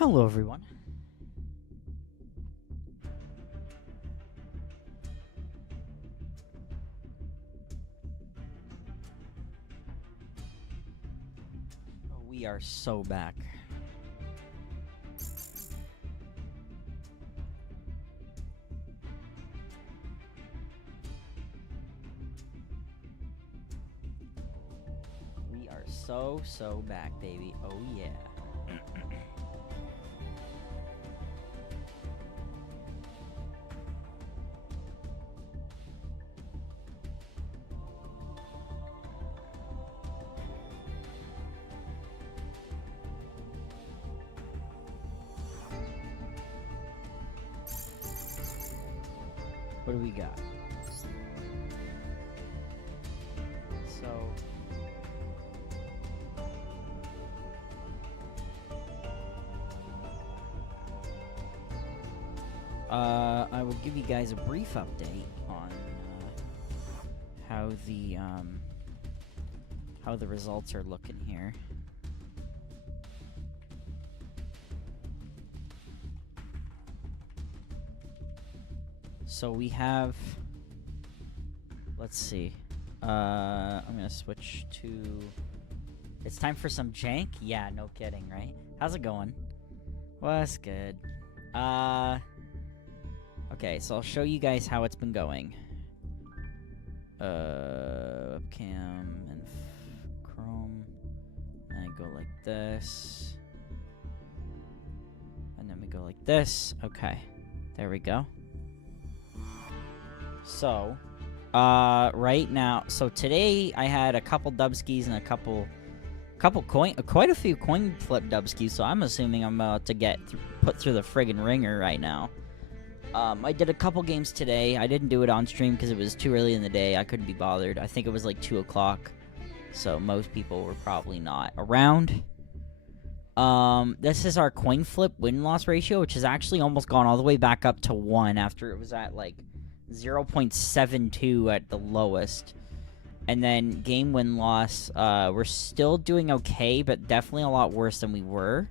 Hello, everyone. We are so back. We are so back, baby. Oh, yeah. What do we got? So, I will give you guys a brief update on how the results are looking here. So we have, let's see, I'm gonna switch to, it's time for some jank? Yeah, no kidding, right? How's it going? What's good? Okay, so I'll show you guys how it's been going. Webcam and Chrome, and I go like this, and then we go like this. Okay, there we go. So, right now, so today I had a couple dubskis and quite a few coin flip dubskis, so I'm assuming I'm about to get put through the friggin' ringer right now. I did a couple games today. I didn't do it on stream because it was too early in the day. I couldn't be bothered. I think it was like 2 o'clock, so most people were probably not around. This is our coin flip win-loss ratio, which has actually almost gone all the way back up to 1 after it was at like 0.72 at the lowest. And then game win-loss, we're still doing okay, but definitely a lot worse than we were.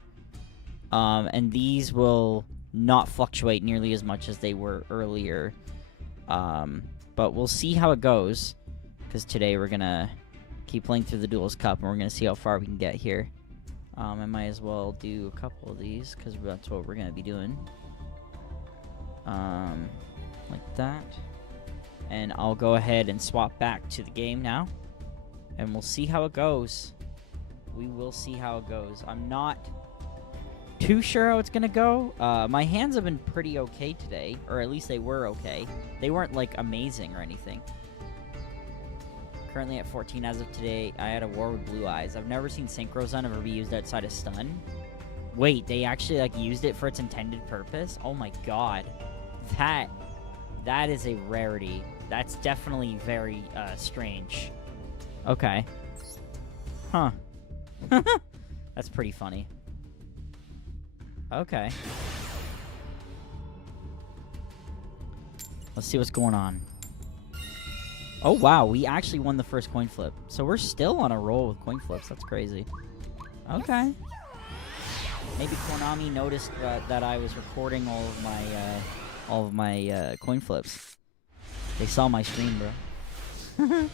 And these will not fluctuate nearly as much as they were earlier. But we'll see how it goes, because today we're gonna keep playing through the Duels Cup, and we're gonna see how far we can get here. I might as well do a couple of these, because that's what we're gonna be doing. Like that. And I'll go ahead and swap back to the game now, and we'll see how it goes. We will see how it goes. I'm not too sure how it's gonna go. My hands have been pretty okay today, or at least they were okay. They weren't like amazing or anything. Currently at 14 as of today. I had a war with blue eyes. I've never seen Synchro Zone ever be used outside of stun. Wait, they actually like used it for its intended purpose? Oh my god. That is a rarity. That's definitely very strange. Okay. Huh. That's pretty funny. Okay. Let's see what's going on. Oh wow, we actually won the first coin flip. So we're still on a roll with coin flips. That's crazy. Okay. Maybe Konami noticed that I was recording all of my coin flips. They saw my stream, bro.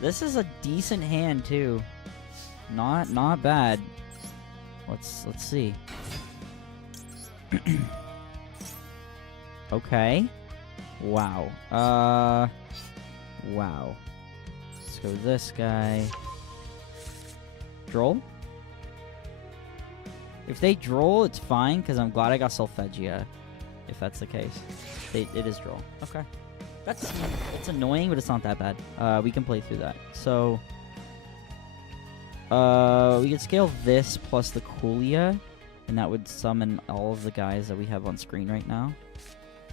This is a decent hand too. Not bad. Let's see. Okay. Wow. Wow. Let's go this guy. Droll? If they droll, it's fine, because I'm glad I got Solfachord, if that's the case. It is droll. Okay. It's annoying, but it's not that bad. We can play through that. So, we could scale this plus the Coolia, and that would summon all of the guys that we have on screen right now,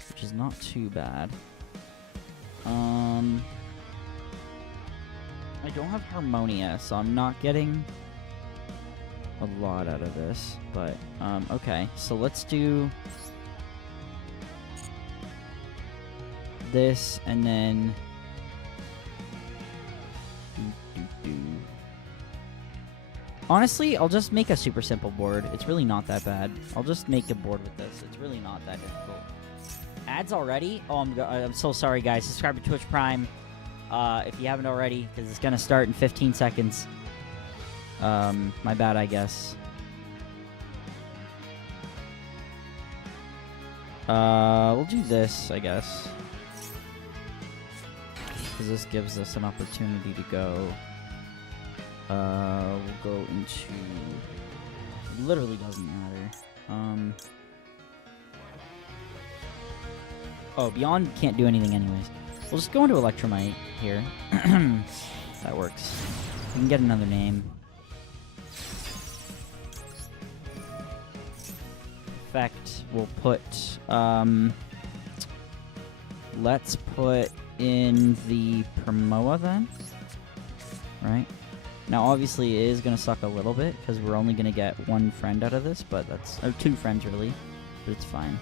which is not too bad. I don't have Harmonia, so I'm not getting a lot out of this, but, okay. So let's do this, and then Honestly, I'll just make a super simple board. It's really not that bad. I'll just make a board with this. It's really not that difficult. Ads already? Oh, I'm so sorry, guys. Subscribe to Twitch Prime if you haven't already, because it's going to start in 15 seconds. My bad, I guess. We'll do this, I guess. Because this gives us an opportunity to go. We'll go into... It literally doesn't matter. Oh, Beyond can't do anything anyways. We'll just go into Electromite here. That works. We can get another name. Effect, we'll put... let's put in the Promoa then. Right? Now, obviously, it is going to suck a little bit, because we're only going to get one friend out of this, but that's... Or two friends, really. But it's fine.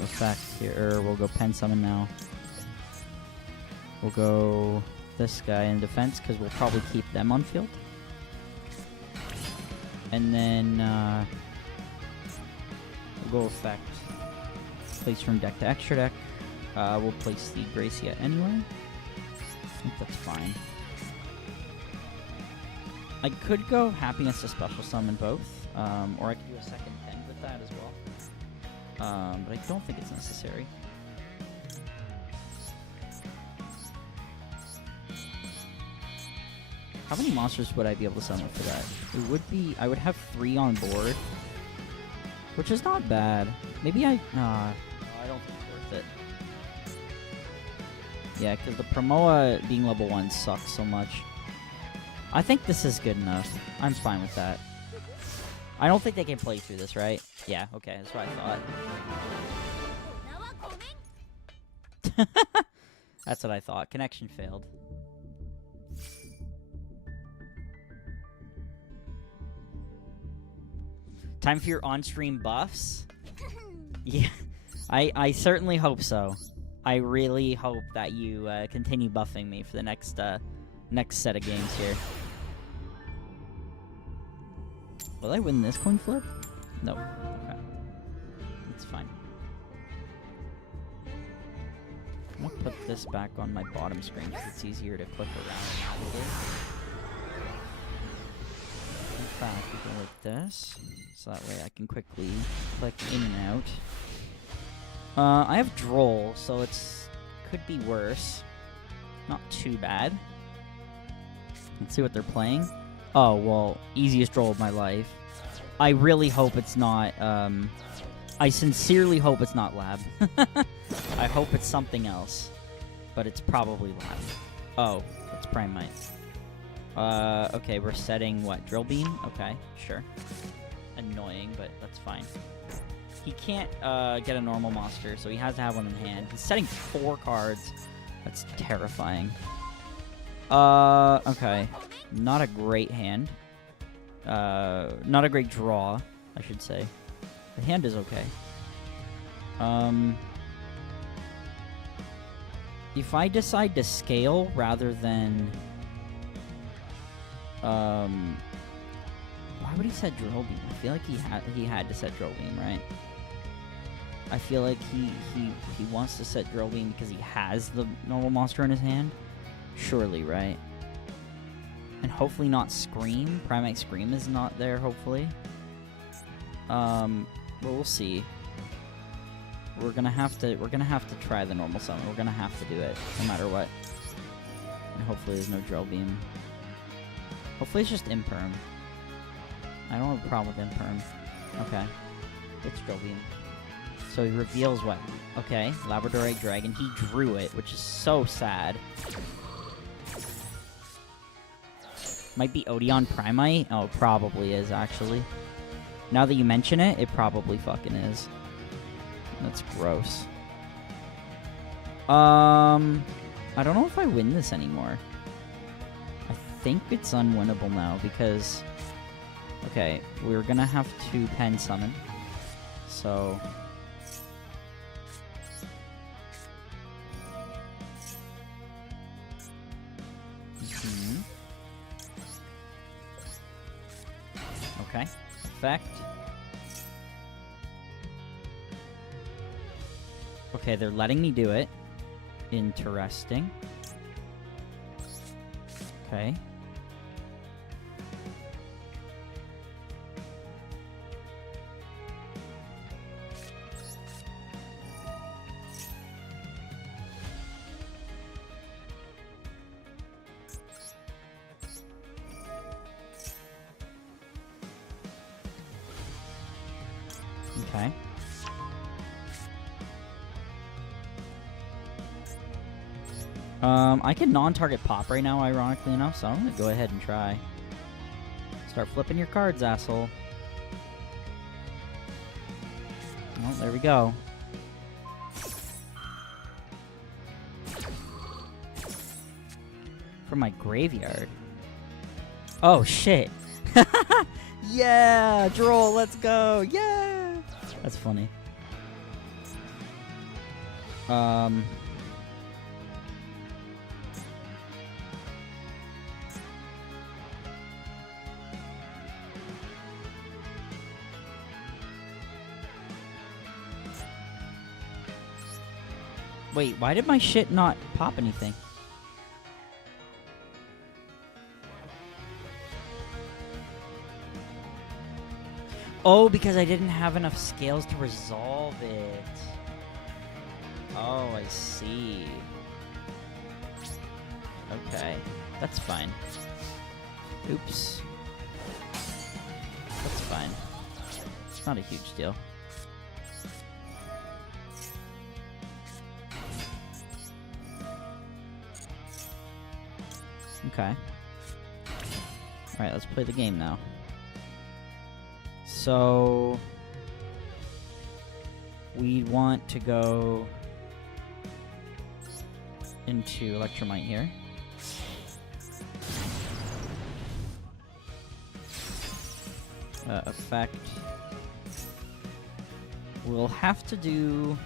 Effect here. We'll go Pen Summon now. We'll go this guy in defense, because we'll probably keep them on field. And then, we'll go Effect. Place from deck to extra deck. We'll place the Gracia anyway. I think that's fine. I could go Happiness to special summon both, or I could do a second Pen with that as well. But I don't think it's necessary. How many monsters would I be able to summon for that? It would be... I would have 3 on board, which is not bad. Maybe I... I don't think it's worth it. Yeah, because the Promoa being level 1 sucks so much. I think this is good enough. I'm fine with that. I don't think they can play through this, right? Yeah, okay, that's what I thought. That's what I thought. Connection failed. Time for your on-stream buffs? Yeah, I certainly hope so. I really hope that you continue buffing me for the next set of games here. Will I win this coin flip? No. Okay. It's fine. I'm gonna put this back on my bottom screen because it's easier to click around and navigate. In fact, we go like this, so that way I can quickly click in and out. I have Droll, so it's could be worse. Not too bad. Let's see what they're playing. Oh, well, easiest Droll of my life. I really hope it's not, I sincerely hope it's not Lab. I hope it's something else. But it's probably Lab. Oh, it's Primite. Okay, we're setting, what, Drill Beam? Okay, sure. Annoying, but that's fine. He can't, get a normal monster, so he has to have one in hand. He's setting 4 cards. That's terrifying. Okay. Not a great hand. Not a great draw, I should say. The hand is okay. If I decide to scale rather than... why would he set Drill Beam? I feel like he had to set Drill Beam, right? I feel like he wants to set Drill Beam because he has the normal monster in his hand. Surely, right? And hopefully not Scream. Primate Scream is not there, hopefully. But we'll see. We're gonna have to try the normal summon. We're gonna have to do it, no matter what. And hopefully there's no Drill Beam. Hopefully it's just Imperm. I don't have a problem with Imperm. Okay. It's Drill Beam. So he reveals what? Okay, Labrador Egg Dragon. He drew it, which is so sad. Might be Odeon Primite? Oh, it probably is, actually. Now that you mention it, it probably fucking is. That's gross. I don't know if I win this anymore. I think it's unwinnable now, because... Okay, we're gonna have to Pen Summon. So... Okay. Effect. Okay, they're letting me do it. Interesting. Okay. Okay. I can non-target pop right now, ironically enough, so I'm gonna go ahead and try. Start flipping your cards, asshole. Well, there we go. From my graveyard. Oh, shit. Yeah! Droll, let's go! Yeah! That's funny. Wait, why did my shit not pop anything? Oh, because I didn't have enough scales to resolve it. Oh, I see. Okay, that's fine. Oops. That's fine. It's not a huge deal. Okay. Alright, let's play the game now. So we want to go into Electromite here. Effect. We'll have to do...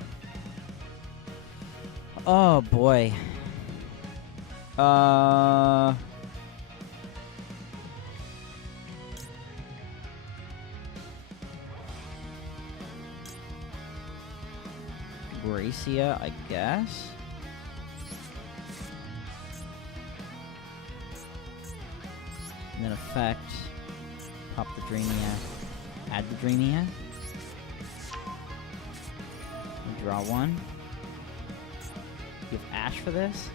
Oh, boy. Gracia, I guess. And then effect. Pop the Dreamia. Add the Dreamia. Draw one. Give Ash for this.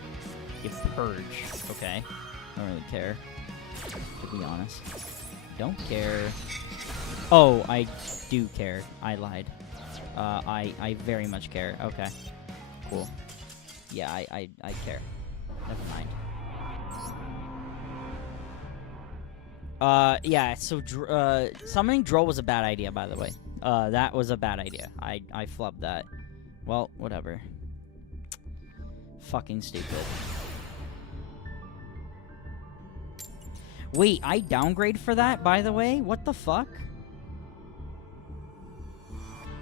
Give Purge. Okay. I don't really care, to be honest. Don't care. Oh, I do care. I lied. I very much care. Okay. Cool. Yeah, I care. Never mind. Yeah, so summoning Droll was a bad idea, by the way. That was a bad idea. I flubbed that. Well, whatever. Fucking stupid. Wait, I downgrade for that, by the way? What the fuck?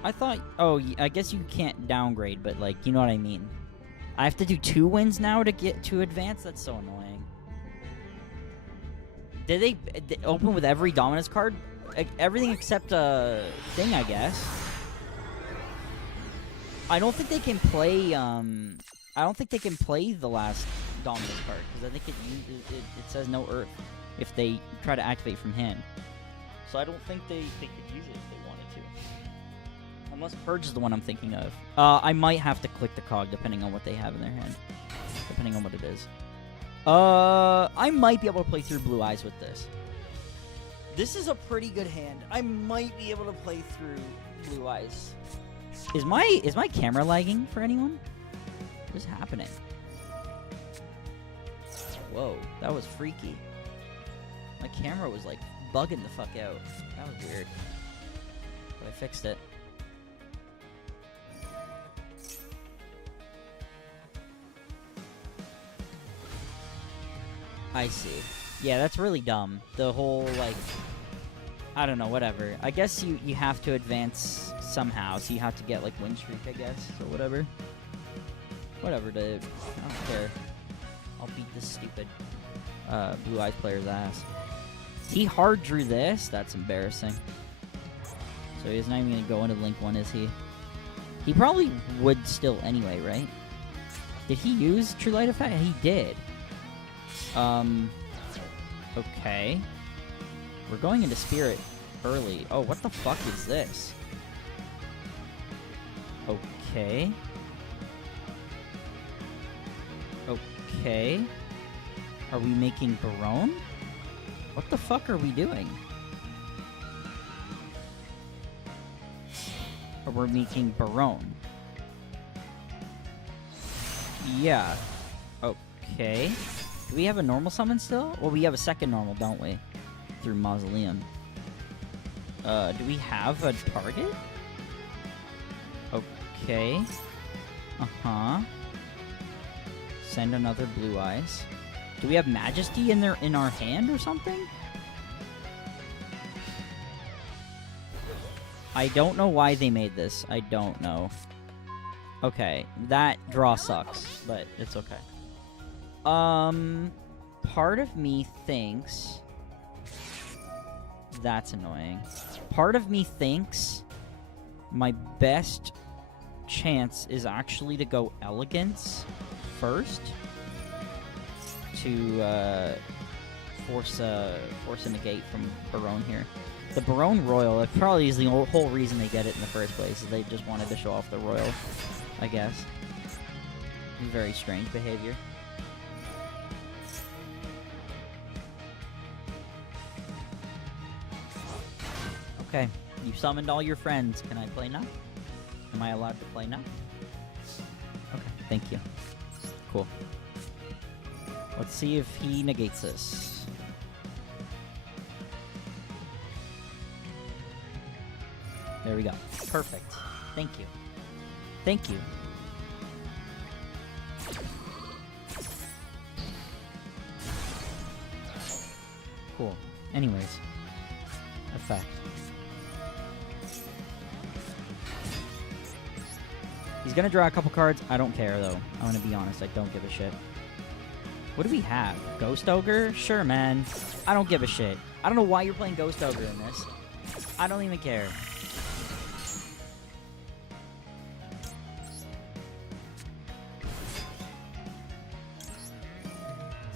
I thought... Oh, I guess you can't downgrade, but, like, you know what I mean. I have to do 2 wins now to get to advance? That's so annoying. Did they open with every Dominus card? Everything except a thing, I guess. I don't think they can play, I don't think they can play the last Dominus card, because I think it says no Earth if they try to activate from hand. So I don't think they could use it if they wanted to. Unless Purge is the one I'm thinking of. I might have to click the cog depending on what they have in their hand. Depending on what it is. I might be able to play through Blue Eyes with this. This is a pretty good hand. I might be able to play through Blue Eyes. Is my camera lagging for anyone? What is happening? Whoa, that was freaky. My camera was like bugging the fuck out. That was weird. But I fixed it. I see. Yeah, that's really dumb. The whole, like... I don't know, whatever. I guess you have to advance somehow, so you have to get, like, win streak, I guess, or whatever. Whatever, dude. I don't care. I'll beat this stupid Blue Eyes player's ass. He hard drew this? That's embarrassing. So he's not even going to go into Link 1, is he? He probably would still anyway, right? Did he use True Light Effect? He did. Okay. We're going into Spirit early. Oh, what the fuck is this? Okay. Okay. Are we making Barone? What the fuck are we doing? Or we're making Barone. Yeah. Okay. Do we have a normal summon still? Well, we have a second normal, don't we? Through Mausoleum. Do we have a target? Okay. Uh-huh. Send another Blue Eyes. Do we have Majesty in our hand or something? I don't know why they made this. I don't know. Okay, that draw sucks, but it's okay. Part of me thinks... That's annoying. Part of me thinks my best chance is actually to go Elegance first to force a negate from Barone here. The Barone Royal, it probably is the whole reason they get it in the first place, is they just wanted to show off the Royal, I guess. Very strange behavior. Okay, you summoned all your friends. Can I play now? Am I allowed to play now? Okay, thank you. Cool. Let's see if he negates this. There we go. Perfect. Thank you. Thank you. Cool. Anyways. Effect. He's gonna draw a couple cards. I don't care, though. I'm gonna be honest. I don't give a shit. What do we have? Ghost Ogre? Sure, man. I don't give a shit. I don't know why you're playing Ghost Ogre in this. I don't even care.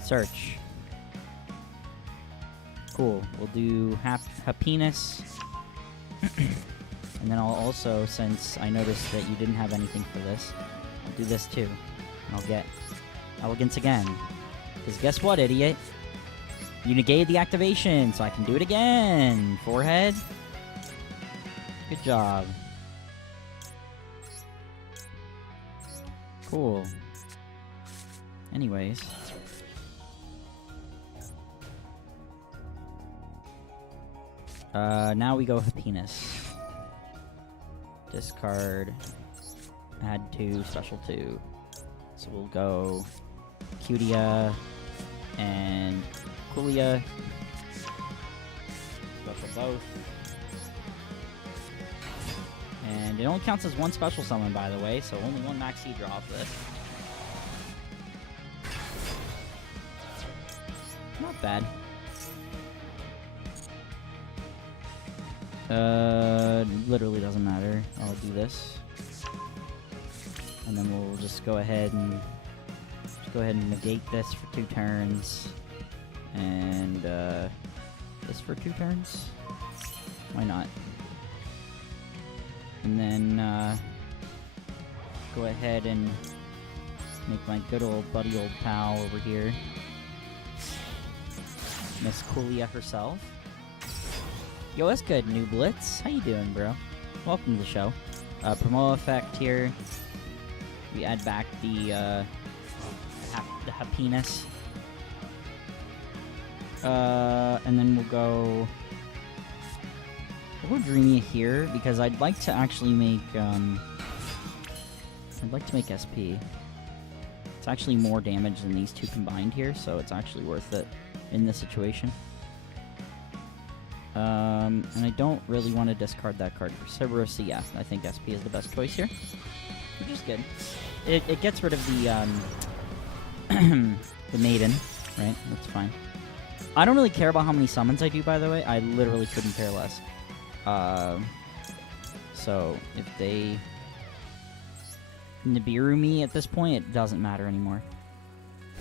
Search. Cool. We'll do Happiness. And then I'll also, since I noticed that you didn't have anything for this, I'll do this too. And I'll get Elegance again. Because guess what, idiot? You negated the activation, so I can do it again. Forehead. Good job. Cool. Anyways. Now we go with Penis. Discard. Add 2, special 2. So we'll go Cutia and Coolia. Go for both. And it only counts as one special summon, by the way, so only one Maxi draw off this. Not bad. Literally doesn't matter. I'll do this. And then we'll just go ahead and negate this for 2 turns. And this for 2 turns? Why not? And then go ahead and make my good old buddy old pal over here, Miss Coolia herself. Yo, that's good, New Blitz. How you doing, bro? Welcome to the show. Promo effect here. We add back the happiness. And then we'll go Dreamy here because I'd like to actually make SP. It's actually more damage than these 2 combined here, so it's actually worth it in this situation. And I don't really want to discard that card for Cerberus, so yeah, I think SP is the best choice here, which is good. It gets rid of the the Maiden, right? That's fine. I don't really care about how many summons I do, by the way. I literally couldn't care less. So if they Nibiru me at this point, it doesn't matter anymore.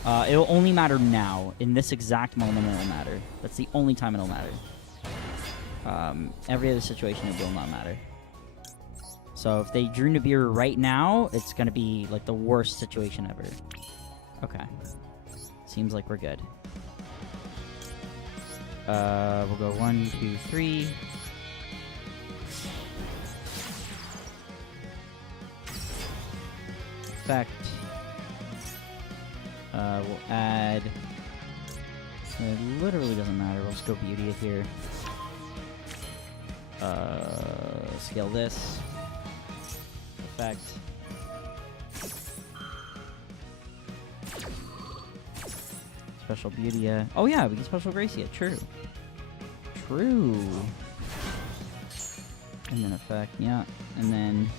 It'll only matter now. In this exact moment, it'll matter. That's the only time it'll matter. Every other situation, it will not matter. So if they drew Nibiru right now, it's going to be like the worst situation ever. Okay. Seems like we're good. We'll go 1, 2, 3. Effect. We'll add... It literally doesn't matter. We'll just go Beauty here. Scale this. Effect. Special Beauty. Oh yeah, we can Special Gracia. True. True. And then effect, yeah. And then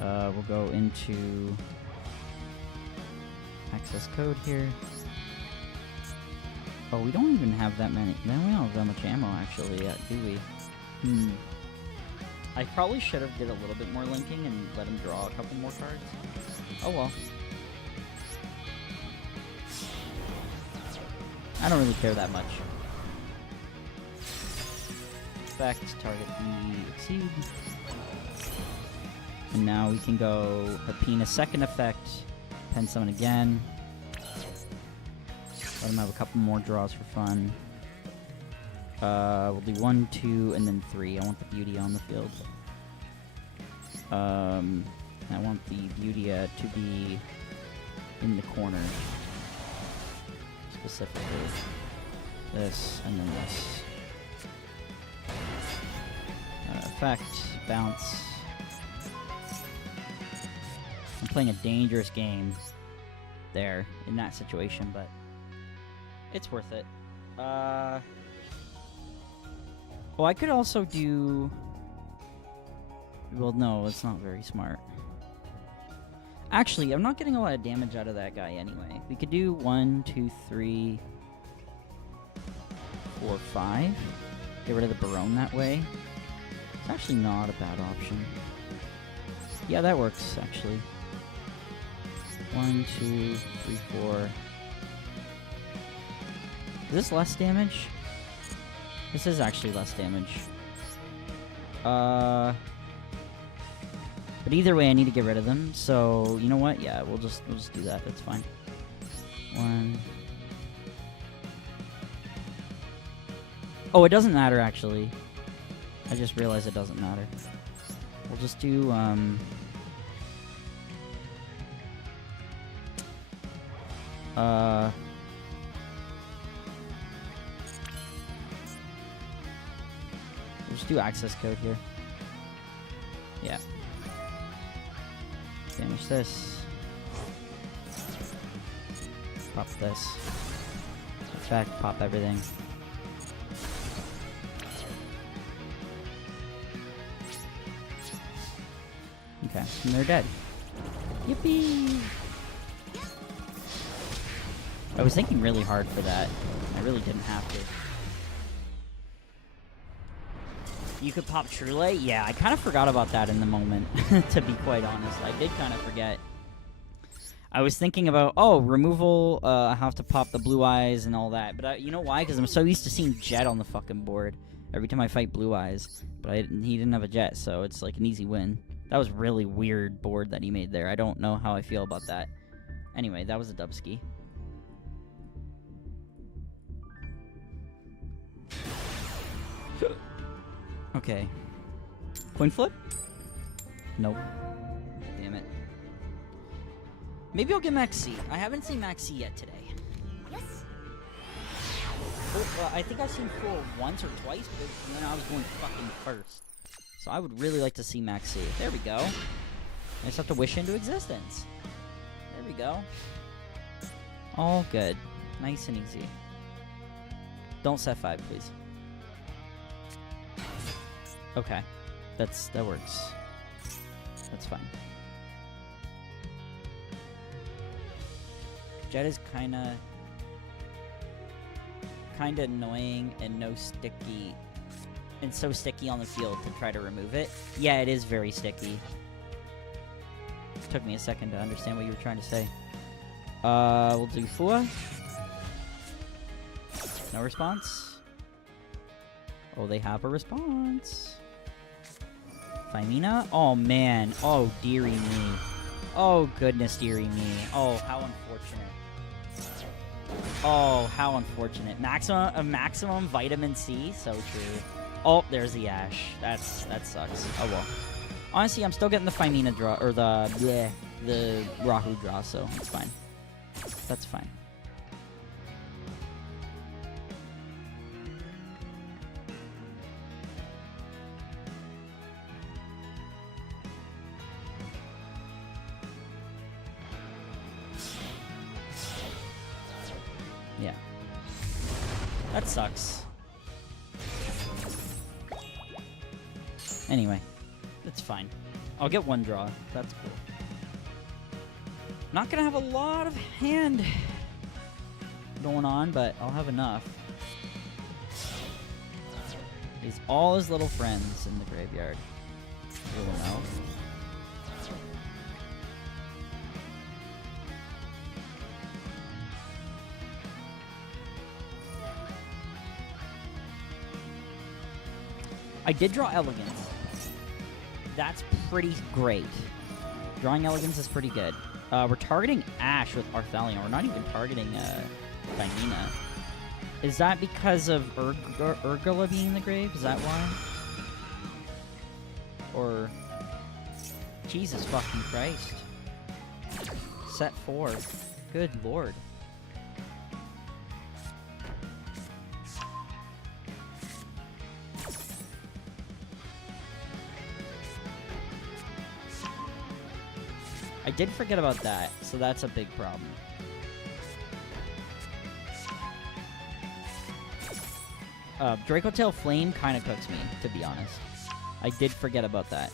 we'll go into access code here. Oh, we don't even have that many. No, we don't have that much ammo actually yet, do we? I probably should have did a little bit more linking and let him draw a couple more cards. Oh well. I don't really care that much. Effect, target the Exceed. And now we can go Harpina second effect, Pen Summon again. Let him have a couple more draws for fun. We'll do 1, 2, and then 3. I want the Beauty on the field. I want the Beauty to be in the corner. Specifically. This, and then this. Effect, bounce. I'm playing a dangerous game there, in that situation, but it's worth it. Well, I could also do... Well, no, it's not very smart. Actually, I'm not getting a lot of damage out of that guy anyway. We could do 1, 2, 3, 4, 5. Get rid of the Barone that way. It's actually not a bad option. Yeah, that works, actually. 1, 2, 3, 4. Is this less damage? This is actually less damage. But either way, I need to get rid of them. So you know what? Yeah, we'll just do that. That's fine. 1. Oh, it doesn't matter actually. I just realized it doesn't matter. We'll just do we'll just do access code here. Yeah. Finish this. Pop this. Effect, pop everything. Okay, and they're dead. Yippee! I was thinking really hard for that. I really didn't have to. You could pop Trulay? Yeah, I kind of forgot about that in the moment, to be quite honest. I did kind of forget. I was thinking about, oh, removal, I have to pop the Blue Eyes and all that. But you know why? Because I'm so used to seeing Jet on the fucking board every time I fight Blue Eyes. But he didn't have a Jet, so it's like an easy win. That was really weird board that he made there. I don't know how I feel about that. Anyway, that was a dubski. Okay. Coin flip? Nope. Damn it. Maybe I'll get Max C. I haven't seen Max C yet today. Yes. I think I've seen Full once or twice, but then I was going fucking first. So I would really like to see Max C. There we go. I just have to wish into existence. There we go. All good. Nice and easy. Don't set 5, please. Okay. That works. That's fine. Jet is kinda... kind of annoying and no sticky, and so sticky on the field to try to remove it. Yeah, it is very sticky. It took me a second to understand what you were trying to say. We'll do Fua. No response. Oh, they have a response. Fimina? Oh, man. Oh, dearie me. Oh, goodness, dearie me. Oh, how unfortunate. Oh, how unfortunate. Maximum vitamin C? So true. Oh, there's the Ash. That sucks. Oh, well. Honestly, I'm still getting the Fimina draw, or the Rahu draw, so it's fine. That's fine. Yeah. That sucks. Anyway, it's fine. I'll get one draw. That's cool. Not gonna have a lot of hand going on, but I'll have enough. He's all his little friends in the graveyard. Little mouth. I did draw Elegance. That's pretty great. Drawing Elegance is pretty good. We're targeting Ash with Arthalion. We're not even targeting Dymina. Is that because of Urgula being in the grave? Is that why? Or... Jesus fucking Christ. Set 4. Good lord. I did forget about that, so that's a big problem. Dracotail Flame kind of cooks me, to be honest. I did forget about that.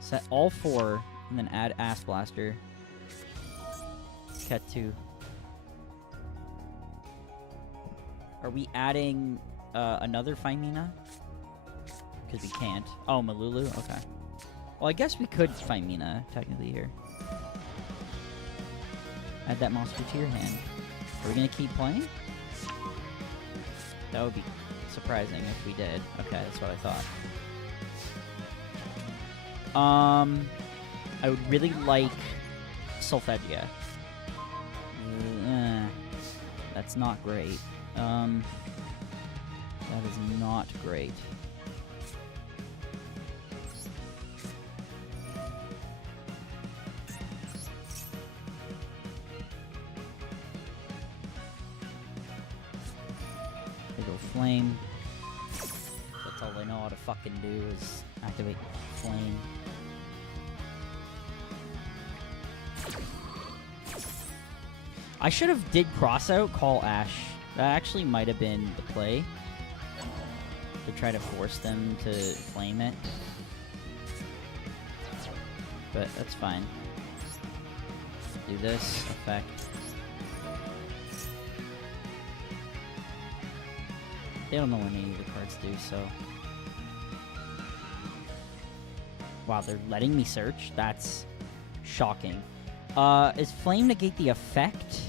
Set all 4, and then add Ass Blaster. Ketu. Are we adding another Fimina? Because we can't. Oh, Malulu? Okay. Well, I guess we could Fimina, technically, here. Add that monster to your hand. Are we going to keep playing? That would be surprising if we did. Okay, that's what I thought. I would really like Solfachord. That's not great. That is not great. Flame. That's all I know how to fucking do is activate Flame. I should have did cross out, call Ash. That actually might have been the play. To try to force them to flame it. But that's fine. Do this effect. They don't know what any of the cards do, so... Wow, they're letting me search? That's shocking. Is Flame negate the effect?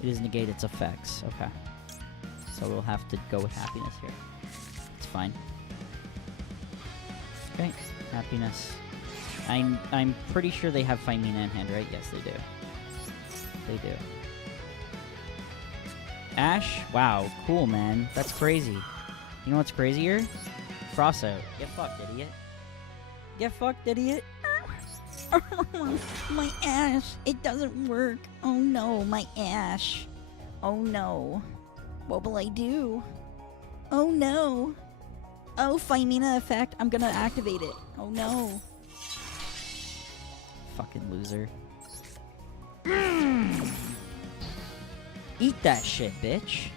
It is negate its effects. Okay. So we'll have to go with Happiness here. It's fine. Okay, Happiness. I'm pretty sure they have Fimina in hand, right? Yes, they do. They do. Ash? Wow, cool, man. That's crazy. You know what's crazier? Frost out. Get fucked, idiot. Get fucked, idiot. My Ash. It doesn't work. Oh no, my Ash. Oh no. What will I do? Oh no. Oh, Fimina effect. I'm gonna activate it. Oh no. Fucking loser. Eat that shit, bitch.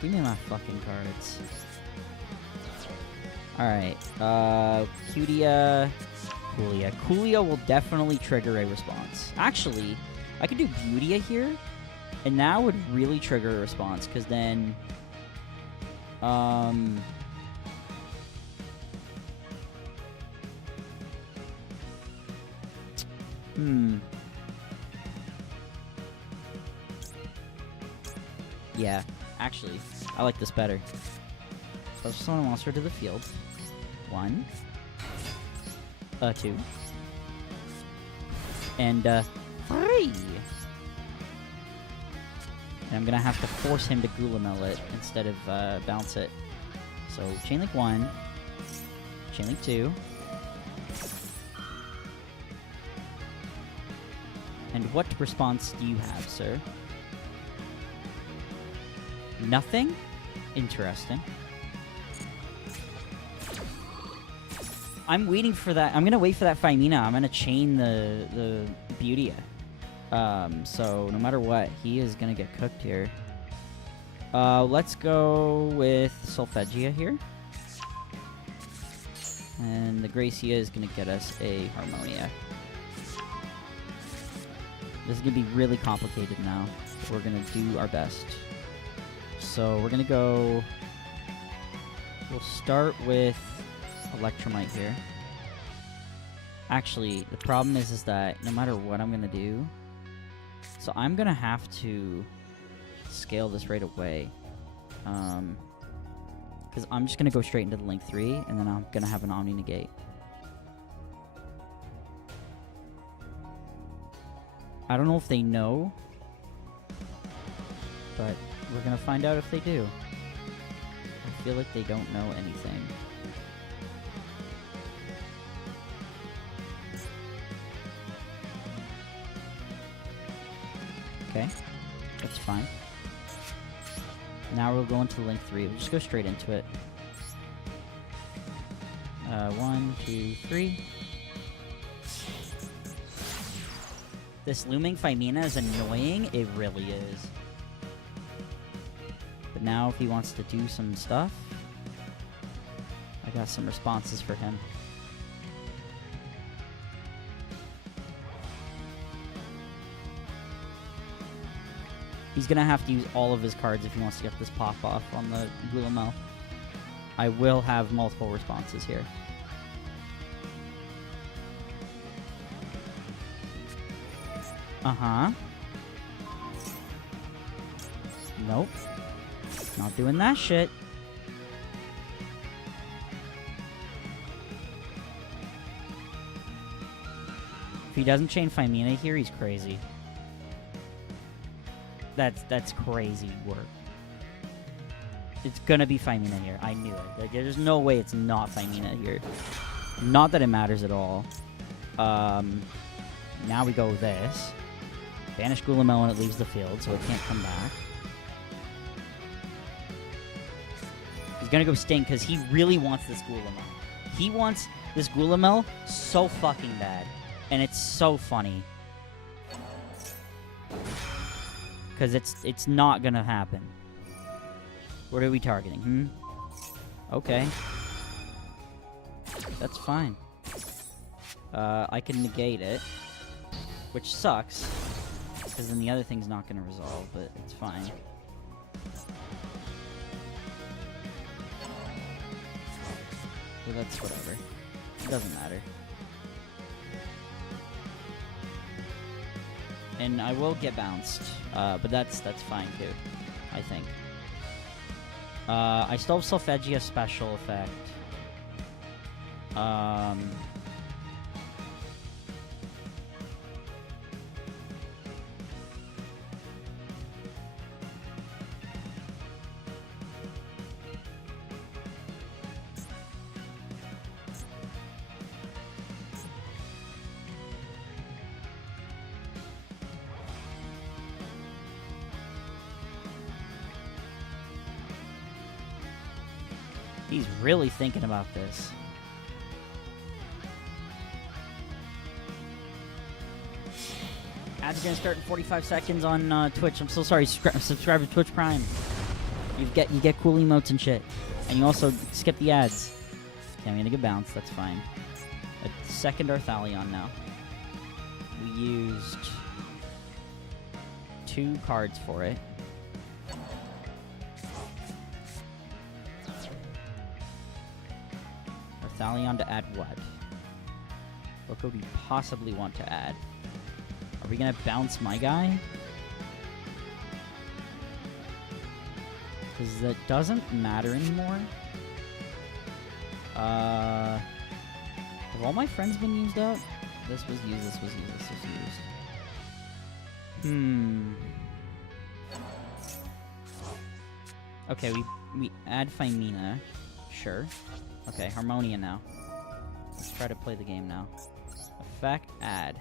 Give me my fucking cards. Alright, Cutia, Coolia. Coolia will definitely trigger a response. Actually, I could do Beautia here. And that would really trigger a response, because then... Yeah, actually, I like this better. So I'll just summon a monster to the field. 1. 2. And, 3! And I'm gonna have to force him to Gulamel it instead of, bounce it. So, Chain Link 1. Chain Link 2. And what response do you have, sir? Nothing? Interesting. I'm waiting for that. I'm gonna wait for that Phymina. I'm gonna chain the Beautia. So no matter what, he is gonna get cooked here. Let's go with Solfachord here. And the Gracia is gonna get us a Harmonia. This is gonna be really complicated now. We're gonna do our best. So we're gonna go... We'll start with Electromite here. Actually, the problem is that no matter what I'm gonna do... So I'm gonna have to scale this right away. Because I'm just gonna go straight into the Link 3, and then I'm gonna have an Omni Negate. I don't know if they know, but we're gonna find out if they do. I feel like they don't know anything. Okay, that's fine. Now we'll go into Link 3. We'll just go straight into it. 1, 2, 3. This looming Phymina is annoying. It really is. But now if he wants to do some stuff, I got some responses for him. He's gonna have to use all of his cards if he wants to get this pop off on the Gulamel. I will have multiple responses here. Uh-huh. Nope. Not doing that shit. If he doesn't chain Phymina here, he's crazy. That's crazy work. It's gonna be Phymina here. I knew it. Like, there's no way it's not Phymina here. Not that it matters at all. Now we go with this. Banish Gulamel when it leaves the field, so it can't come back. He's gonna go Sting, because he really wants this Gulamel. He wants this Gulamel so fucking bad. And it's so funny. Because it's not gonna happen. What are we targeting, Okay. That's fine. I can negate it. Which sucks. Because then the other thing's not gonna resolve, but it's fine. Well, that's whatever. It doesn't matter. And I will get bounced, but that's fine too, I think. I still have Solfachord special effect. He's really thinking about this. Ads are gonna start in 45 seconds on Twitch. I'm so sorry. Subscribe to Twitch Prime. You get cool emotes and shit, and you also skip the ads. Okay, I'm gonna get bounced. That's fine. A second Arthalion now. We used 2 cards for it. Arthalion to add what? What could we possibly want to add? Are we gonna bounce my guy? Because that doesn't matter anymore. Have all my friends been used up? This was used, this was used, this was used. Okay, we add Phymina. Sure. Okay, Harmonia now. Let's try to play the game now. Effect, add.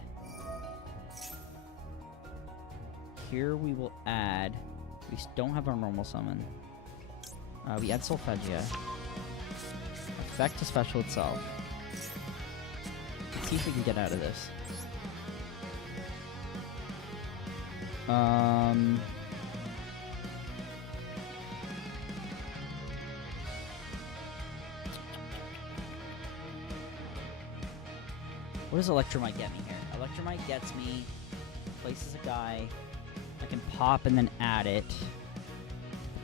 Here we will add... We don't have our normal summon. We add Solfachord. Effect to special itself. Let's see if we can get out of this. What does Electromite get me here? Electromite gets me, places a guy, I can pop and then add it.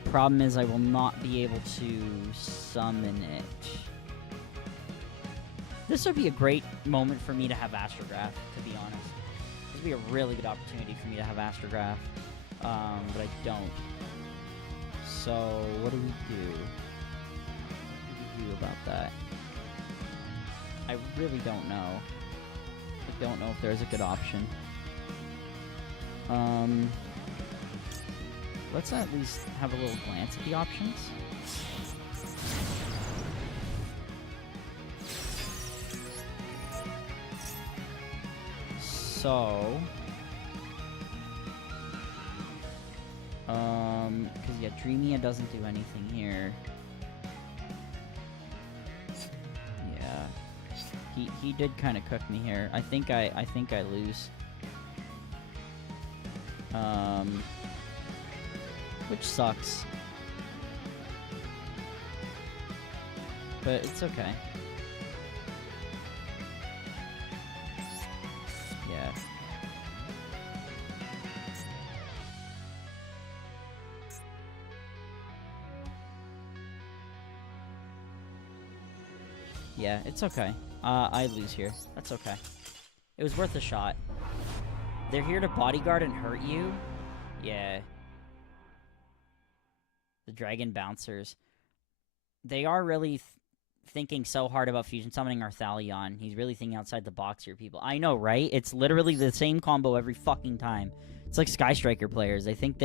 The problem is I will not be able to summon it. This would be a great moment for me to have Astrograph, to be honest. This would be a really good opportunity for me to have Astrograph, but I don't. So, what do we do? What do we do about that? I really don't know. I don't know if there's a good option. Let's at least have a little glance at the options. So... because yeah, Dreamia doesn't do anything here. Yeah. He did kind of cook me here. I think I lose. Which sucks. But it's okay. Yeah. Yeah, it's okay. I lose here. That's okay. It was worth a shot. They're here to bodyguard and hurt you? Yeah. The Dragon Bouncers. They are really thinking so hard about fusion summoning Arthalion. He's really thinking outside the box here, people. I know, right? It's literally the same combo every fucking time. It's like Sky Striker players. They think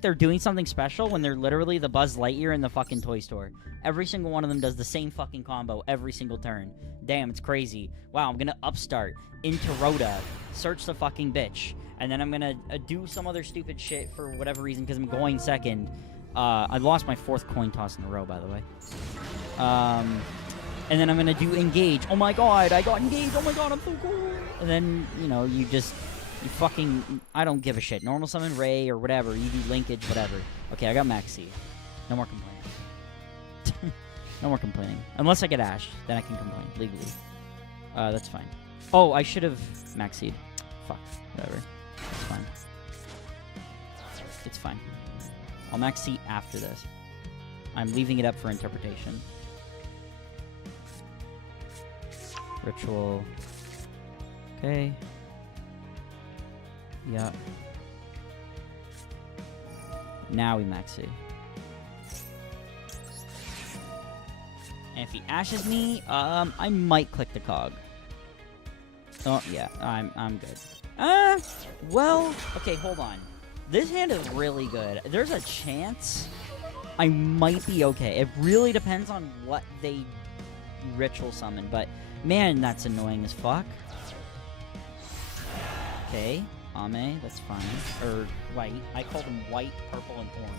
they're doing something special when they're literally the Buzz Lightyear in the fucking toy store. Every single one of them does the same fucking combo every single turn. Damn, it's crazy. Wow, I'm gonna upstart into Rhoda, search the fucking bitch, and then I'm gonna do some other stupid shit for whatever reason because I'm going second. I lost my 4th coin toss in a row, by the way. And then I'm gonna do engage. Oh my god, I got engaged. Oh my god, I'm so cool. And then, you know, you fucking... I don't give a shit. Normal summon Ray or whatever. You do linkage, whatever. Okay, I got Maxi. No more complaining. No more complaining. Unless I get Ash. Then I can complain. Legally. That's fine. Oh, I should have Maxied. Fuck. Whatever. It's fine. It's fine. I'll Maxi after this. I'm leaving it up for interpretation. Ritual. Okay. Yeah. Now we Maxi. And if he ashes me, I might click the cog. Oh yeah, I'm good. Well, okay, hold on. This hand is really good. There's a chance I might be okay. It really depends on what they ritual summon, but man, that's annoying as fuck. Okay. Ame, that's fine. Or white. I call them white, purple, and orange.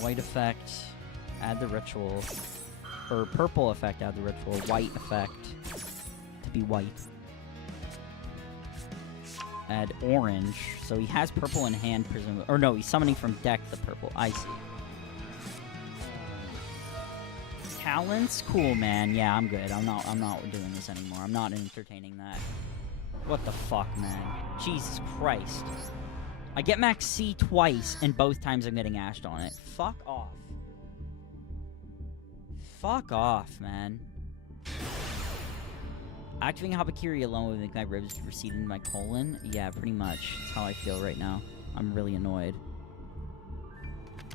White effect, add the ritual. Or purple effect, add the ritual. White effect, to be white. Add orange. So he has purple in hand, presumably. Or no, he's summoning from deck the purple. I see. Talents? Cool, man. Yeah, I'm good. I'm not doing this anymore. I'm not entertaining that. What the fuck, man? Jesus Christ. I get max C twice, and both times I'm getting ashed on it. Fuck off. Fuck off, man. Activating Habakiri alone would make my ribs recede into my colon? Yeah, pretty much. That's how I feel right now. I'm really annoyed.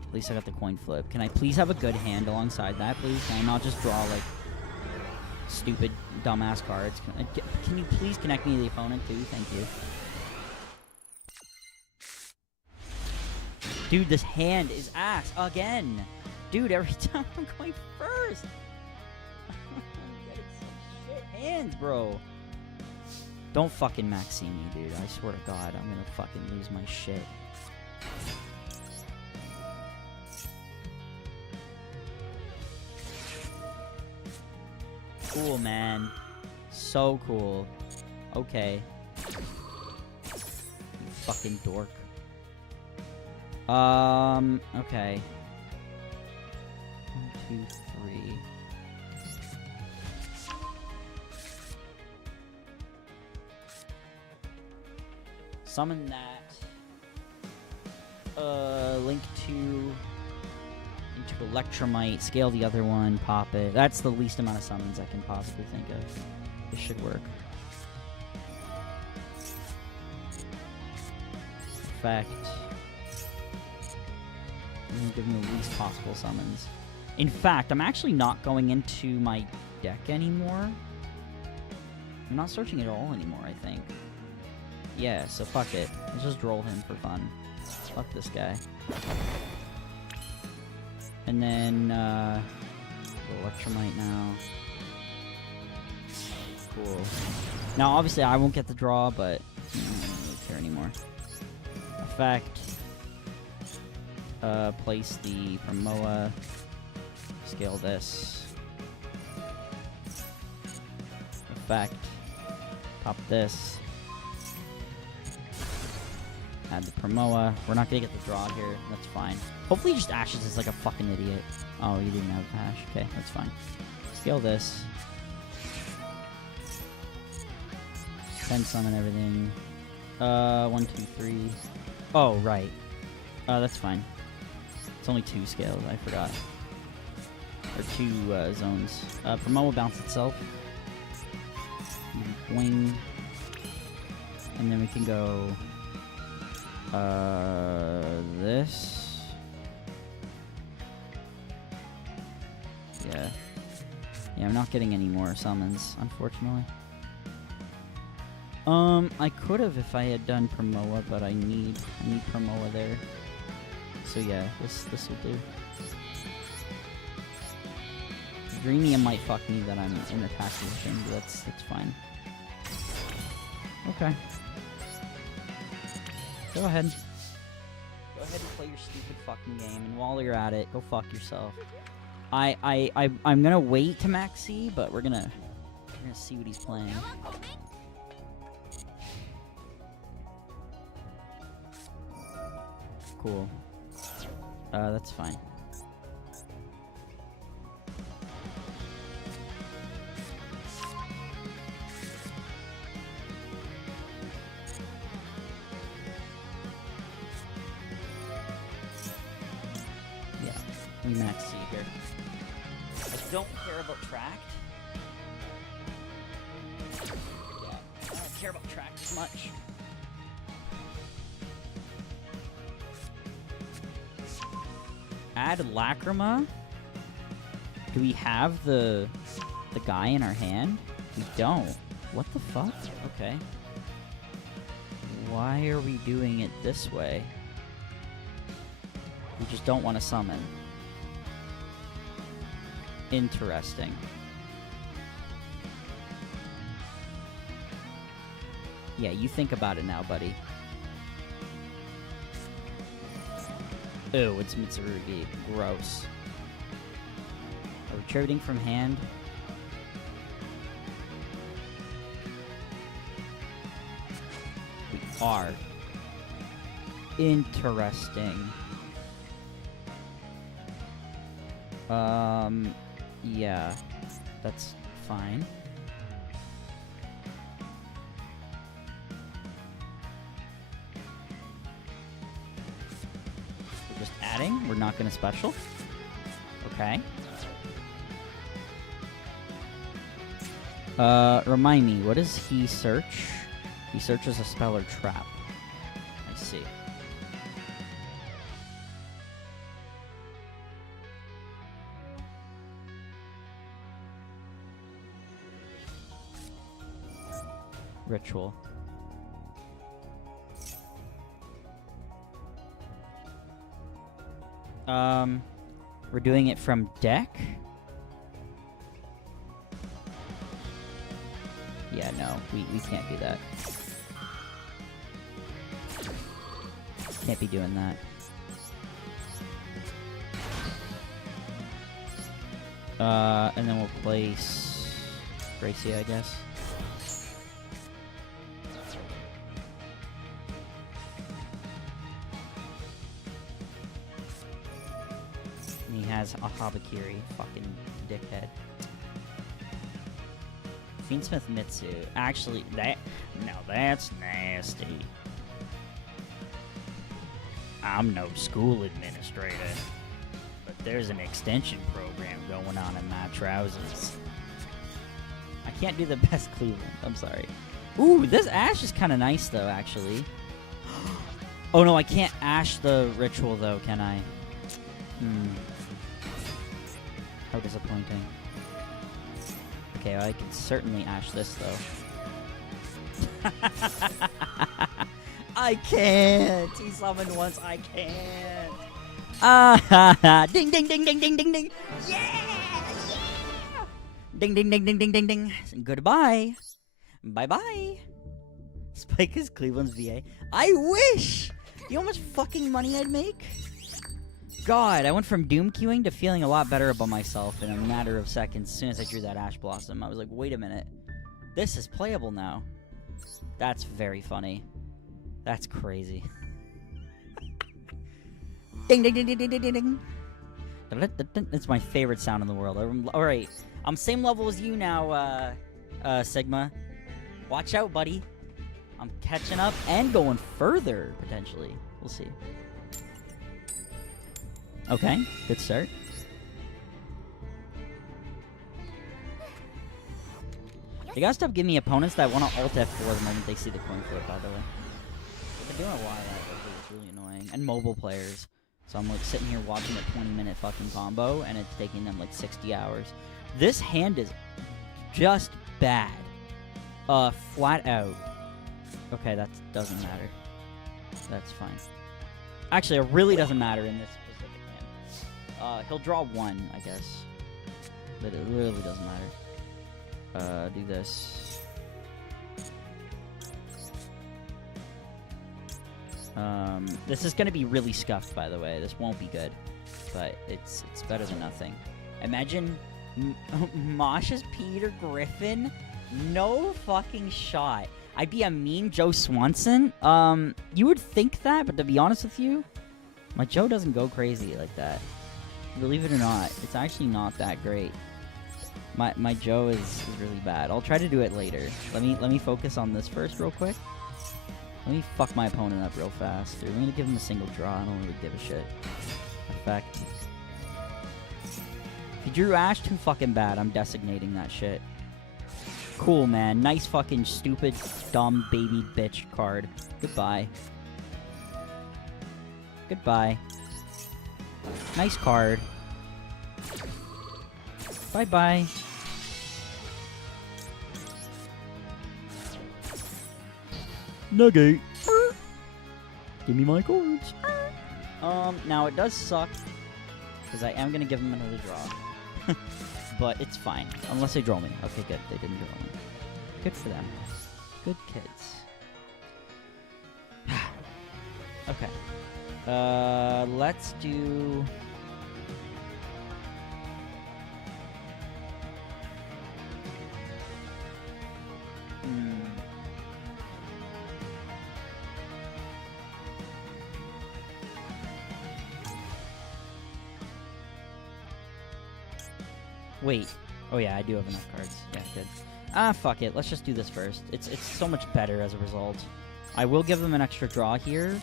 At least I got the coin flip. Can I please have a good hand alongside that, please? Can I not just draw, like, stupid, dumbass cards? Can you please connect me to the opponent, too? Thank you. Dude, this hand is ass again. Dude, every time I'm going first. I'm getting some shit hands, bro. Don't fucking maxi me, dude. I swear to God, I'm gonna fucking lose my shit. Cool, man. So cool. Okay. You fucking dork. Okay. 1, 2, 3. Summon that. Link to into Electromite, scale the other one, pop it. That's the least amount of summons I can possibly think of. This should work. Effect. I'm gonna give him the least possible summons. In fact, I'm actually not going into my deck anymore. I'm not searching at all anymore, I think. Yeah, so fuck it. Let's just roll him for fun. Fuck this guy. And then, Electromite now. Cool. Now, obviously, I won't get the draw, but I don't really care anymore. Effect. Place the Promoa. Scale this. Effect. Pop this. Add the Promoa. We're not gonna get the draw here. That's fine. Hopefully he just ashes us like a fucking idiot. Oh, you didn't have hash. Okay, that's fine. Scale this. 10 summon everything. 1, 2, 3. Oh, right. That's fine. It's only 2 scales. I forgot. Or 2 zones. Promoa bounce itself. Wing. And then we can go... this. Yeah. Yeah, I'm not getting any more summons, unfortunately. I could have if I had done Promoa, but I need Promoa there. So yeah, this will do. Dreamia might fuck me that I'm in attack position, but that's fine. Okay. Go ahead. Go ahead and play your stupid fucking game, and while you're at it, go fuck yourself. I'm gonna wait to max C, but we're gonna see what he's playing. Cool. That's fine. We max C here. I don't care about tracked. Yeah, I don't care about tracked as much. Add Lacrima? Do we have the guy in our hand? We don't. What the fuck? Okay. Why are we doing it this way? We just don't want to summon. Interesting. Yeah, you think about it now, buddy. Ew, it's Mitsurugi. Gross. Are we trading from hand? We are. Interesting. Yeah, that's fine. we're not going to special. Okay. Remind me, what does he search? He searches a spell or trap. I see. Ritual. We're doing it from deck? Yeah, no, we can't do that. Can't be doing that. And then we'll place Gracie, I guess. And he has a Habakiri, fucking dickhead. Fiendsmith Mitsu. Actually, that's nasty. I'm no school administrator, but there's an extension program going on in my trousers. I can't do the best Cleveland. I'm sorry. Ooh, this Ash is kind of nice, though, actually. Oh, no, I can't Ash the ritual, though, can I? How disappointing. Okay, well, I can certainly Ash this, though. I can't! He summoned once, I can't! Ding, ding, ding, ding, ding, ding, ding! Yeah! Yeah! Ding, ding, ding, ding, ding, ding, ding! Goodbye! Bye-bye! Spike is Cleveland's VA. I wish! You know how much fucking money I'd make? God, I went from doom queuing to feeling a lot better about myself in a matter of seconds as soon as I drew that Ash Blossom. I was like, wait a minute. This is playable now. That's very funny. That's crazy. Ding, ding, ding, ding, ding, ding, ding. It's my favorite sound in the world. Alright, I'm same level as you now, Sigma. Watch out, buddy. I'm catching up and going further, potentially. We'll see. Okay, good start. They gotta stop giving me opponents that want to ult F4 the moment they see the coin flip, by the way. They've been doing a lot of that, it's really annoying. And mobile players. So I'm like sitting here watching a 20-minute fucking combo, and it's taking them like 60 hours. This hand is just bad. Flat out. Okay, that doesn't matter. That's fine. Actually, it really doesn't matter in this specific hand. He'll draw one, I guess. But it really doesn't matter. Do this. This is gonna be really scuffed, by the way. This won't be good. But it's better than nothing. Imagine Mosh's Peter Griffin. No fucking shot. I'd be a mean Joe Swanson. You would think that, but to be honest with you, my Joe doesn't go crazy like that. Believe it or not, it's actually not that great. My Joe is really bad. I'll try to do it later. Let me focus on this first real quick. Let me fuck my opponent up real fast. I'm gonna give him a single draw. I don't really give a shit. Effect. If you drew Ash too fucking bad, I'm designating that shit. Cool, man. Nice fucking stupid, dumb, baby bitch card. Goodbye. Goodbye. Nice card. Bye-bye. Nugget. Give me my cards. Now it does suck, because I am gonna give him another draw. But it's fine, unless they draw me. Okay, good. They didn't draw me. Good for them. Good kids. Okay. Let's do... Wait. Oh yeah, I do have enough cards. Yeah, good. Ah, fuck it. Let's just do this first. It's so much better as a result. I will give them an extra draw here,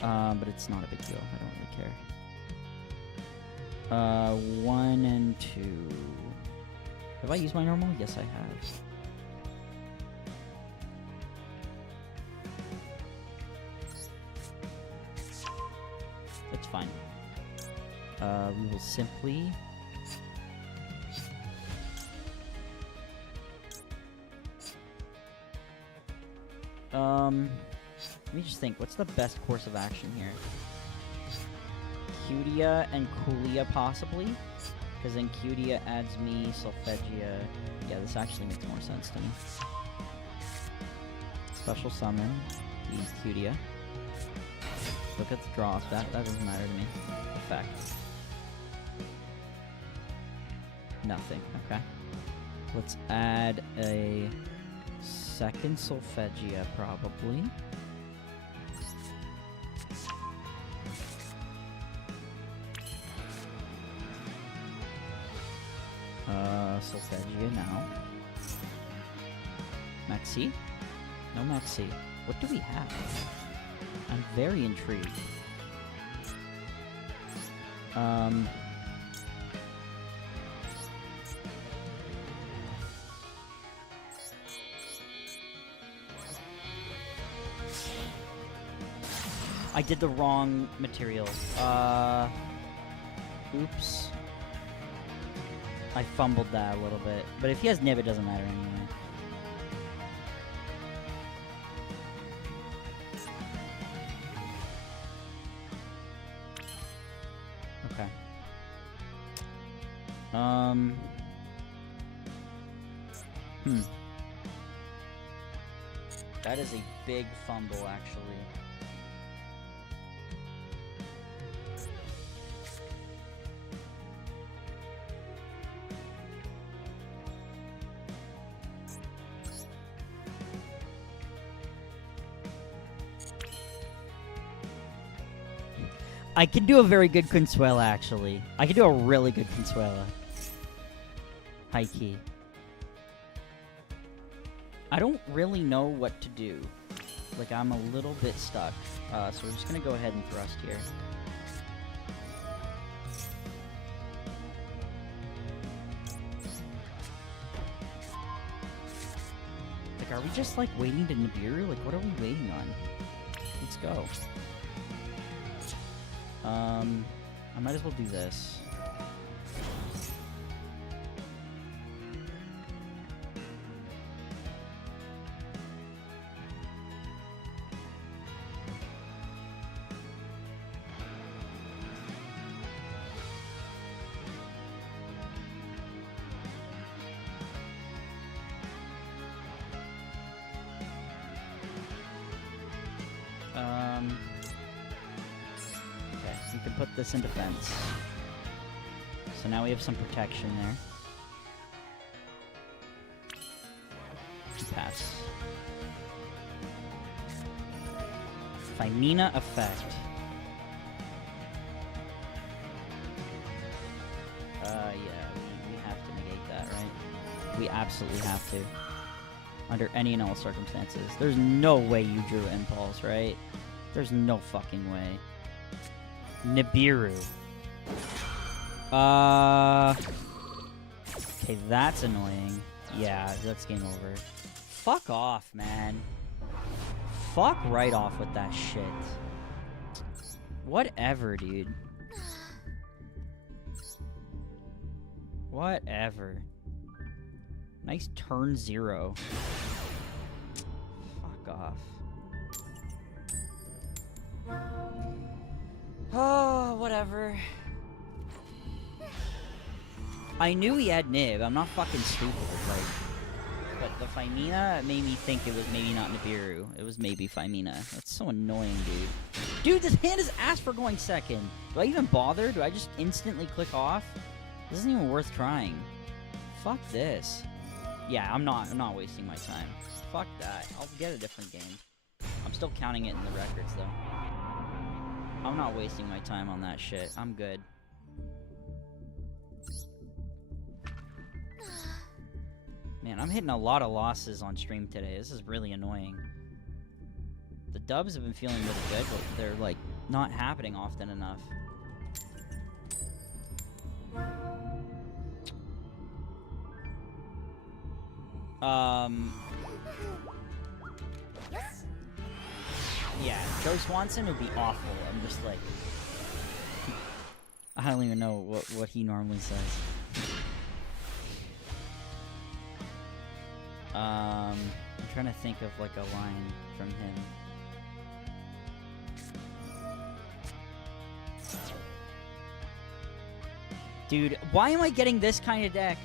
but it's not a big deal. I don't really care. 1 and 2. Have I used my normal? Yes, I have. That's fine. We will simply... let me just think. What's the best course of action here? Cutia and Coolia, possibly? Because then Cutia adds me Solfegia. Yeah, this actually makes more sense to me. Special summon the Cutia. Look at the draw. That doesn't matter to me. Effect. Nothing. Okay. Let's add a second Solfegia, probably. Solfegia now. Maxi? No Maxi. What do we have? I'm very intrigued. I did the wrong material. Oops. I fumbled that a little bit. But if he has Nib, it doesn't matter anyway. Okay. That is a big fumble, actually. I could do a very good Consuela, actually. I could do a really good Consuela. High key. I don't really know what to do. Like, I'm a little bit stuck. So we're just gonna go ahead and thrust here. Like, are we just, like, waiting to Nibiru? Like, what are we waiting on? Let's go. I might as well do this. We can put this in defense. So now we have some protection there. Pass. Phimina effect. Yeah, we have to negate that, right? We absolutely have to. Under any and all circumstances. There's no way you drew Impulse, right? There's no fucking way. Nibiru. Okay, that's annoying. Yeah, that's game over. Fuck off, man. Fuck right off with that shit. Whatever, dude. Whatever. Nice turn 0. Fuck off. Oh, whatever. I knew he had Nib. I'm not fucking stupid. Like, but the Phimina made me think it was maybe not Nibiru. It was maybe Phimina. That's so annoying, dude. Dude, this hand is ass for going second. Do I even bother? Do I just instantly click off? This isn't even worth trying. Fuck this. Yeah, I'm not wasting my time. Fuck that. I'll get a different game. I'm still counting it in the records, though. I'm not wasting my time on that shit. I'm good. Man, I'm hitting a lot of losses on stream today. This is really annoying. The dubs have been feeling really good, but they're, like, not happening often enough. Yeah, Joe Swanson would be awful. I'm just like, I don't even know what he normally says. I'm trying to think of like a line from him. Dude, why am I getting this kind of deck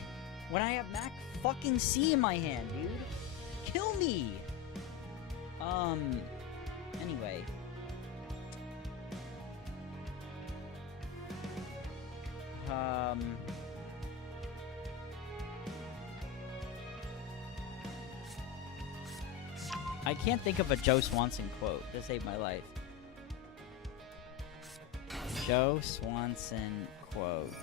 when I have Mac fucking C in my hand, dude? Kill me! Anyway. I can't think of a Joe Swanson quote to save my life. Joe Swanson quotes.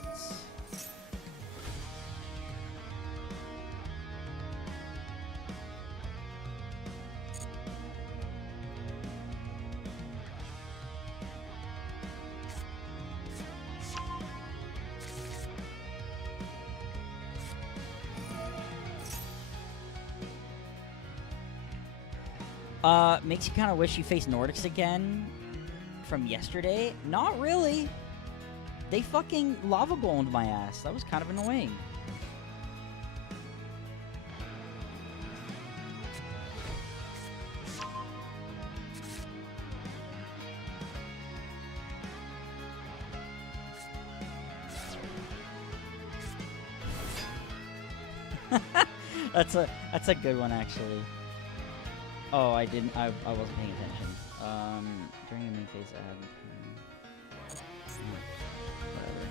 Makes you kind of wish you faced Nordics again from yesterday. Not really. They fucking lava boned my ass. That was kind of annoying. That's a good one actually. Oh, I wasn't paying attention. During the main phase, I had whatever.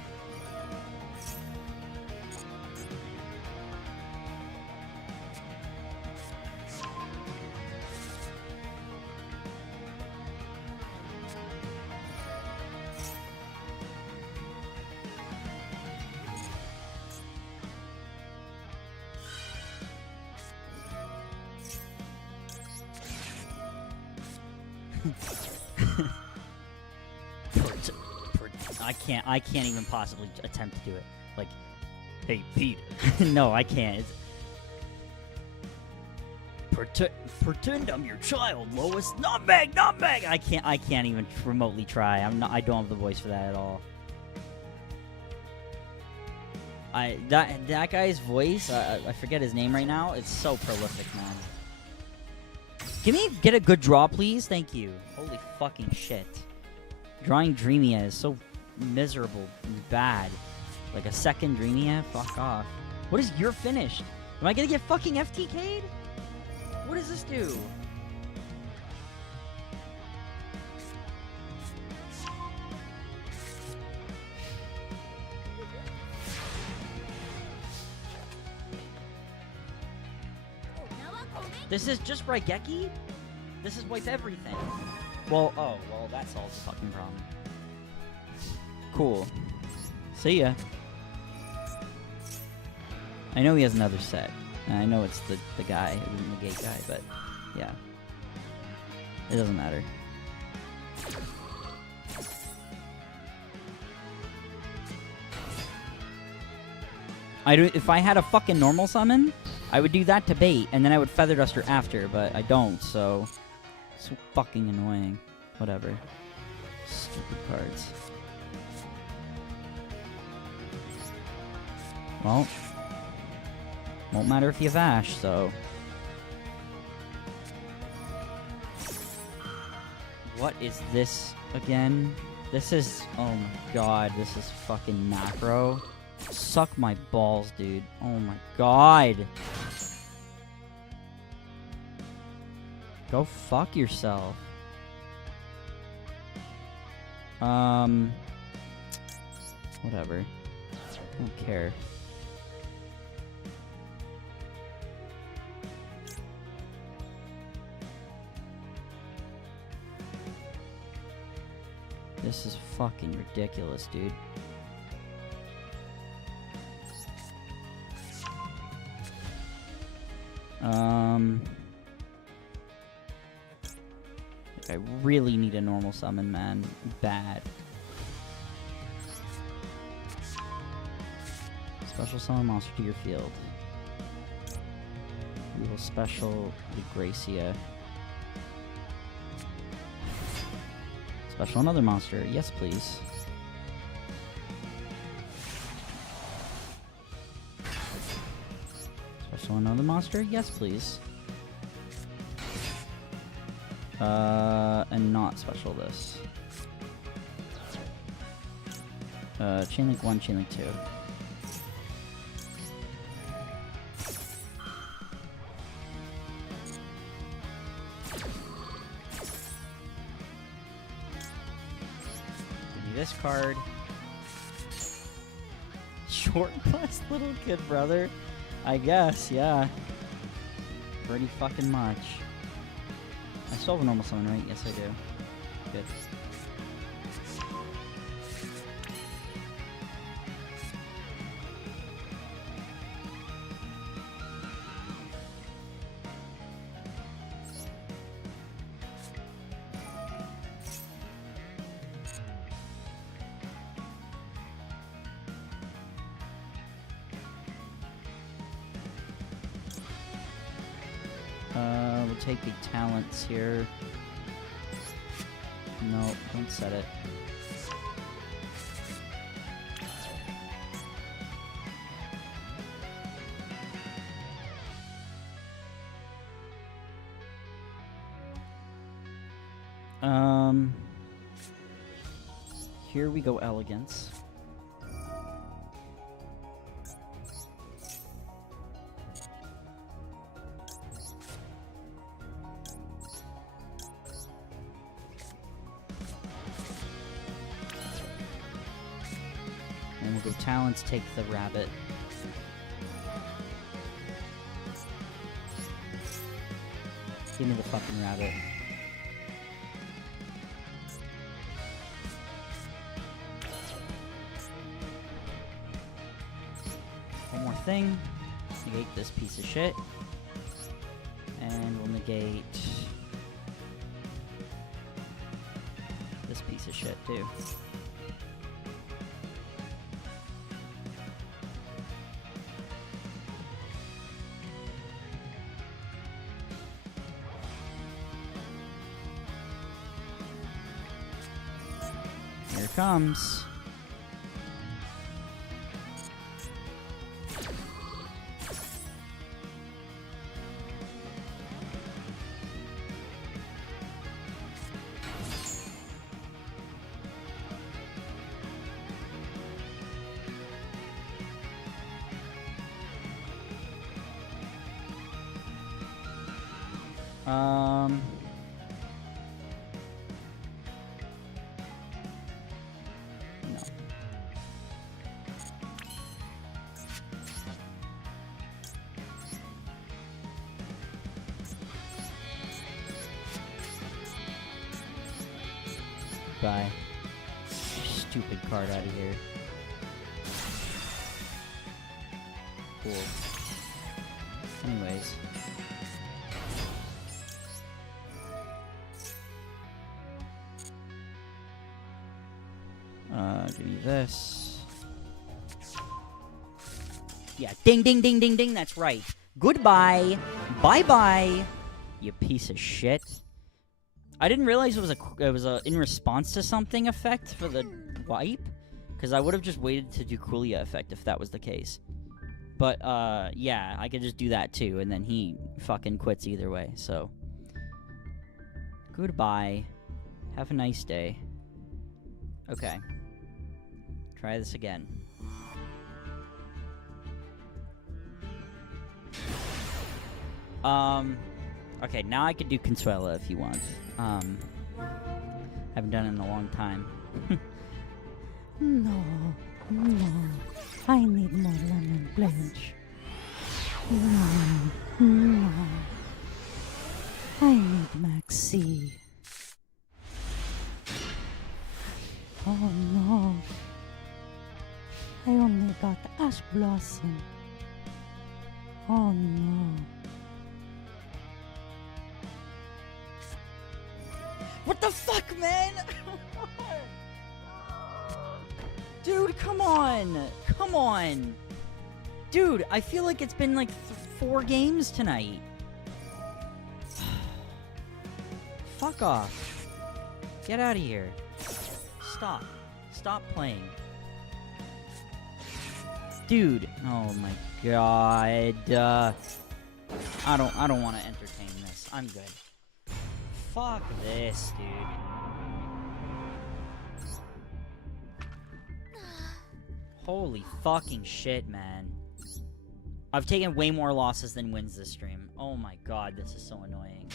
I can't even possibly attempt to do it. Like, hey, Pete. No, I can't. Pretend I'm your child, Lois. Nutmeg. I can't even remotely try. I don't have the voice for that at all. That guy's voice, I forget his name right now. It's so prolific, man. Get a good draw, please. Thank you. Holy fucking shit. Drawing Dreamia is so miserable and bad. Like a second Dreamia? Fuck off. What is your finished? Am I gonna get fucking FTK'd? What does this do? This is just Raigeki? This is wipe everything. Well, that solves the fucking problem. Cool. See ya. I know he has another set. And I know it's the guy, the gate guy, but yeah. It doesn't matter. If I had a fucking normal summon, I would do that to bait, and then I would Feather Duster after, but I don't, so... It's so fucking annoying. Whatever. Stupid cards. Well, won't matter if you have Ash, so... What is this again? This is... Oh my god, this is fucking macro. Suck my balls, dude. Oh my god. Go fuck yourself. Whatever. I don't care. This is fucking ridiculous, dude. I really need a normal summon, man. Bad. Special summon monster to your field. We will special Gracia. Special another monster. Yes, please. Special another monster. Yes, please. And not special this. Chain link 1, chain link 2. Give me this card. Short quest, little kid brother. I guess, yeah. Pretty fucking much. I still have a normal summon, right? Yes, I do. Good. We'll take the talents here. No, don't set it. Here we go, elegance. And we'll go talents, take the rabbit. Give me the fucking rabbit. One more thing. Negate this piece of shit. And we'll negate this piece of shit too. Here it comes. No. Bye. Stupid card out of here. Cool. Anyways. Give me this. Yeah, ding, ding, ding, ding, ding, that's right. Goodbye. Bye-bye, you piece of shit. I didn't realize it was a in response to something effect for the wipe, because I would have just waited to do Coolia effect if that was the case. But, yeah, I could just do that too, and then he fucking quits either way, so. Goodbye. Have a nice day. Okay. Try this again. Okay, now I could do Consuela if you want. Haven't done it in a long time. No, no. I need more lemon blanche. No, no. I need Maxi. Oh no. I only got Ash Blossom. Oh no. What the fuck, man? Dude, come on! Come on! Dude, I feel like it's been like 4 games tonight. Fuck off. Get out of here. Stop. Stop playing. Dude. Oh my god. I don't want to entertain this. I'm good. Fuck this, dude. Holy fucking shit, man. I've taken way more losses than wins this stream. Oh my god, this is so annoying.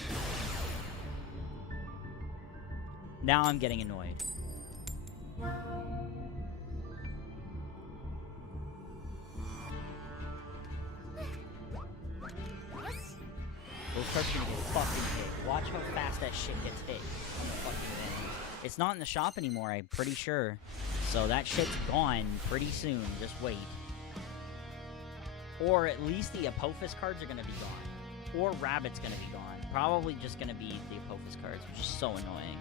Now I'm getting annoyed. Those cards are gonna get fucking hit. Watch how fast that shit gets hit on the fucking thing. It's not in the shop anymore, I'm pretty sure. So that shit's gone pretty soon. Just wait. Or at least the Apophis cards are gonna be gone. Or Rabbit's gonna be gone. Probably just gonna be the Apophis cards, which is so annoying.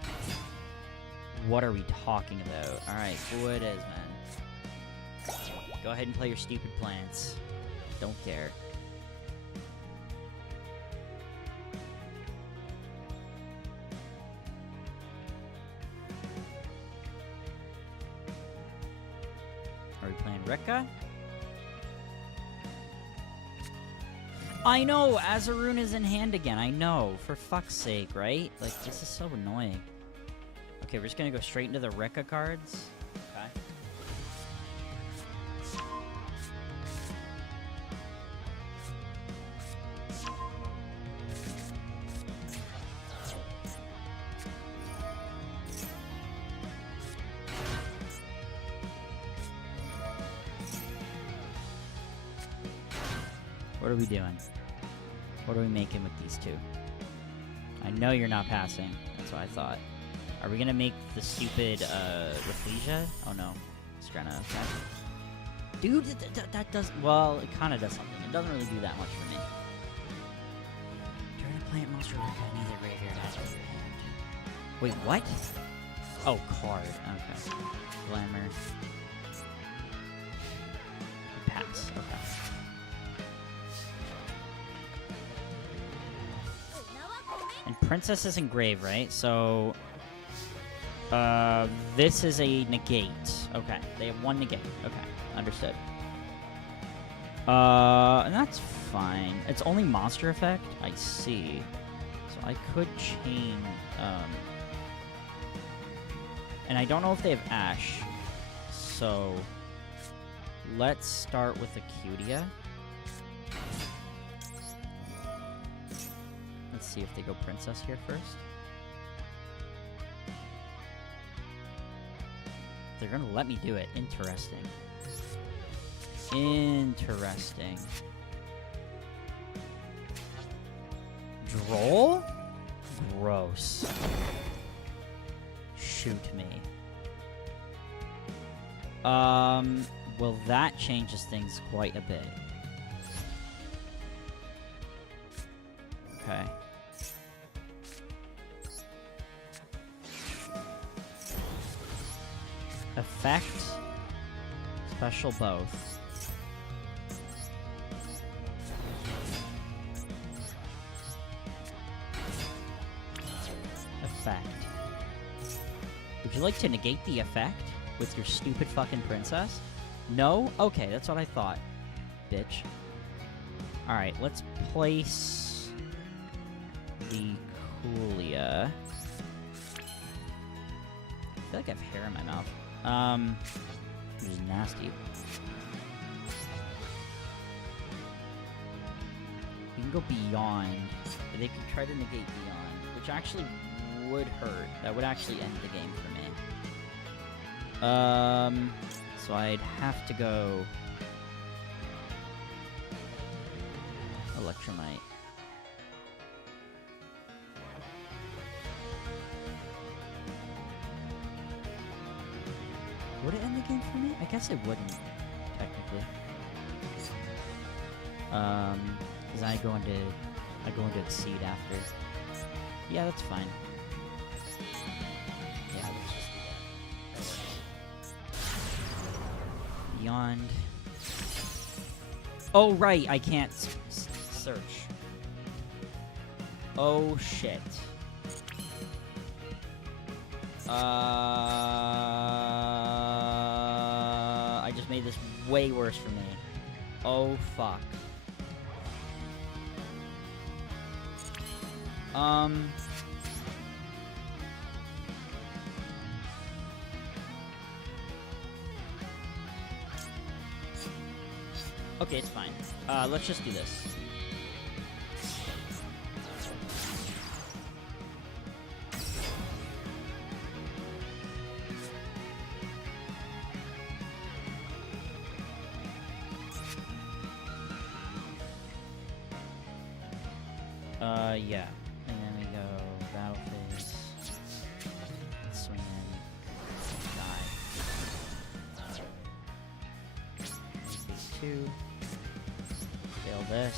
What are we talking about? Alright, cool it is, man. Go ahead and play your stupid plants. Don't care. Are we playing Rekka? I know! Azarun is in hand again, I know. For fuck's sake, right? Like, this is so annoying. Okay, we're just gonna go straight into the Rekka cards. Okay. What are we doing? What are we making with these two? I know you're not passing. That's what I thought. Are we gonna make the stupid, Rafflesia? Oh no. Strena, okay. Dude, that does... Well, it kinda does something. It doesn't really do that much for me. Turn a plant monster like I neither graveyard has in your hand. Wait, what? Oh, card. Okay. Glamour. Pass. Okay. And Princess is engraved, right? So... this is a negate. Okay, they have 1 negate. Okay, understood. And that's fine. It's only monster effect? I see. So I could chain, and I don't know if they have Ash. So... let's start with Acutia. Let's see if they go Princess here first. They're gonna let me do it. Interesting. Interesting. Droll? Gross. Shoot me. Well, that changes things quite a bit. Okay. Effect. Special both. Effect. Would you like to negate the effect with your stupid fucking princess? No? Okay, that's what I thought. Bitch. Alright, let's place the Coolia. I feel like I have hair in my mouth. Which is nasty. We can go beyond. They could try to negate beyond, which actually would hurt. That would actually end the game for me. So I'd have to go Electromite. Would it end the game for me? I guess it wouldn't, technically. Because I go into Exceed after. Yeah, that's fine. Yeah, let's just do that. Beyond. Oh, right, I can't search. Oh, shit. I just made this way worse for me. Oh, fuck. Okay, it's fine. Let's just do this. Yeah. And then we go battle phase. Swing in. Die. Phase 2. Fail this.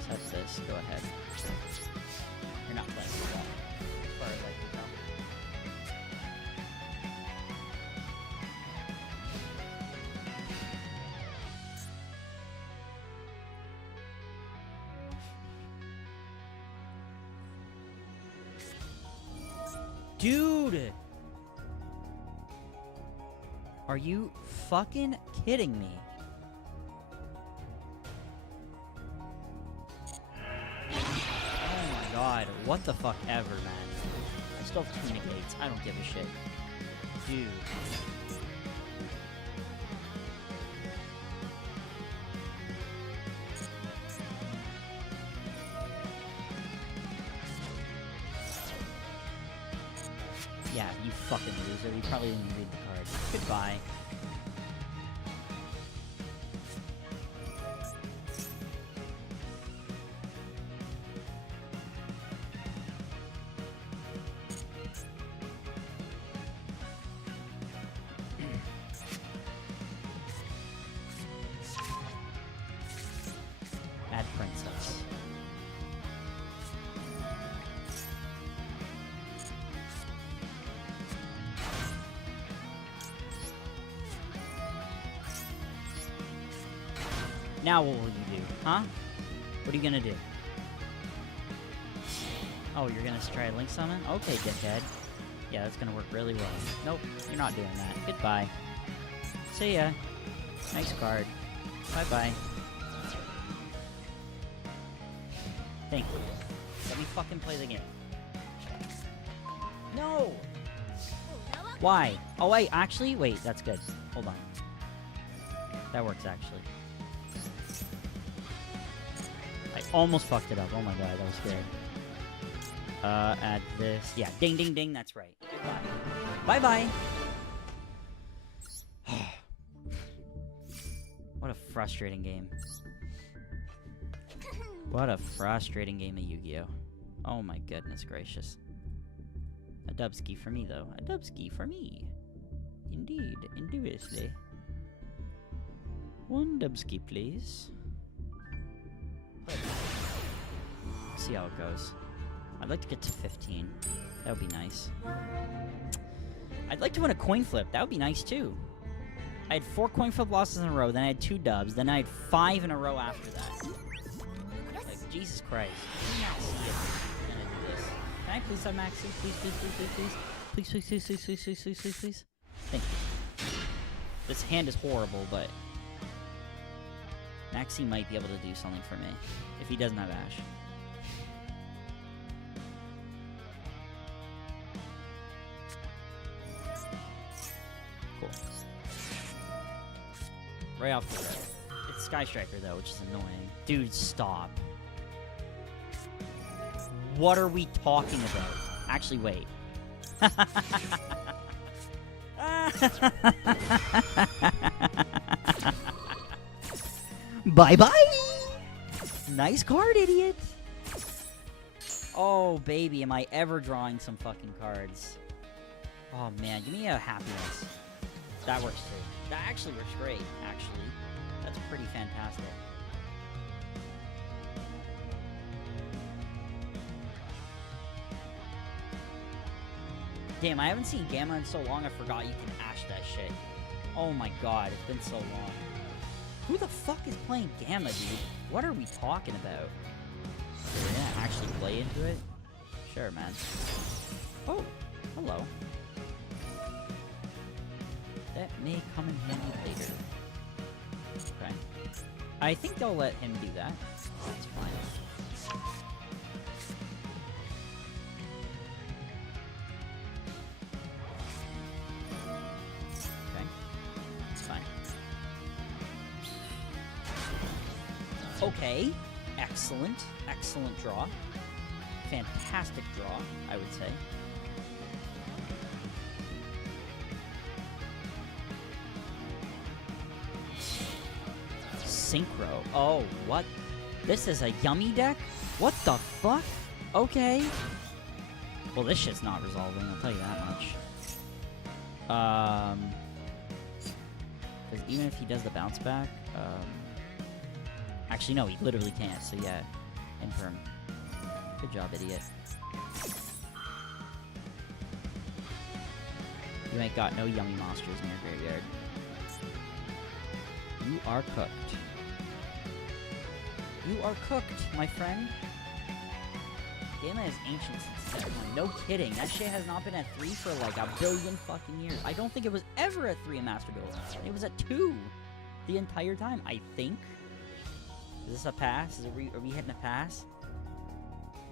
Set this. Go ahead. You're not playing with that. As far as I can tell. Dude! Are you fucking kidding me? Oh my god, what the fuck ever, man. I still have two negates. I don't give a shit. Dude. Yeah, you fucking loser. You probably didn't read the card. Goodbye. Add princess. Now what will you do, huh? What are you gonna do? Oh, you're gonna try Link Summon? Okay, dickhead. Yeah, that's gonna work really well. Nope, you're not doing that. Goodbye. See ya. Nice card. Bye-bye. Thank you. Let me fucking play the game. No! Why? Oh, wait, actually? Wait, that's good. Hold on. That works, actually. I almost fucked it up. Oh my god, that was scary. Add this. Yeah, ding, ding, ding. That's right. Goodbye. Bye-bye. What a frustrating game. What a frustrating game of Yu-Gi-Oh! Oh my goodness gracious. A dubski for me, though. A dubski for me. Indeed. Indubitably. One dubski, please. See how it goes. I'd like to get to 15. That would be nice. I'd like to win a coin flip. That would be nice, too. I had 4 coin flip losses in a row, then I had 2 dubs, then I had 5 in a row after that. Like, Jesus Christ. Can you not see it? I'm gonna do this. Can I please have Maxi? Please, please, please, please, please. Please, please, please, please, please, please, please, please, please. Thank you. This hand is horrible, but Maxi might be able to do something for me if he doesn't have Ash. Cool. Right off the rip. It's Sky Striker though, which is annoying. Dude, stop. What are we talking about? Actually, wait. Bye-bye! Nice card, idiot! Oh, baby, am I ever drawing some fucking cards. Oh, man, give me a happiness. That works, too. That actually works great, actually. That's pretty fantastic. Damn, I haven't seen Gamma in so long, I forgot you can Ash that shit. Oh my god, it's been so long. Who the fuck is playing Gamma, dude? What are we talking about? Okay, we're gonna actually play into it? Sure, man. Oh, hello. That may come in handy later. Okay. I think they'll let him do that. That's fine. Okay. It's fine. Okay. Excellent. Excellent draw. Fantastic draw, I would say. Synchro. Oh, what? This is a yummy deck? What the fuck? Okay. Well, this shit's not resolving, I'll tell you that much. Because even if he does the bounce back, actually, no, he literally can't, so yeah. Infirm. Good job, idiot. You ain't got no yummy monsters in your graveyard. You are cooked. You are cooked, my friend. Gamma is ancient since Step 1. No kidding. That shit has not been at 3 for like a billion fucking years. I don't think it was ever at 3 in Master Duel. It was at 2 the entire time, I think. Is this a pass? Are we hitting a pass?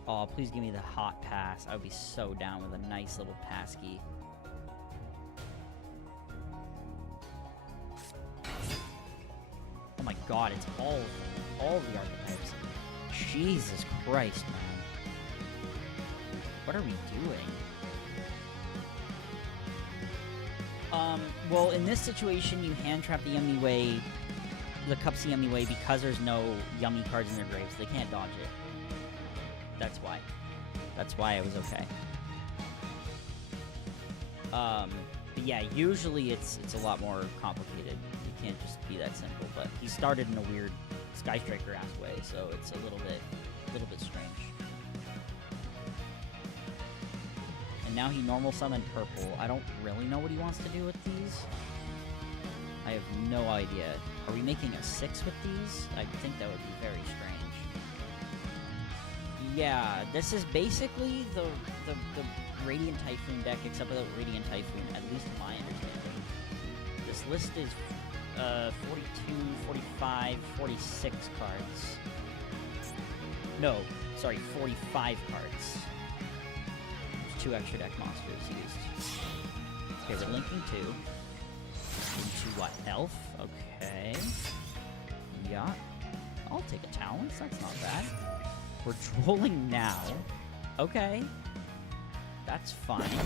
Oh, please give me the hot pass. I would be so down with a nice little passkey. Oh my god, it's all of the archetypes. Jesus Christ, man. What are we doing? Well, in this situation, you hand trap the Yummy Way, the Cupsy Yummy Way, because there's no Yummy cards in their graves. They can't dodge it. That's why. That's why it was okay. But yeah, usually it's a lot more complicated. It can't just be that simple. But he started in a weird Sky Striker-ass way, so it's a little bit strange. And now he normal summoned purple. I don't really know what he wants to do with these. I have no idea. Are we making a 6 with these? I think that would be very strange. Yeah, this is basically the Radiant Typhoon deck, except without Radiant Typhoon, at least in my understanding. This list is 42, 45, 46 cards. No, sorry, 45 cards. There's 2 extra deck monsters used. Okay, we're linking 2. Into what? Elf? Okay. Yeah. I'll take a Talents, that's not bad. We're trolling now. Okay. That's fine.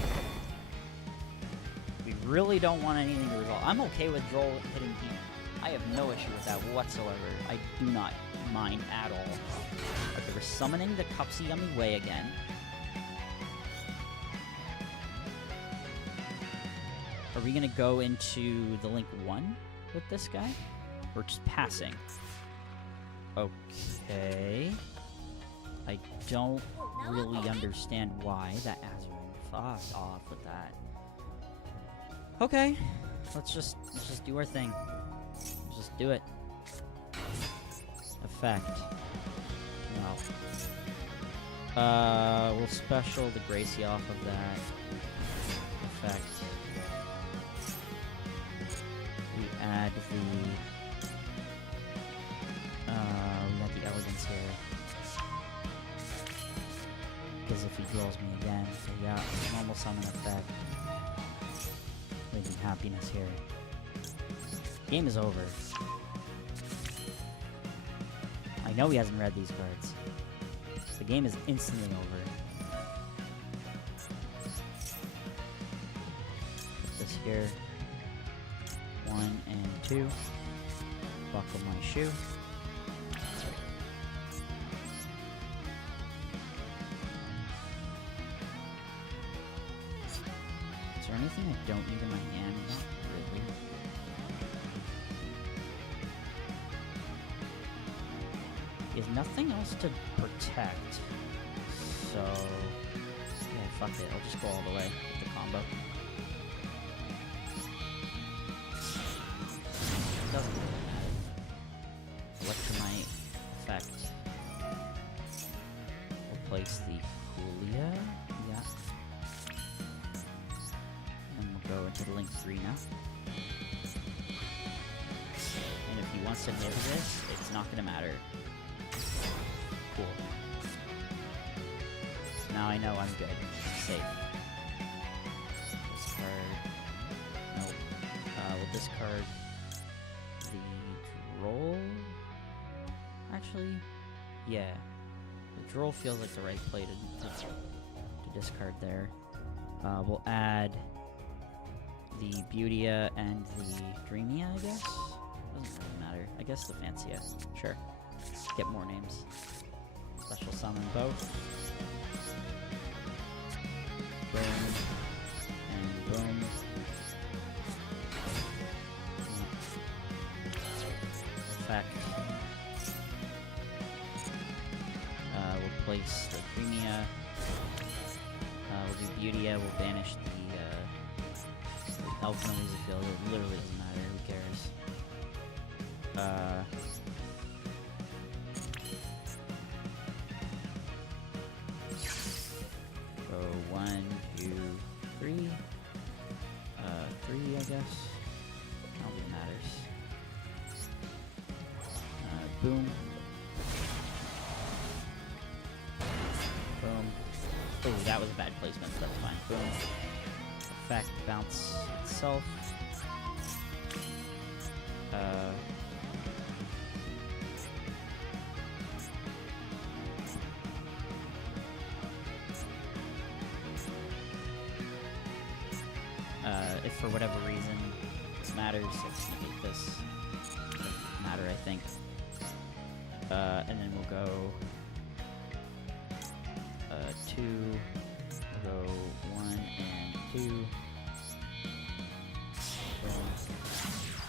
We really don't want anything to resolve. I'm okay with Droll hitting Demon. I have no issue with that whatsoever. I do not mind at all. Okay, we're summoning the Cupsy Yummy Way again. Are we gonna go into the Link 1 with this guy? Or just passing? Okay. I don't really understand why that Azurin fucked off with that. Okay, let's just do our thing. Let's just do it. Effect. No. We'll special the Gracie off of that. Effect. We add the. We want the Elegance here. Because if he drills me again, so yeah, normal summon effect. Making happiness here. Game is over. I know he hasn't read these cards. The game is instantly over. Put this here. 1 and 2. Buckle my shoe. Is there anything I don't need in my hand? Not really. He has nothing else to protect. So, yeah, fuck it. I'll just go all the way with the combo. Doesn't really matter. arena. And if he wants to hit this, it's not gonna matter. Cool. So now I know I'm good. Safe. Discard. Nope. We'll discard the Droll. Actually, yeah. The Droll feels like the right play to discard there. We'll add the Beautia and the Dreamia, I guess? Doesn't really matter. I guess the Fancia. Sure. Get more names. Special summon both. Boom. And boom. Effect. We'll place the Dreamia. We'll do Beautia. We'll banish the Elf Noise Field. It literally doesn't matter. Who cares? So 1, 2, 3. 3, I guess. I don't think it matters. Boom. Boom. Oh, that was a bad placement, but that's fine. Boom. Effect, bounce itself. If for whatever reason this matters, let's negate this. Doesn't matter, I think. And then we'll go 2. We'll go 1 and 2. Boom.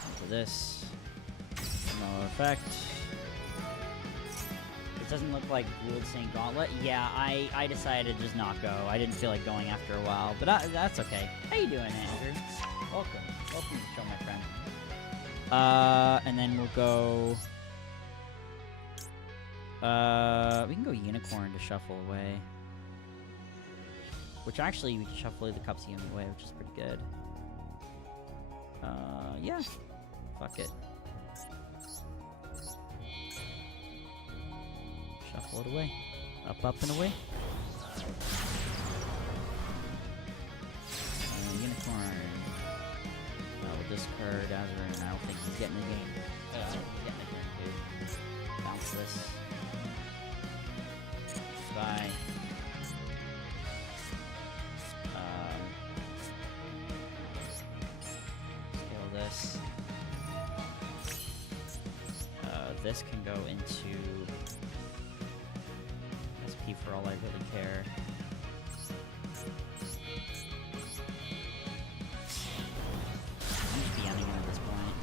Onto this. No effect. It doesn't look like Gould St. Gauntlet. Yeah, I decided to just not go. I didn't feel like going after a while, but that's okay. How you doing, Andrew? Welcome. Welcome to the show, my friend. And then we'll go... we can go Unicorn to shuffle away. Which actually, we can shuffle the Cups Yumi away, which is pretty good. Yeah. Fuck it. Shuffle it away. Up, up, and away. Unicorn. We'll discard Azurin. I don't think he's getting the game. Getting the game, dude. Bounce this. Bye. Scale this. This can go into SP for all I really care. I'm just DMing him at this point.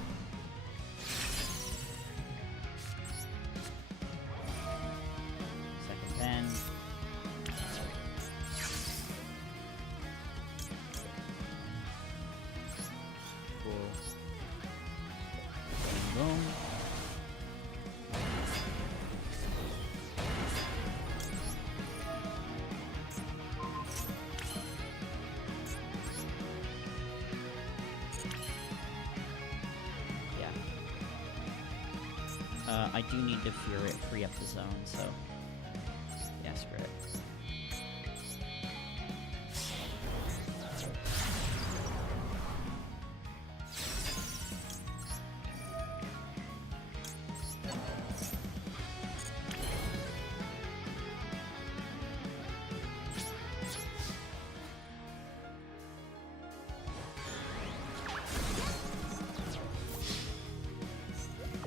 Second pen. Cool. Boom. I do need to free up the zone, so yeah, screw it.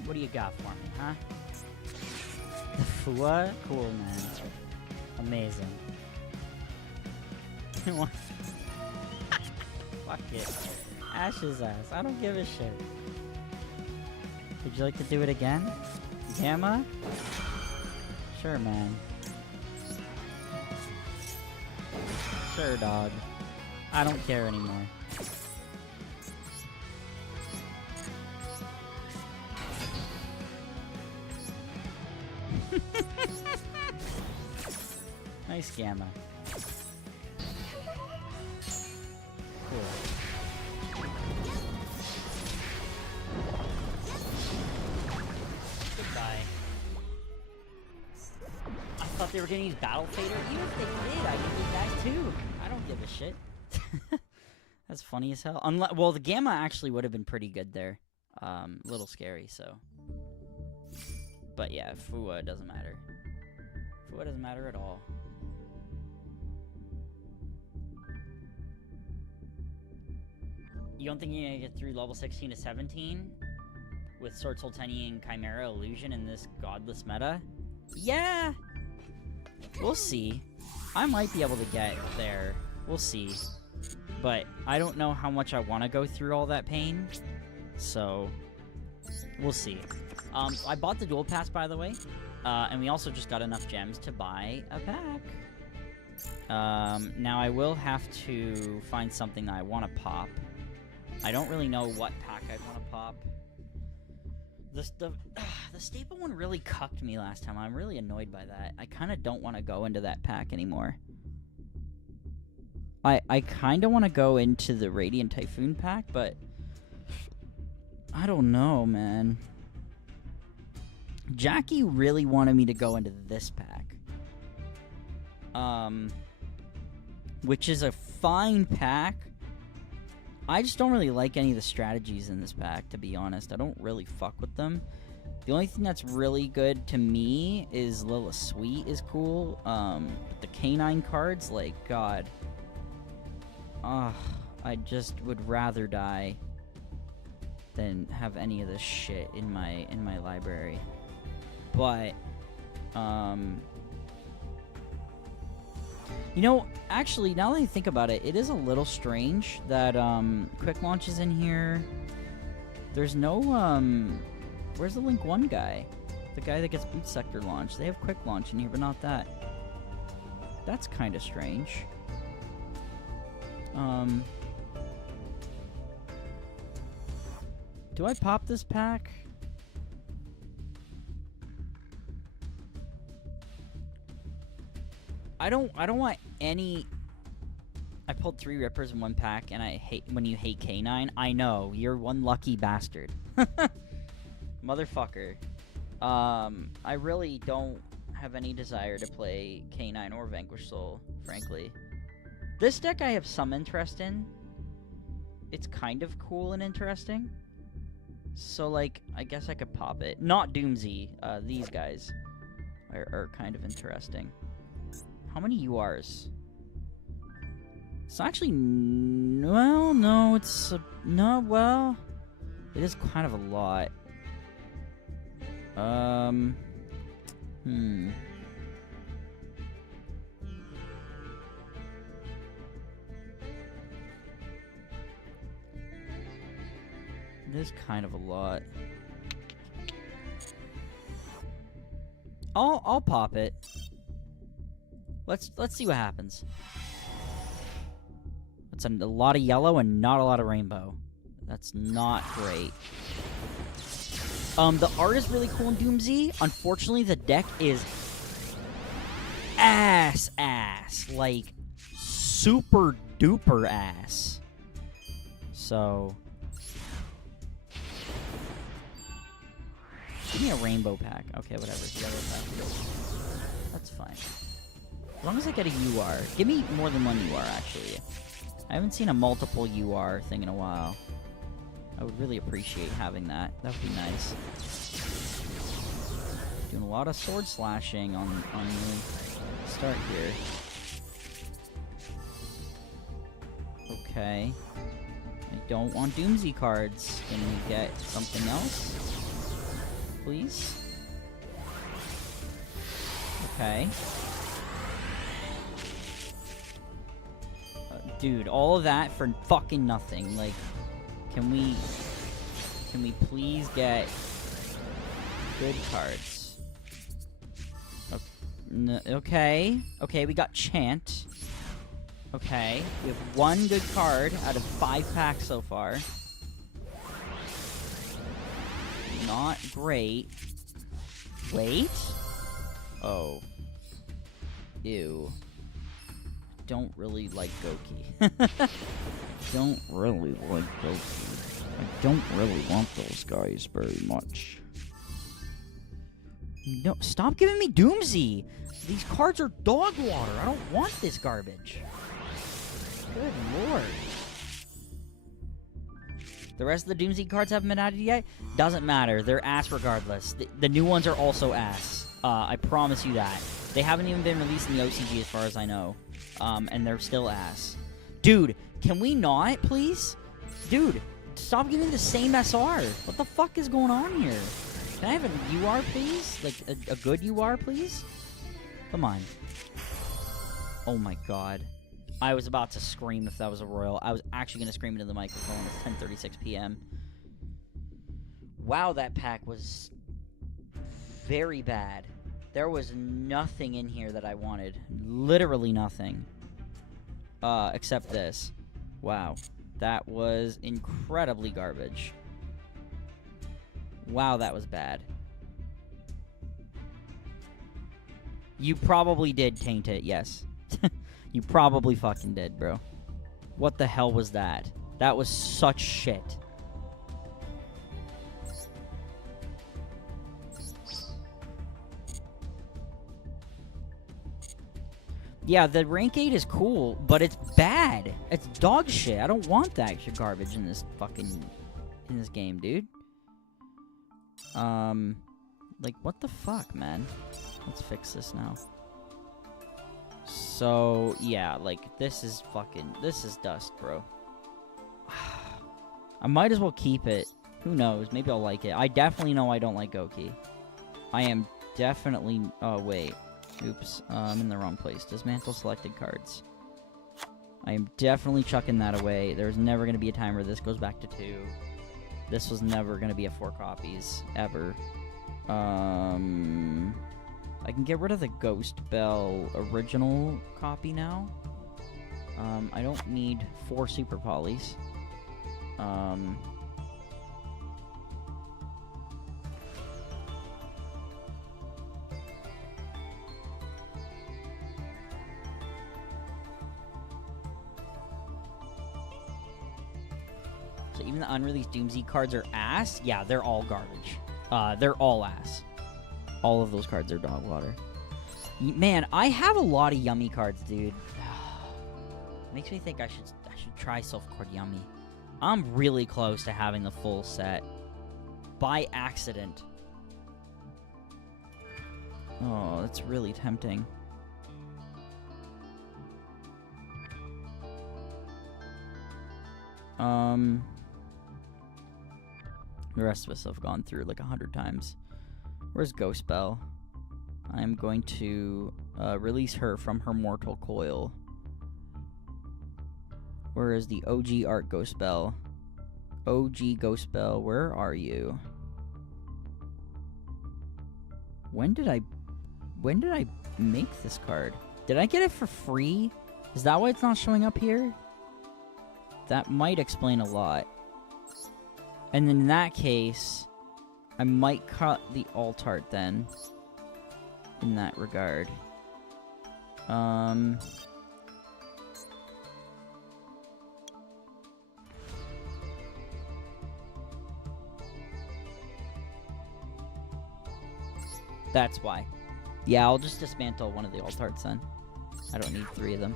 What do you got for me, huh? What? Cool, man. Amazing. Fuck it. Ash's ass. I don't give a shit. Would you like to do it again? Gamma? Sure, man. Sure, dog. I don't care anymore. Nice Gamma. Cool. thought they were gonna use Battle Fader. Even if they did, I could do that too. I don't give a shit. That's funny as hell. Well, the Gamma actually would have been pretty good there. A little scary, so. But yeah, Fua doesn't matter. Fua doesn't matter at all. You don't think you're gonna get through level 16 to 17 with Sword Sultani and Chimera Illusion in this godless meta? Yeah! We'll see. I might be able to get there. We'll see. But I don't know how much I want to go through all that pain. So, we'll see. I bought the Duel Pass, by the way. And we also just got enough gems to buy a pack. Now I will have to find something that I want to pop. I don't really know what pack I'd want to pop. The staple one really cucked me last time. I'm really annoyed by that. I kind of don't want to go into that pack anymore. I kind of want to go into the Radiant Typhoon pack, but I don't know, man. Jackie really wanted me to go into this pack. Which is a fine pack. I just don't really like any of the strategies in this pack, to be honest. I don't really fuck with them. The only thing that's really good to me is Lila Sweet is cool. But the Canine cards, like, God. I just would rather die than have any of this shit in my library. But, you know, actually, now that I think about it, it is a little strange that, Quick Launch is in here. There's no, where's the Link 1 guy? The guy that gets Boot Sector Launch. They have Quick Launch in here, but not that. That's kind of strange. Do I pop this pack? I don't want any. I pulled 3 Rippers in one pack, and I hate when you hate K9. I know, you're one lucky bastard. Motherfucker. I really don't have any desire to play K9 or Vanquish Soul, frankly. This deck I have some interest in. It's kind of cool and interesting. So, like, I guess I could pop it. Not Doomsy. These guys are kind of interesting. How many URs? It's actually... Well, no, it's... no, well... It is kind of a lot. It is kind of a lot. I'll pop it. Let's see what happens. That's a lot of yellow and not a lot of rainbow. That's not great. The art is really cool in Doomsy. Unfortunately, the deck is ass. Like, super duper ass. So... Give me a rainbow pack. Okay, whatever. Yellow pack. That's fine. As long as I get a UR. Give me more than one UR, actually. I haven't seen a multiple UR thing in a while. I would really appreciate having that. That would be nice. Doing a lot of sword slashing on the start here. Okay. I don't want Doomsy cards. Can we get something else? Please? Okay. Dude, all of that for fucking nothing. Like, can we please get good cards? Okay. Okay, we got Chant. Okay. We have one good card out of 5 packs so far. Not great. Wait. Oh. Ew. Don't really like Goki. Don't really like Goki. I don't really want those guys very much. No, stop giving me Doomsy! These cards are dog water. I don't want this garbage. Good lord. The rest of the Doomsday cards haven't been added yet? Doesn't matter. They're ass regardless. The new ones are also ass. I promise you that. They haven't even been released in the OCG as far as I know. And they're still ass. Dude, can we not, please? Dude, stop giving me the same SR. What the fuck is going on here? Can I have an UR, please? Like, a good UR, please? Come on. Oh my god. I was about to scream if that was a Royal. I was actually going to scream into the microphone. It's 10:36 p.m. Wow, that pack was very bad. There was nothing in here that I wanted. Literally nothing. Except this. Wow. That was incredibly garbage. Wow, that was bad. You probably did taint it, yes. You probably fucking did, bro. What the hell was that? That was such shit. Yeah, the rank 8 is cool, but it's bad. It's dog shit. I don't want that extra garbage in this fucking... in this game, dude. Like, what the fuck, man? Let's fix this now. So, yeah, like, this is fucking... this is dust, bro. I might as well keep it. Who knows? Maybe I'll like it. I definitely know I don't like Goki. I am definitely... oh, wait. Oops. I'm in the wrong place. Dismantle selected cards. I am definitely chucking that away. There's never going to be a time where this goes back to 2. This was never going to be a 4 copies. Ever. I can get rid of the Ghost Bell original copy now. I don't need 4 Super Polys. So even the unreleased Doomsday cards are ass? Yeah, they're all garbage. They're all ass. All of those cards are dog water. Man, I have a lot of yummy cards, dude. Makes me think I should try Solfachord Yummy. I'm really close to having the full set. By accident. Oh, that's really tempting. The rest of us have gone through like 100 times. Where's Ghost Bell? I'm going to release her from her mortal coil. Where is the OG Art Ghost Bell? OG Ghost Bell, where are you? When did I make this card? Did I get it for free? Is that why it's not showing up here? That might explain a lot. And in that case, I might cut the alt art then. In that regard. That's why. Yeah, I'll just dismantle one of the alt arts then. I don't need 3 of them.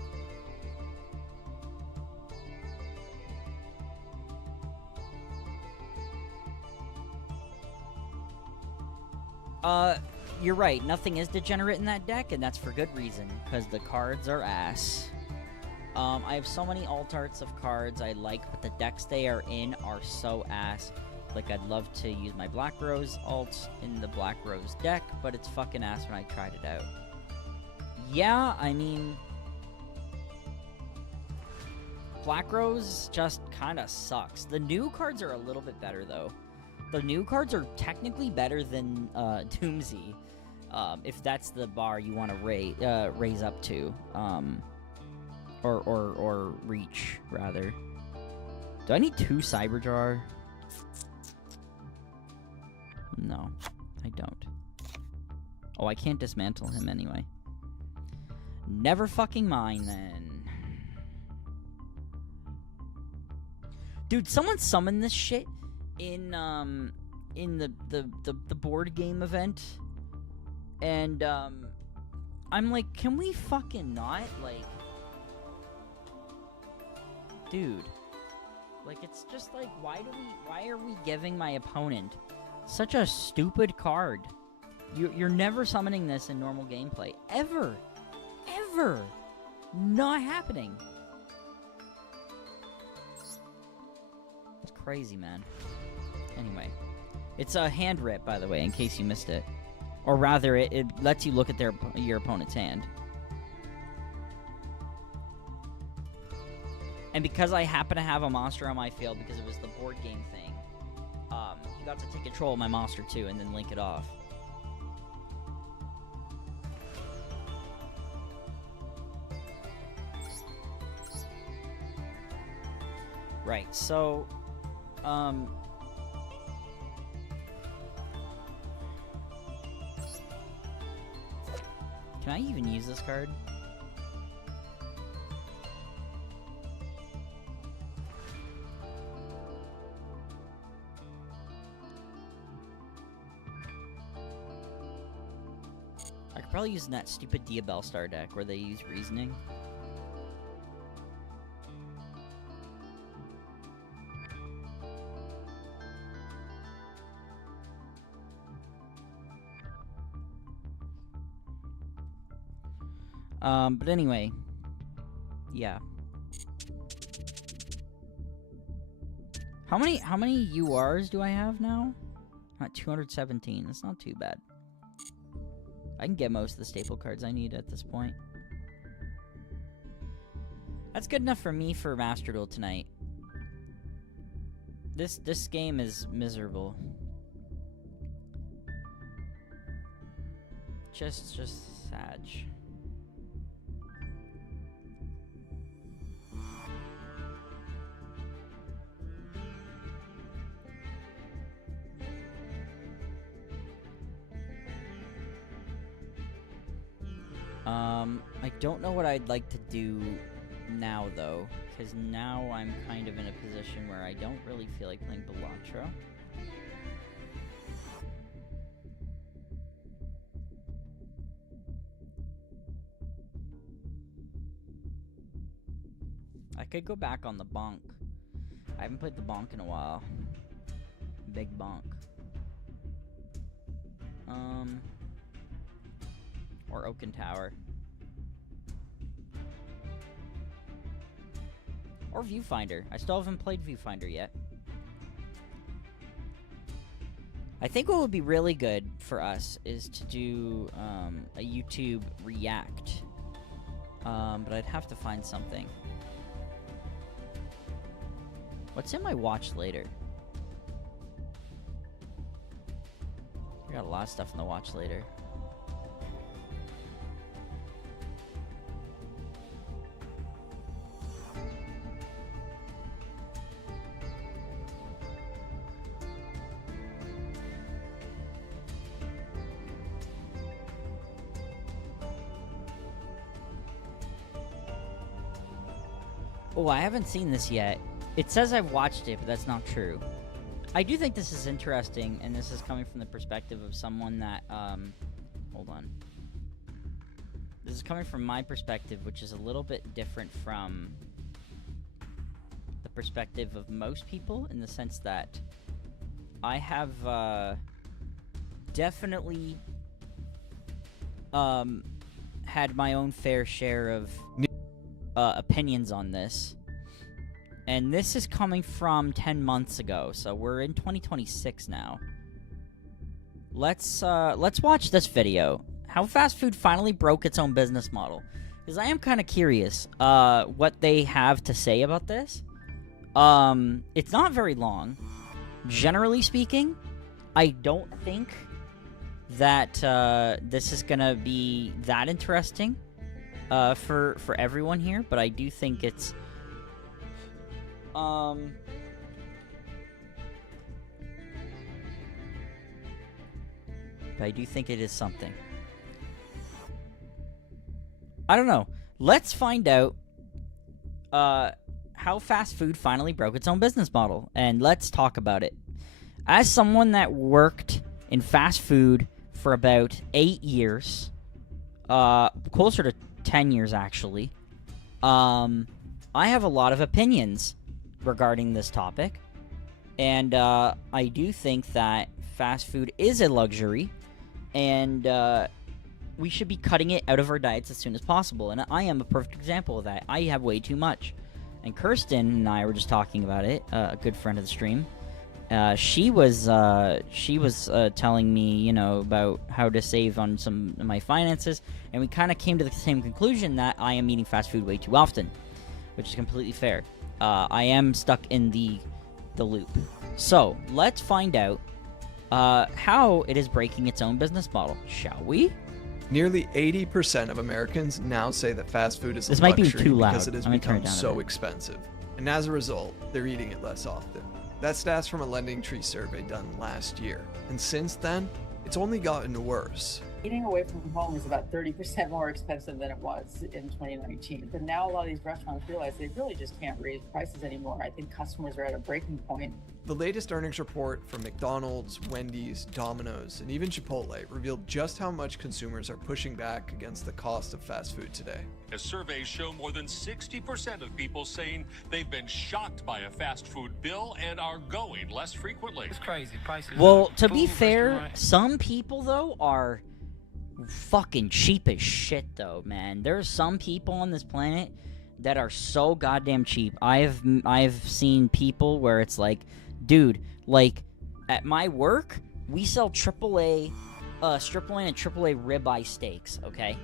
You're right. Nothing is degenerate in that deck, and that's for good reason, because the cards are ass. I have so many alt arts of cards I like, but the decks they are in are so ass. Like, I'd love to use my Black Rose alt in the Black Rose deck, but it's fucking ass when I tried it out. Yeah, I mean... Black Rose just kind of sucks. The new cards are a little bit better, though. The new cards are technically better than Doomsday, if that's the bar you want to raise up to, or reach rather. Do I need 2 Cyberjar? No, I don't. Oh, I can't dismantle him anyway. Never fucking mind then. Dude, someone summoned this shit in the board game event, and I I'm like, can we fucking not? Like, dude. Like, it's just like, why are we giving my opponent such a stupid card? You're never summoning this in normal gameplay. Ever. Ever. Not happening. It's crazy, man. Anyway. It's a hand rip, by the way, in case you missed it. Or rather, it lets you look at your opponent's hand. And because I happen to have a monster on my field, because it was the board game thing, you got to take control of my monster too, and then link it off. Right, so, can I even use this card? I could probably use that stupid Diabell Star deck where they use reasoning. But anyway, yeah. How many URs do I have now? At 217. That's not too bad. I can get most of the staple cards I need at this point. That's good enough for me for Master Duel tonight. This game is miserable. Just sad. I don't know what I'd like to do now, though, because now I'm kind of in a position where I don't really feel like playing Balatro. I could go back on the Bonk. I haven't played the Bonk in a while. Big Bonk. Or Oaken Tower. Or Viewfinder. I still haven't played Viewfinder yet. I think what would be really good for us is to do a YouTube react. But I'd have to find something. What's in my watch later? I got a lot of stuff in the watch later. Oh, I haven't seen this yet. It says I've watched it, but that's not true. I do think this is interesting, and this is coming from the perspective of someone that, hold on. This is coming from my perspective, which is a little bit different from the perspective of most people, in the sense that I have, definitely, had my own fair share of opinions on this. And this is coming from 10 months ago, so we're in 2026 now. Let's watch this video. How fast food finally broke its own business model. Because I am kind of curious what they have to say about this. It's not very long. Generally speaking, I don't think that this is going to be that interesting for everyone here, but I do think it's but I do think it is something. I don't know. Let's find out how fast food finally broke its own business model, and let's talk about it. As someone that worked in fast food for about 8 years, closer to 10 years actually. I have a lot of opinions regarding this topic, and I do think that fast food is a luxury, and we should be cutting it out of our diets as soon as possible, and I am a perfect example of that. I have way too much, and Kirsten and I were just talking about it, a good friend of the stream. She was telling me, you know, about how to save on some of my finances, and we kind of came to the same conclusion that I am eating fast food way too often, which is completely fair. I am stuck in the loop. So let's find out how it is breaking its own business model, shall we? Nearly 80% of Americans now say that fast food is a This might be luxury too loud. because it has I'm gonna turn it become down a so bit. expensive. And as a result, they're eating it less often. That's stats from a Lending Tree survey done last year. And since then, it's only gotten worse. Eating away from home is about 30% more expensive than it was in 2019. But now a lot of these restaurants realize they really just can't raise prices anymore. I think customers are at a breaking point. The latest earnings report from McDonald's, Wendy's, Domino's, and even Chipotle revealed just how much consumers are pushing back against the cost of fast food today. As surveys show, more than 60% of people saying they've been shocked by a fast food bill and are going less frequently. It's crazy. Prices. Well, to be Food, fair, restaurant. some people though are fucking cheap as shit though, man. There's some people on this planet that are so goddamn cheap. I've seen people where it's like, dude, like at my work, we sell AAA strip loin and AAA ribeye steaks, okay?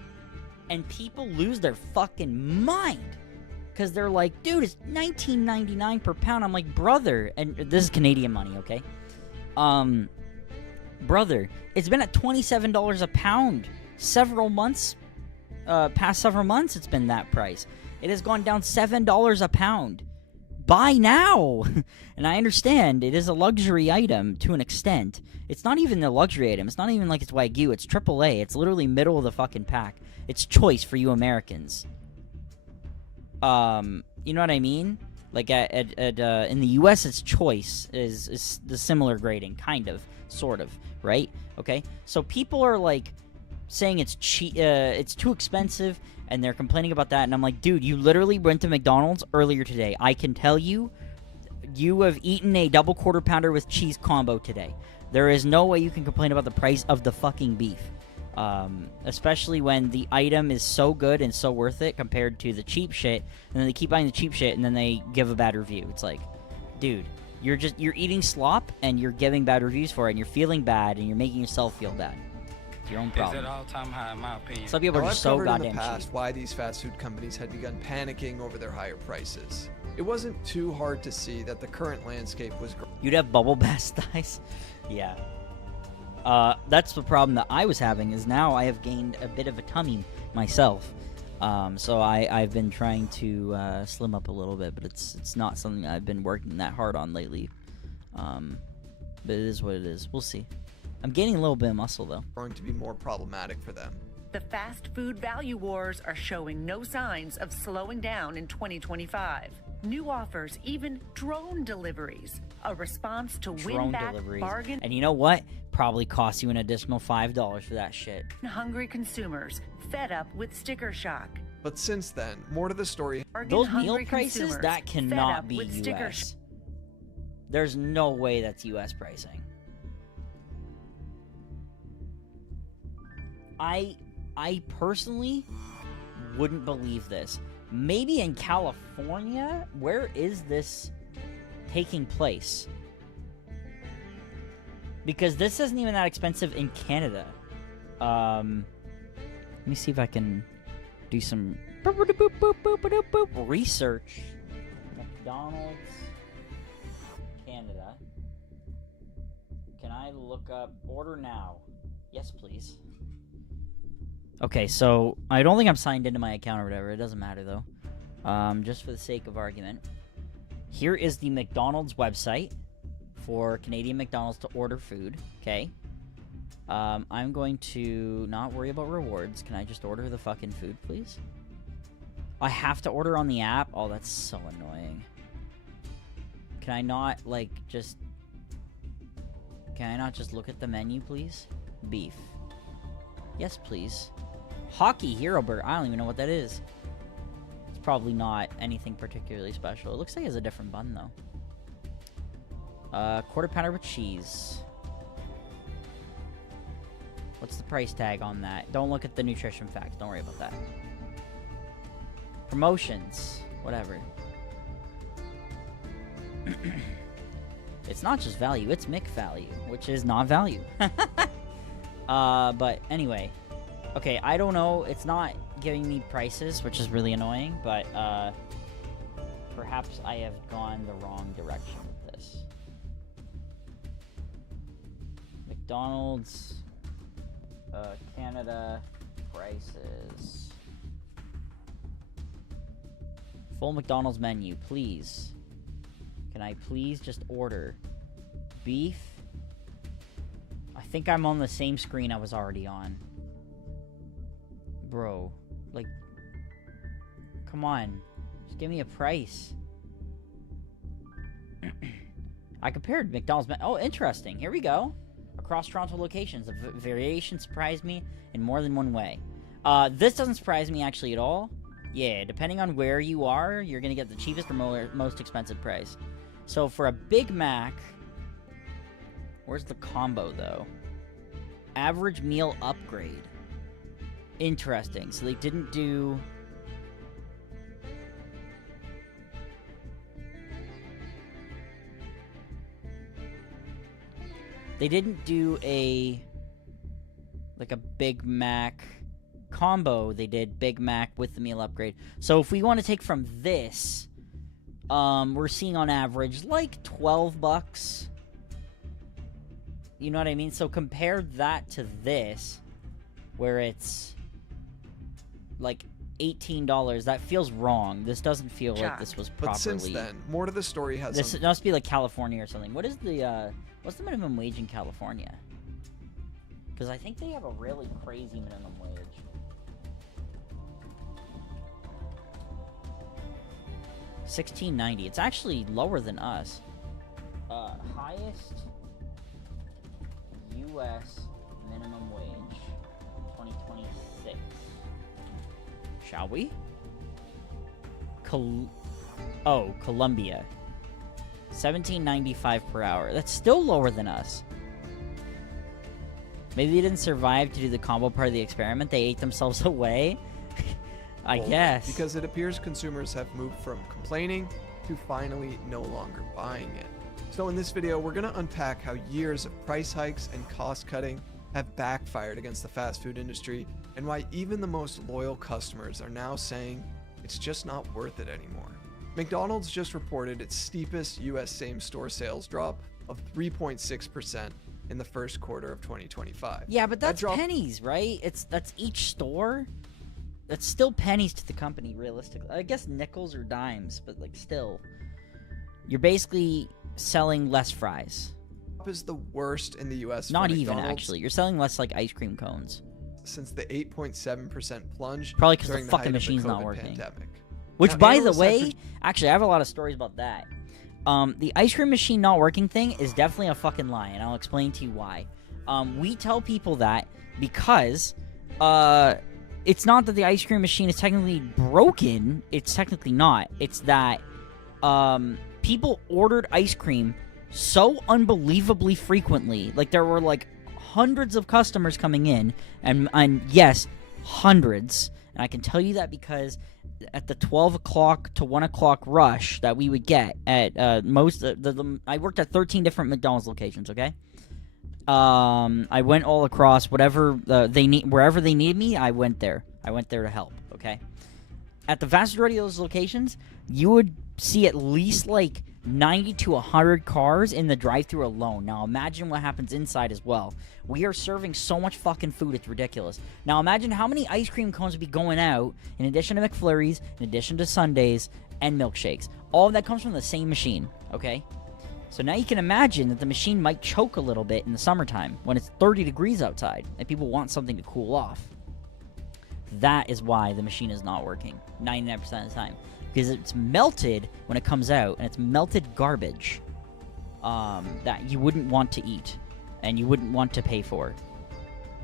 And people lose their fucking mind because they're like, dude, it's $19.99 per pound. I'm like, brother, and this is Canadian money, okay? Brother, it's been at $27 a pound several months. Past several months, it's been that price. It has gone down $7 a pound. Buy now! And I understand it is a luxury item to an extent. It's not even a luxury item. It's not even like it's Wagyu. It's AAA. It's literally middle of the fucking pack. It's choice for you Americans. You know what I mean? Like in the U.S., it's choice is the similar grading, kind of, sort of, right? Okay, so people are like saying it's cheap, it's too expensive, and they're complaining about that. And I'm like, dude, you literally went to McDonald's earlier today. I can tell you, you have eaten a double quarter pounder with cheese combo today. There is no way you can complain about the price of the fucking beef. Especially when the item is so good and so worth it compared to the cheap shit, and then they keep buying the cheap shit and then they give a bad review. It's like, dude, you're eating slop and you're giving bad reviews for it, and you're feeling bad and you're making yourself feel bad. It's your own It's problem. at all-time high, in my opinion. Some people Now, are I've just so covered in goddamn the past cheap. why these fast food companies had begun panicking over their higher prices. It wasn't too hard to see that the current landscape was You'd have bubble bath thighs. Yeah. That's the problem that I was having, is now I have gained a bit of a tummy myself. So I've been trying to slim up a little bit, but it's not something I've been working that hard on lately. But it is what it is. We'll see. I'm gaining a little bit of muscle, though. going to be more problematic for them. The fast food value wars are showing no signs of slowing down in 2025. New offers, even drone deliveries, a response to win Drone back deliveries. bargain And you know what? Probably cost you an additional $5 for that shit. hungry consumers fed up with sticker shock. But since then, more to the story. Bargain Those meal hungry prices, consumers that fed cannot up be with sticker US. There's no way that's US pricing. I personally wouldn't believe this. Maybe in California? Where is this taking place? Because this isn't even that expensive in Canada. Let me see if I can do some research. McDonald's, Canada. Can I look up order now? Yes, please. Okay, so I don't think I'm signed into my account or whatever. It doesn't matter, though. Just for the sake of argument. Here is the McDonald's website for Canadian McDonald's to order food, okay? I'm going to not worry about rewards. Can I just order the fucking food, please? I have to order on the app? Oh, that's so annoying. Can I not, like, just... Can I not just look at the menu, please? Beef. Yes, please. Hockey Hero Burger. I don't even know what that is. It's probably not anything particularly special. It looks like it has a different bun, though. Quarter pounder with cheese. What's the price tag on that? Don't look at the nutrition facts. Don't worry about that. Promotions. Whatever. It's not just value. It's Mick value, which is not value. But anyway. Okay, I don't know. It's not giving me prices, which is really annoying, but perhaps I have gone the wrong direction with this. McDonald's Canada prices. Full McDonald's menu, please. Can I please just order beef? I think I'm on the same screen I was already on. Bro, like, come on. Just give me a price. I compared McDonald's. Oh, interesting. Here we go. Across Toronto locations, the variation surprised me in more than one way. This doesn't surprise me actually at all. Yeah, depending on where you are, you're gonna get the cheapest or most expensive price. So for a Big Mac, where's the combo though? Average meal upgrade. Interesting. So they didn't do... They didn't do a Big Mac combo. They did Big Mac with the meal upgrade. So if we want to take from this, we're seeing on average like $12. You know what I mean? So compare that to this, where it's like $18. That feels wrong. This doesn't feel like this was properly... But since then, more to the story has... This must be like California or something. What is the, what's the minimum wage in California? Because I think they have a really crazy minimum wage. $16.90. It's actually lower than us. Highest U.S. minimum wage 2026. Shall we? Colombia. $17.95 per hour. That's still lower than us. Maybe they didn't survive to do the combo part of the experiment. They ate themselves away. I guess. Because it appears consumers have moved from complaining to finally no longer buying it. So in this video, we're going to unpack how years of price hikes and cost cutting have backfired against the fast food industry, and why even the most loyal customers are now saying it's just not worth it anymore. McDonald's just reported its steepest US same-store sales drop of 3.6% in the first quarter of 2025. Yeah, but that's pennies, right? That's each store. That's still pennies to the company, realistically. I guess nickels or dimes, but like still, you're basically selling less fries. Is the worst in the US. Not even actually. You're selling less like ice cream cones. Since the 8.7% plunge. Probably because the fucking machine's not working. Which, by the way, actually, I have a lot of stories about that. The ice cream machine not working thing is definitely a fucking lie, and I'll explain to you why. We tell people that because it's not that the ice cream machine is technically broken. It's technically not. It's that people ordered ice cream so unbelievably frequently. Like, there were, like, hundreds of customers coming in. And yes, hundreds. And I can tell you that because at the 12 o'clock to 1 o'clock rush that we would get at I worked at 13 different McDonald's locations, okay? I went all across wherever they needed me. I went there to help, okay? At the vast majority of those locations, you would see at least like 90 to 100 cars in the drive-thru alone. Now imagine what happens inside as well. We are serving so much fucking food, it's ridiculous. Now imagine how many ice cream cones would be going out in addition to McFlurries, in addition to sundaes, and milkshakes. All of that comes from the same machine, okay? So now you can imagine that the machine might choke a little bit in the summertime when it's 30 degrees outside and people want something to cool off. That is why the machine is not working 99% of the time. Because it's melted when it comes out, and it's melted garbage that you wouldn't want to eat and you wouldn't want to pay for.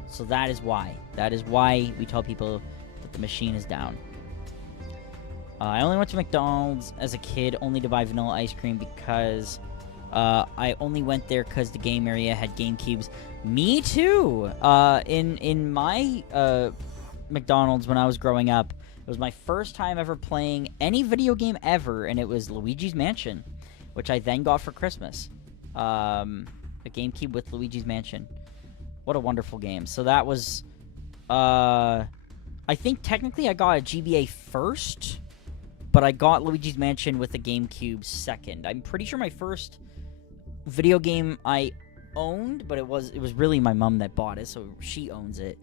So that is why. That is why we tell people that the machine is down. I only went to McDonald's as a kid only to buy vanilla ice cream because I only went there because the game area had GameCubes. Me too! In my McDonald's when I was growing up, it was my first time ever playing any video game ever, and it was Luigi's Mansion, which I then got for Christmas. A GameCube with Luigi's Mansion. What a wonderful game. So that was, I think technically I got a GBA first, but I got Luigi's Mansion with the GameCube second. I'm pretty sure my first video game I owned, but it was really my mom that bought it, so she owns it,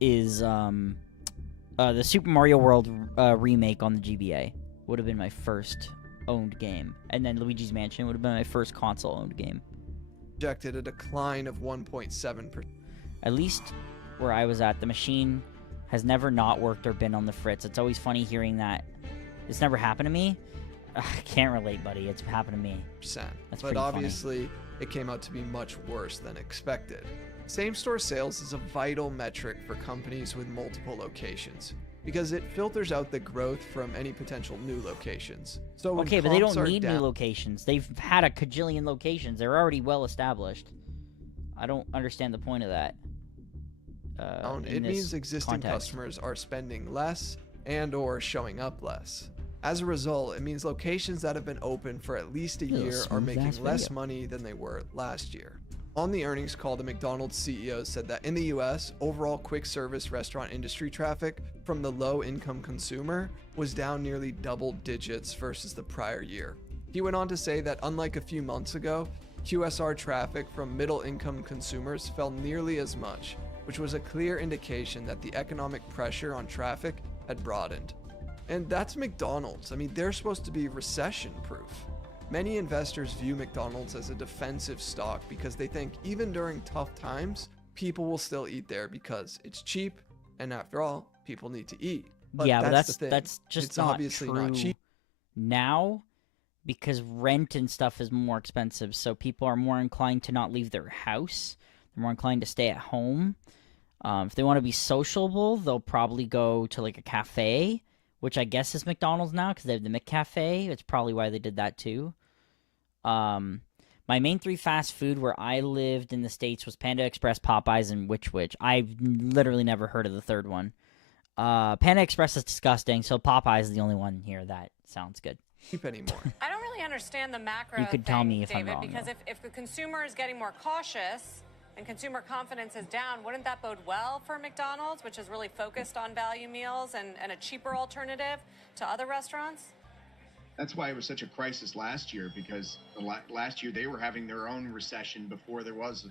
is the Super Mario World remake on the GBA. Would have been my first owned game. And then Luigi's Mansion would have been my first console owned game. Projected a decline of 1.7%. At least where I was at, the machine has never not worked or been on the fritz. It's always funny hearing that. It's never happened to me. I can't relate, buddy. It's happened to me. That's But obviously, it came out to be much worse than expected. Same-store sales is a vital metric for companies with multiple locations because it filters out the growth from any potential new locations. So when okay, but they comps don't are need new down- locations. They've had a cajillion locations. They're already well established. I don't understand the point of that. It means existing customers are spending less and or showing up less. As a result, it means locations that have been open for at least a year are making less money than they were last year. On the earnings call, the McDonald's CEO said that in the US, overall quick service restaurant industry traffic from the low-income consumer was down nearly double digits versus the prior year. He went on to say that unlike a few months ago, QSR traffic from middle-income consumers fell nearly as much, which was a clear indication that the economic pressure on traffic had broadened. And that's McDonald's. I mean, they're supposed to be recession-proof. Many investors view McDonald's as a defensive stock because they think even during tough times, people will still eat there because it's cheap, and after all, people need to eat. But yeah, but the thing. that's just it's not obviously true not cheap. now, because rent and stuff is more expensive, so people are more inclined to not leave their house. They're more inclined to stay at home. If they want to be sociable, they'll probably go to like a cafe, which I guess is McDonald's now because they have the McCafe. It's probably why they did that too. My main three fast food where I lived in the States was Panda Express, Popeyes, and Which. I've literally never heard of the third one. Panda Express is disgusting, so Popeyes is the only one here that sounds good. Cheap anymore. I don't really understand the macro You could thing, tell me if I'm David, wrong, because though. if the consumer is getting more cautious and consumer confidence is down, wouldn't that bode well for McDonald's, which is really focused on value meals and a cheaper alternative to other restaurants? That's why it was such a crisis last year, because last year they were having their own recession before there was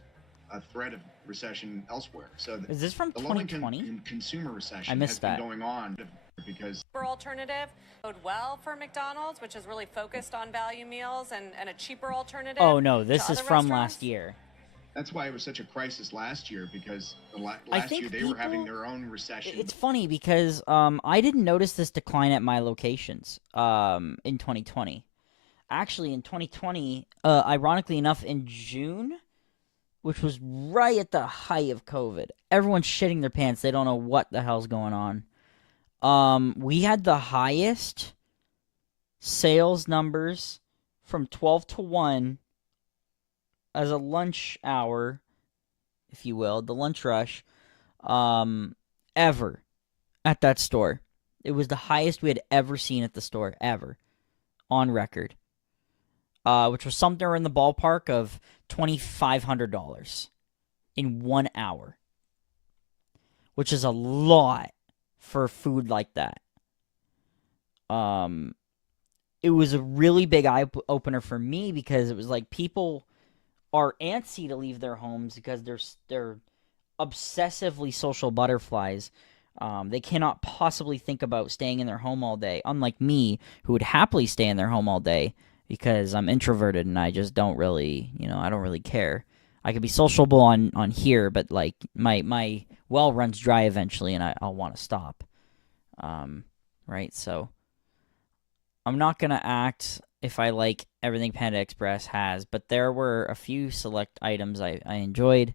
a threat of recession elsewhere. So Is this from the 2020? low-income consumer recession I missed has been that. going on because Cheaper alternative bode well for McDonald's, which is really focused on value meals and a cheaper alternative. Oh no, this to is other from restaurants? last year. that's why it was such a crisis last year, because I last think year they were having people- their own recession. It's funny because I didn't notice this decline at my locations in 2020. Actually, in 2020, ironically enough, in June, which was right at the height of COVID, everyone's shitting their pants. They don't know what the hell's going on. We had the highest sales numbers from 12 to 1 as a lunch hour, if you will, the lunch rush, ever at that store. It was the highest we had ever seen at the store, ever, on record. Which was somewhere in the ballpark of $2,500 in 1 hour. Which is a lot for food like that. It was a really big eye-opener for me because it was like people are antsy to leave their homes because they're obsessively social butterflies. They cannot possibly think about staying in their home all day, unlike me, who would happily stay in their home all day because I'm introverted and I just don't really, I don't really care. I could be sociable on here, but like my well runs dry eventually and I'll want to stop. Right? So I'm not going to act if I like everything Panda Express has, but there were a few select items I enjoyed.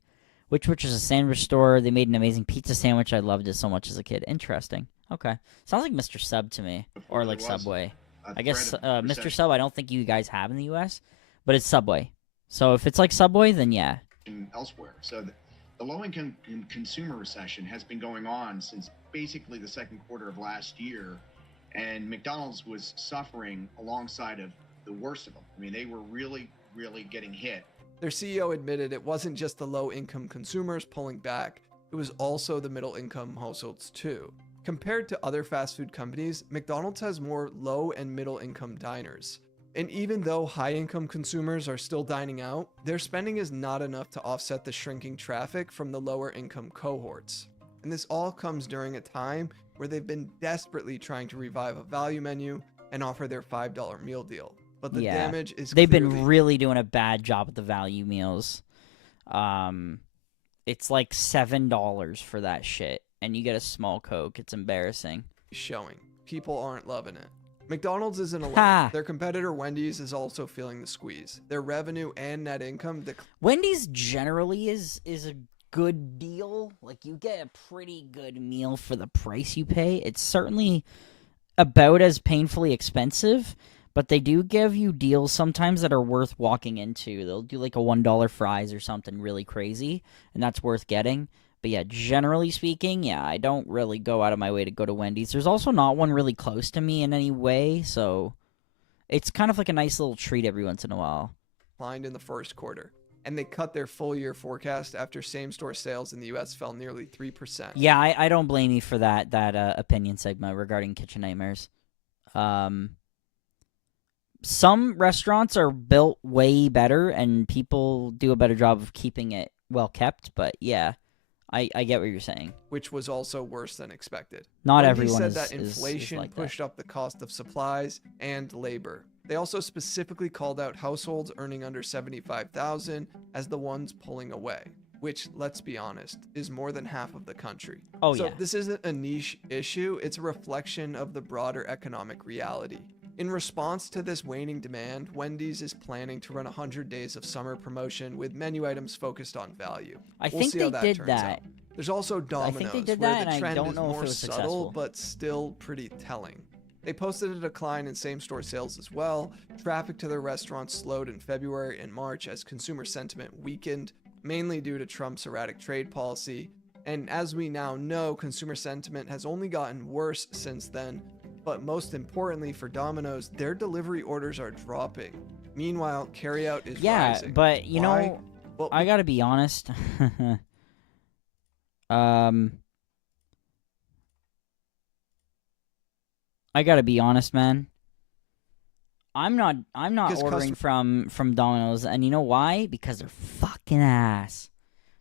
Which is a sandwich store. They made an amazing pizza sandwich. I loved it so much as a kid. Interesting. Okay. Sounds like Mr. Sub to me. Before Or there like was Subway. a I guess threat of Mr. recession Sub I don't think you guys have in the US, but it's Subway. So if it's like Subway, then yeah. elsewhere. So the low-income consumer recession has been going on since basically the second quarter of last year, and McDonald's was suffering alongside of the worst of them. I mean, they were really, really getting hit. Their CEO admitted it wasn't just the low-income consumers pulling back, it was also the middle-income households too. Compared to other fast food companies, McDonald's has more low and middle-income diners. And even though high-income consumers are still dining out, their spending is not enough to offset the shrinking traffic from the lower-income cohorts. And this all comes during a time where they've been desperately trying to revive a value menu and offer their $5 meal deal. But the damage is They've clearly... been really doing a bad job with the value meals. It's like $7 for that shit, and you get a small Coke. It's embarrassing. showing. People aren't loving it. McDonald's isn't alone. Ha! Their competitor Wendy's is also feeling the squeeze. Their revenue and net income Wendy's generally is a good deal. Like, you get a pretty good meal for the price you pay. It's certainly about as painfully expensive, but they do give you deals sometimes that are worth walking into. They'll do like a $1 fries or something really crazy, and that's worth getting. But yeah, generally speaking, yeah, I don't really go out of my way to go to Wendy's. There's also not one really close to me in any way, so it's kind of like a nice little treat every once in a while. declined in the first quarter, and they cut their full-year forecast after same-store sales in the U.S. fell nearly 3%. Yeah, I don't blame you for that opinion segment regarding Kitchen Nightmares. Some restaurants are built way better, and people do a better job of keeping it well kept, but yeah. I get what you're saying. Which was also worse than expected. Not Wendy's everyone said is that is inflation like pushed that. up the cost of supplies and labor. They also specifically called out households earning under $75,000 as the ones pulling away, which, let's be honest, is more than half of the country. Oh, so yeah. this isn't a niche issue, it's a reflection of the broader economic reality. In response to this waning demand, Wendy's is planning to run 100 days of summer promotion with menu items focused on value. I We'll think see how they that did turns that. out. There's also Domino's, they did where that, the and I trend don't is know if it more was subtle, successful. but still pretty telling. They posted a decline in same-store sales as well. Traffic to their restaurants slowed in February and March as consumer sentiment weakened, mainly due to Trump's erratic trade policy. And as we now know, consumer sentiment has only gotten worse since then. But most importantly for Domino's, their delivery orders are dropping. Meanwhile, carryout is rising. Yeah, but you Why? know, Well, I gotta be honest. I gotta be honest, man. I'm not Because ordering from Domino's, and you know why? Because they're fucking ass.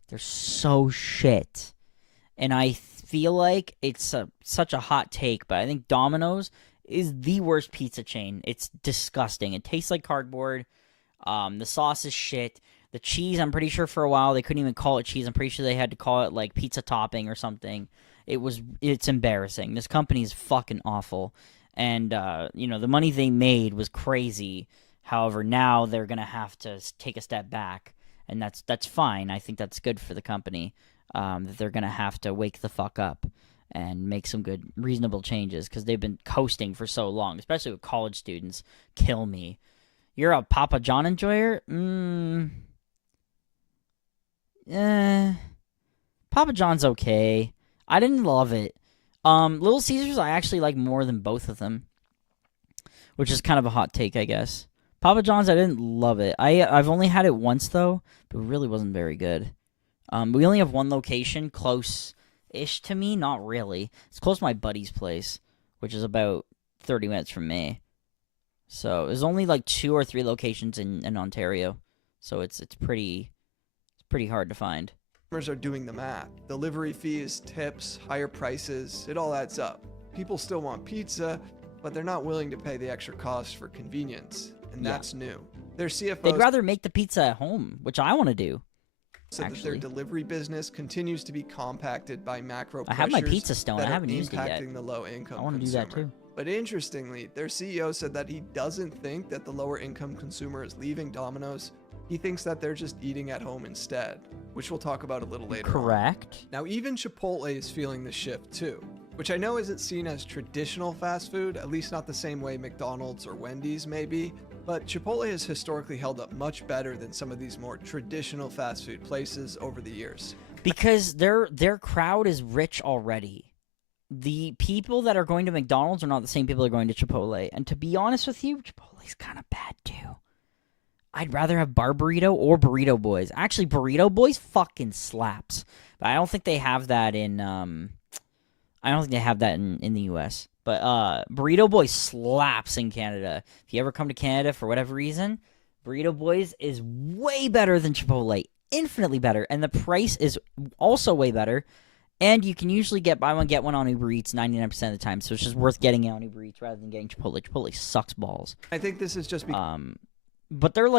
They're so shit. And I feel like it's such a hot take, but I think Domino's is the worst pizza chain. It's disgusting. It tastes like cardboard. The sauce is shit. The cheese, I'm pretty sure for a while they couldn't even call it cheese. I'm pretty sure they had to call it like pizza topping or something. It's embarrassing. This company is fucking awful. And the money they made was crazy. However, now they're gonna have to take a step back, and that's fine. I think that's good for the company. That they're gonna have to wake the fuck up and make some good, reasonable changes, because they've been coasting for so long, especially with college students. Kill me. You're a Papa John enjoyer? Papa John's okay. I didn't love it. Little Caesars I actually like more than both of them, which is kind of a hot take, I guess. Papa John's, I didn't love it. I've only had it once, though, but it really wasn't very good. We only have one location close-ish to me. Not really. It's close to my buddy's place, which is about 30 minutes from me. So there's only like 2 or 3 locations in Ontario, so it's pretty hard to find. Customers are doing the math. Delivery fees, tips, higher prices, it all adds up. People still want pizza, but they're not willing to pay the extra cost for convenience, and that's new. Their CFO They'd rather make the pizza at home, which I want to do. said that their delivery business continues to be compacted by macro pressures. I have my pizza stone. that I are haven't used it yet. impacting the low-income I want to do that too. But interestingly, their CEO said that he doesn't think that the lower-income consumer is leaving Domino's. He thinks that they're just eating at home instead. which we'll talk about a little later on. Correct. Now, even Chipotle is feeling the shift too, which I know isn't seen as traditional fast food, at least not the same way McDonald's or Wendy's may be, but Chipotle has historically held up much better than some of these more traditional fast food places over the years. Because their crowd is rich already. The people that are going to McDonald's are not the same people that are going to Chipotle. And to be honest with you, Chipotle's kind of bad too. I'd rather have Bar Burrito or Burrito Boys. Actually, Burrito Boys fucking slaps. But I don't think they have that in in the US. But Burrito Boys slaps in Canada. If you ever come to Canada for whatever reason, Burrito Boys is way better than Chipotle. Infinitely better. And the price is also way better. And you can usually get buy one, get one on Uber Eats 99% of the time. So it's just worth getting it on Uber Eats rather than getting Chipotle. Chipotle sucks balls. I think this is just but they're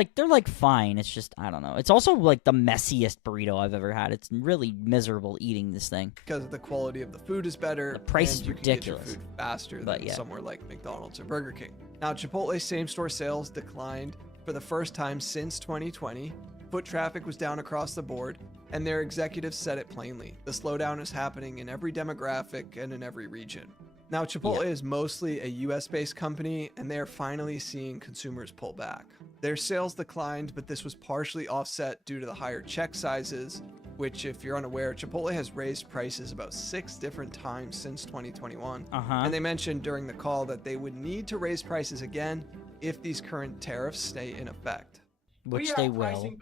fine. It's just, I don't know. It's also like the messiest burrito I've ever had. It's really miserable eating this thing. because the quality of the food is better. The price and is you can get ridiculous. your food faster But than yeah. somewhere like McDonald's or Burger King. Now, Chipotle's same-store sales declined for the first time since 2020. Foot traffic was down across the board, and their executives said it plainly. The slowdown is happening in every demographic and in every region. Now, Chipotle is mostly a US-based company, and they are finally seeing consumers pull back. Their sales declined, but this was partially offset due to the higher check sizes, which, if you're unaware, Chipotle has raised prices about 6 different times since 2021. And they mentioned during the call that they would need to raise prices again if these current tariffs stay in effect. Which they will,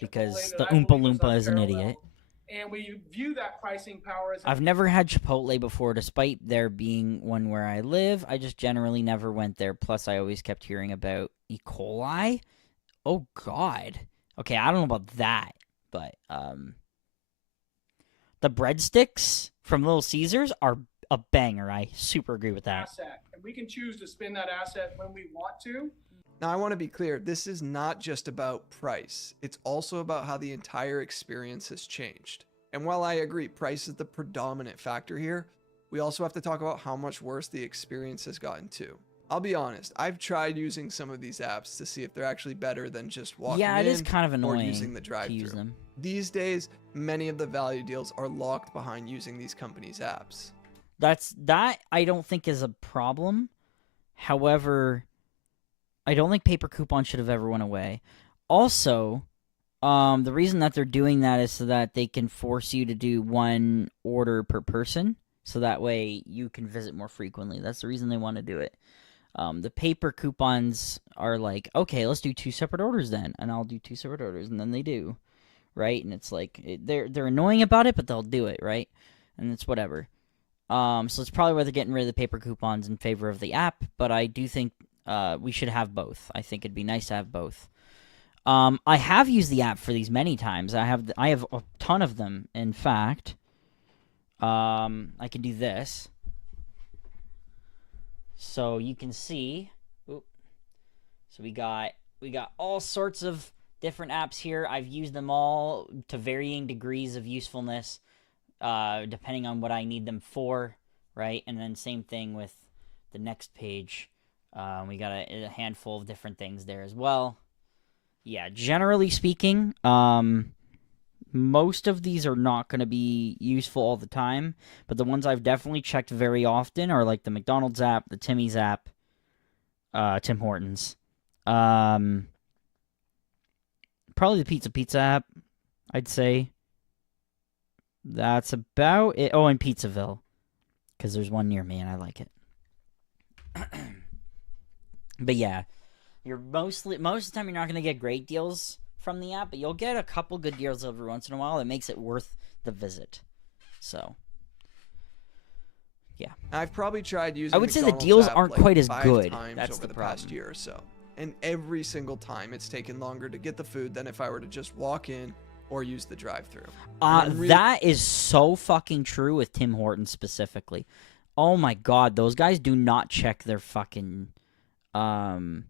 because the that I Oompa believe is Loompa is an unparalleled. idiot. And we view that pricing power as I've never had Chipotle before, despite there being one where I live. I just generally never went there. Plus, I always kept hearing about E. coli. Oh, God. Okay, I don't know about that, but the breadsticks from Little Caesars are a banger. I super agree with that. asset, and we can choose to spend that asset when we want to. Now, I want to be clear, this is not just about price. It's also about how the entire experience has changed. And while I agree price is the predominant factor here, we also have to talk about how much worse the experience has gotten too. I'll be honest, I've tried using some of these apps to see if they're actually better than just walking Yeah, it in is kind of or annoying using the to use drive-thru. them. These days, many of the value deals are locked behind using these companies' apps. That I don't think is a problem. However, I don't think paper coupons should have ever went away. Also, the reason that they're doing that is so that they can force you to do one order per person, so that way you can visit more frequently. That's the reason they want to do it. The paper coupons are like, okay, let's do 2 separate orders then, and I'll do 2 separate orders, and then they do, right? And it's like they're annoying about it, but they'll do it, right? And it's whatever. So it's probably why they're getting rid of the paper coupons in favor of the app, but I do think we should have both. I think it'd be nice to have both. I have used the app for these many times. I have a ton of them. In fact, I can do this, so you can see. So we got all sorts of different apps here. I've used them all to varying degrees of usefulness, depending on what I need them for, right? And then same thing with the next page. We got a handful of different things there as well. Yeah, generally speaking, most of these are not going to be useful all the time, but the ones I've definitely checked very often are like the McDonald's app, the Timmy's app, Tim Hortons. Probably the Pizza app, I'd say. That's about it. Oh, and Pizzaville, because there's one near me and I like it. But yeah, you're most of the time you're not going to get great deals from the app, but you'll get a couple good deals every once in a while. It makes it worth the visit. So, yeah. I've probably tried using I would say the McDonald's deals app aren't like quite as 5 good. times That's over the the past problem. year or so. And every single time it's taken longer to get the food than if I were to just walk in or use the drive-thru. That is so fucking true with Tim Hortons specifically. Oh my god, those guys do not check their fucking mobile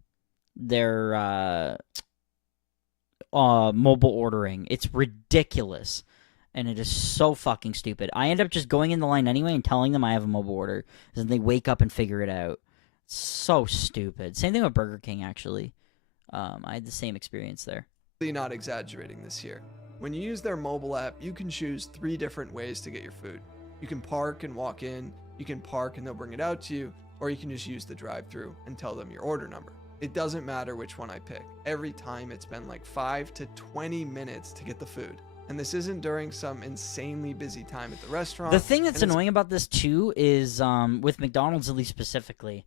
ordering. It's ridiculous. And it is so fucking stupid. I end up just going in the line anyway and telling them I have a mobile order. And then they wake up and figure it out. So stupid. Same thing with Burger King, actually. I had the same experience there. not exaggerating this here. When you use their mobile app, you can choose 3 different ways to get your food. You can park and walk in, you can park and they'll bring it out to you, or you can just use the drive-thru and tell them your order number. It doesn't matter which one I pick. Every time it's been like 5 to 20 minutes to get the food. And this isn't during some insanely busy time at the restaurant. The thing that's annoying about this too is with McDonald's, at least specifically,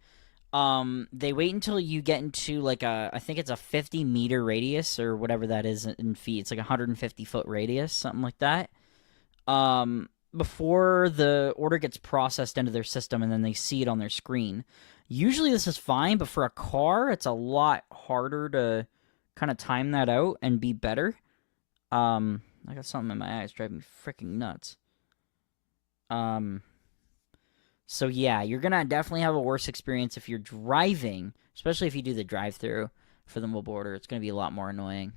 they wait until you get into like I think it's a 50-meter radius or whatever that is in feet. It's like a 150-foot radius, something like that. Before the order gets processed into their system and then they see it on their screen. Usually this is fine, but for a car, it's a lot harder to kind of time that out and be better. I got something in my eyes driving me freaking nuts. So yeah, you're gonna definitely have a worse experience if you're driving, especially if you do the drive-thru for the mobile order. It's gonna be a lot more annoying.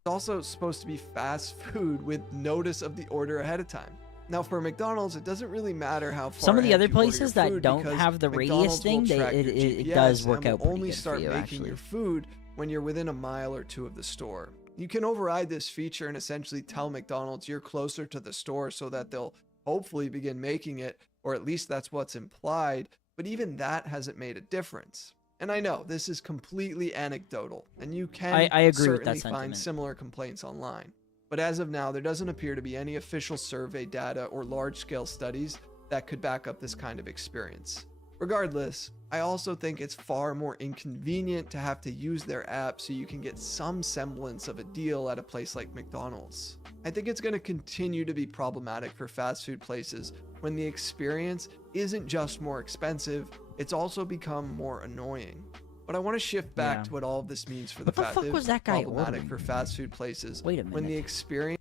It's also supposed to be fast food with notice of the order ahead of time. Now for McDonald's, it doesn't really matter how far Some of the ahead other you order your places that food don't because have the radius McDonald's will thing, track your it GPS does work and out will pretty only good start for you, making actually. your food when you're within a mile or 2 of the store. You can override this feature and essentially tell McDonald's you're closer to the store so that they'll hopefully begin making it, or at least that's what's implied, but even that hasn't made a difference. And I know this is completely anecdotal, and you can I agree with certainly that find sentiment. similar complaints online. But as of now, there doesn't appear to be any official survey data or large-scale studies that could back up this kind of experience. Regardless, I also think it's far more inconvenient to have to use their app so you can get some semblance of a deal at a place like McDonald's. I think it's going to continue to be problematic for fast food places when the experience isn't just more expensive, it's also become more annoying. But I want to shift back to what all of this means for What the fuck was that guy problematic ordering? for fast food places. Wait a When the minute. experience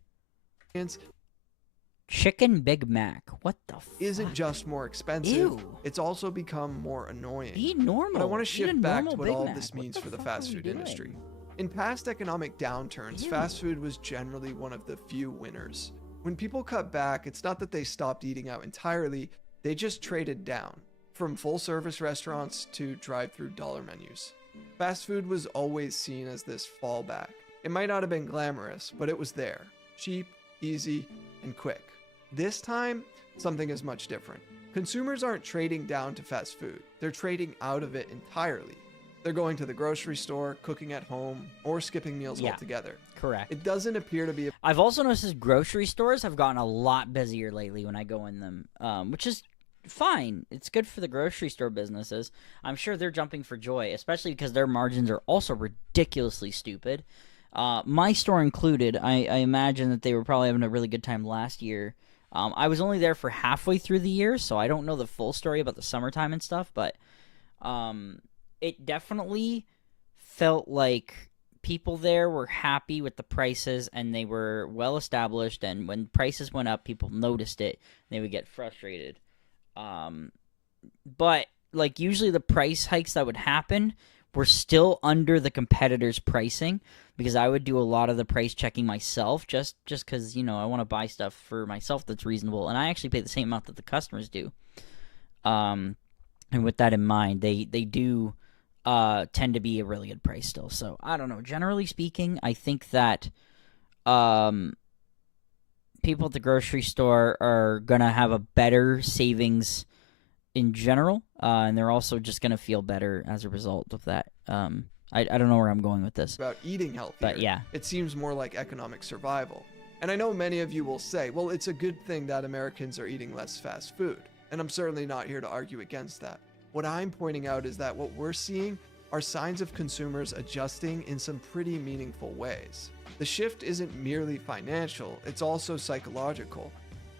Chicken Big Mac. What the fuck? isn't just more expensive, Ew. it's also become more annoying. Eat normal. But I want to Eat a shift back to normal what Big all of Mac. this What means the for the fuck fast are we food doing? industry. In past economic downturns, Ew. fast food was generally one of the few winners. When people cut back, it's not that they stopped eating out entirely, they just traded down, from full-service restaurants to drive-through dollar menus. Fast food was always seen as this fallback. It might not have been glamorous, but it was there. Cheap, easy, and quick. This time, something is much different. Consumers aren't trading down to fast food. They're trading out of it entirely. They're going to the grocery store, cooking at home, or skipping meals altogether. Correct. It doesn't appear to be a I've also noticed that grocery stores have gotten a lot busier lately when I go in them, which is fine. It's good for the grocery store businesses. I'm sure they're jumping for joy, especially because their margins are also ridiculously stupid. My store included, I imagine that they were probably having a really good time last year. I was only there for halfway through the year, so I don't know the full story about the summertime and stuff, but it definitely felt like people there were happy with the prices and they were well established, and when prices went up, people noticed it and they would get frustrated. But like usually the price hikes that would happen were still under the competitors' pricing, because I would do a lot of the price checking myself just because, you know, I want to buy stuff for myself that's reasonable, and I actually pay the same amount that the customers do. And with that in mind, they do tend to be a really good price still. So I don't know. Generally speaking, I think that people at the grocery store are gonna have a better savings in general, and they're also just gonna feel better as a result of that. I don't know where I'm going with this. about eating healthier. But yeah. It seems more like economic survival. And I know many of you will say, well, it's a good thing that Americans are eating less fast food. And I'm certainly not here to argue against that. What I'm pointing out is that what we're seeing are signs of consumers adjusting in some pretty meaningful ways. The shift isn't merely financial, it's also psychological.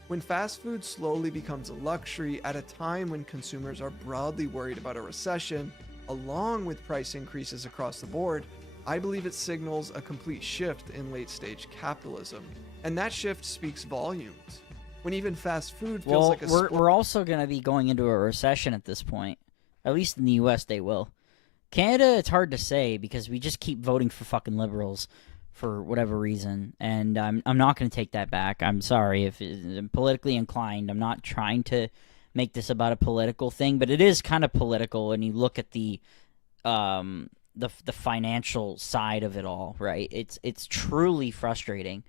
When fast food slowly becomes a luxury at a time when consumers are broadly worried about a recession, along with price increases across the board, I believe it signals a complete shift in late-stage capitalism. And that shift speaks volumes. When even fast food feels Well, like a we're also going to be going into a recession at this point. At least in the U.S. they will. Canada, it's hard to say because we just keep voting for fucking liberals for whatever reason, and I'm not going to take that back. I'm sorry if I'm politically inclined. I'm not trying to make this about a political thing, but it is kind of political when you look at the the financial side of it all, right? It's truly frustrating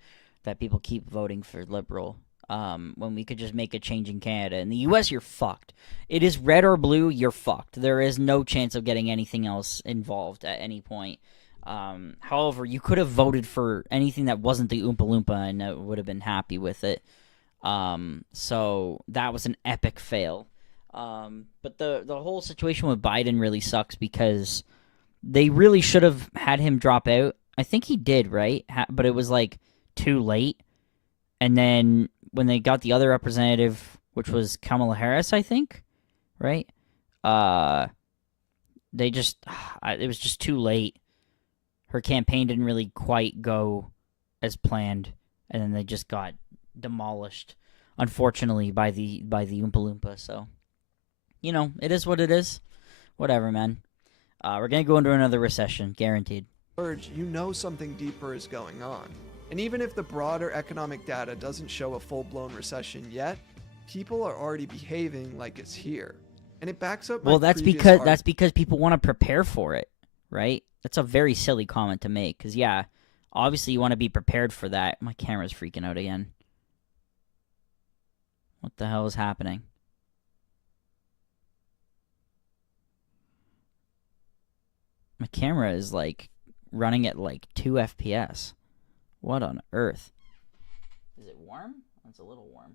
that people keep voting for Liberal when we could just make a change in Canada. In the U.S., you're fucked. It is red or blue, you're fucked. There is no chance of getting anything else involved at any point. However, you could have voted for anything that wasn't the Oompa Loompa and would have been happy with it. So that was an epic fail. But the whole situation with Biden really sucks because they really should have had him drop out. I think he did, right? But it was like too late. And then when they got the other representative, which was Kamala Harris, I think, right? They just it was just too late. Her campaign didn't really quite go as planned, and then they just got demolished, unfortunately, by the Oompa Loompa. So, you know, it is what it is. Whatever, man. We're gonna go into another recession, guaranteed. You know something deeper is going on. And even if the broader economic data doesn't show a full-blown recession yet, people are already behaving like it's here. And it backs up my that's because people want to prepare for it, right? That's a very silly comment to make, because, yeah, obviously you want to be prepared for that. My camera's freaking out again. What the hell is happening? My camera is, like, running at, like, 2 FPS. What on earth? Is it warm? It's a little warm.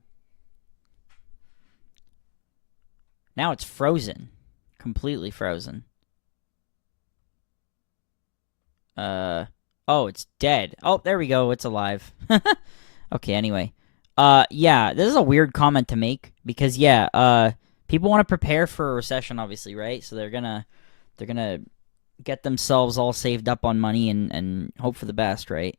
Now it's frozen. Completely frozen. Oh, it's dead. Oh, there we go. It's alive. Okay, anyway. Yeah, this is a weird comment to make because, yeah, people want to prepare for a recession, obviously, right? So they're gonna get themselves all saved up on money and hope for the best, right?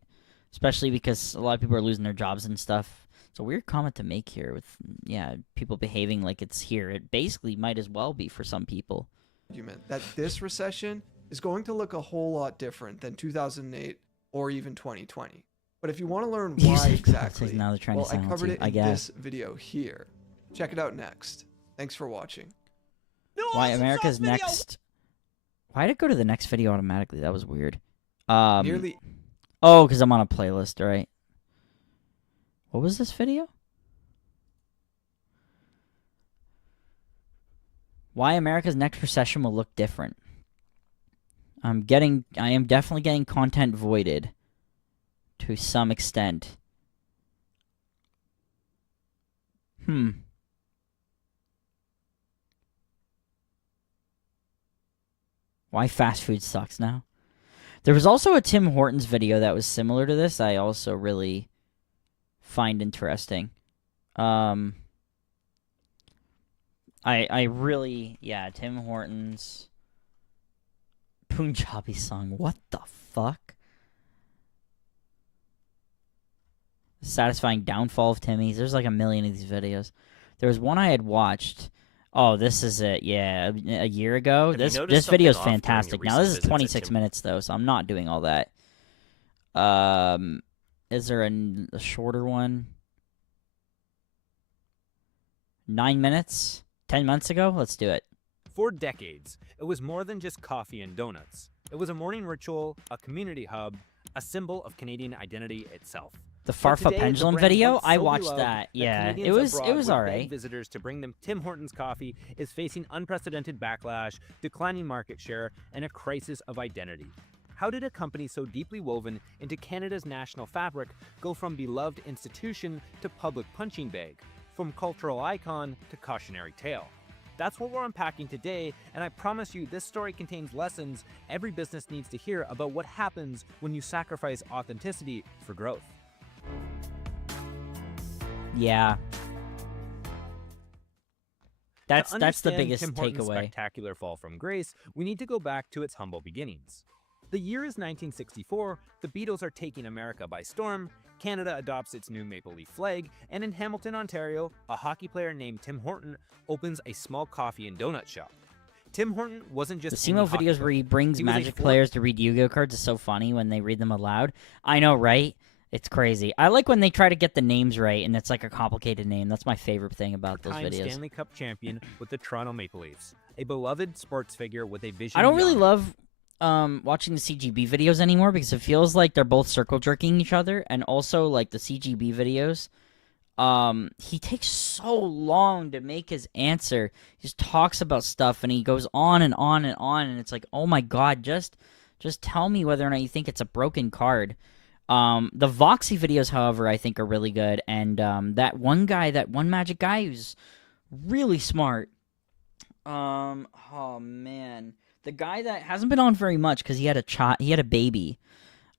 Especially because a lot of people are losing their jobs and stuff. It's a weird comment to make here with, yeah, people behaving like it's here. It basically might as well be for some people. Argument that this recession is going to look a whole lot different than 2008 or even 2020. But if you want to learn why exactly, now they're trying to I covered it in guess. this video here. Check it out next. Thanks for watching. Why America's next... Why did it go to the next video automatically? That was weird. Nearly... Oh, because I'm on a playlist, right? What was this video? Why America's next recession will look different. I am definitely getting content voided to some extent. Why fast food sucks now? There was also a Tim Hortons video that was similar to this. I also really find interesting. I really, yeah, Tim Hortons Punjabi song. What the fuck? Satisfying downfall of Timmy's. There's like a million of these videos. There was one I had watched. Oh, this is it. Yeah, a year ago. This video is fantastic. Now this is 26 minutes though, so I'm not doing all that. Is there a shorter one? 9 minutes? 10 months ago? Let's do it. For decades, it was more than just coffee and donuts. It was a morning ritual, a community hub, a symbol of Canadian identity itself. The Farfa Pendulum video? I watched that. Yeah, it was alright. Visitors to bring them Tim Hortons coffee is facing unprecedented backlash, declining market share, and a crisis of identity. How did a company so deeply woven into Canada's national fabric go from beloved institution to public punching bag, from cultural icon to cautionary tale? That's what we're unpacking today, and I promise you this story contains lessons every business needs to hear about what happens when you sacrifice authenticity for growth. Yeah. That's the biggest Tim Hortons' takeaway. Spectacular fall from grace, we need to go back to its humble beginnings. The year is 1964, the Beatles are taking America by storm, Canada adopts its new maple leaf flag, and in Hamilton, Ontario, a hockey player named Tim Horton opens a small coffee and donut shop. Tim Horton wasn't just the Simo videos where he brings Magic players to read Yu-Gi-Oh cards is so funny when they read them aloud. I know, right? It's crazy. I like when they try to get the names right and it's like a complicated name. That's my favorite thing about those videos. Stanley Cup champion with the Toronto Maple Leafs, a beloved sports figure with a vision. I don't really love watching the CGB videos anymore because it feels like they're both circle jerking each other, and also like the CGB videos. He takes so long to make his answer. He just talks about stuff and he goes on and on and on, and it's like, oh my god, just tell me whether or not you think it's a broken card. The Voxy videos, however, I think are really good, and that one magic guy who's really smart. Oh man, the guy that hasn't been on very much because he had a baby.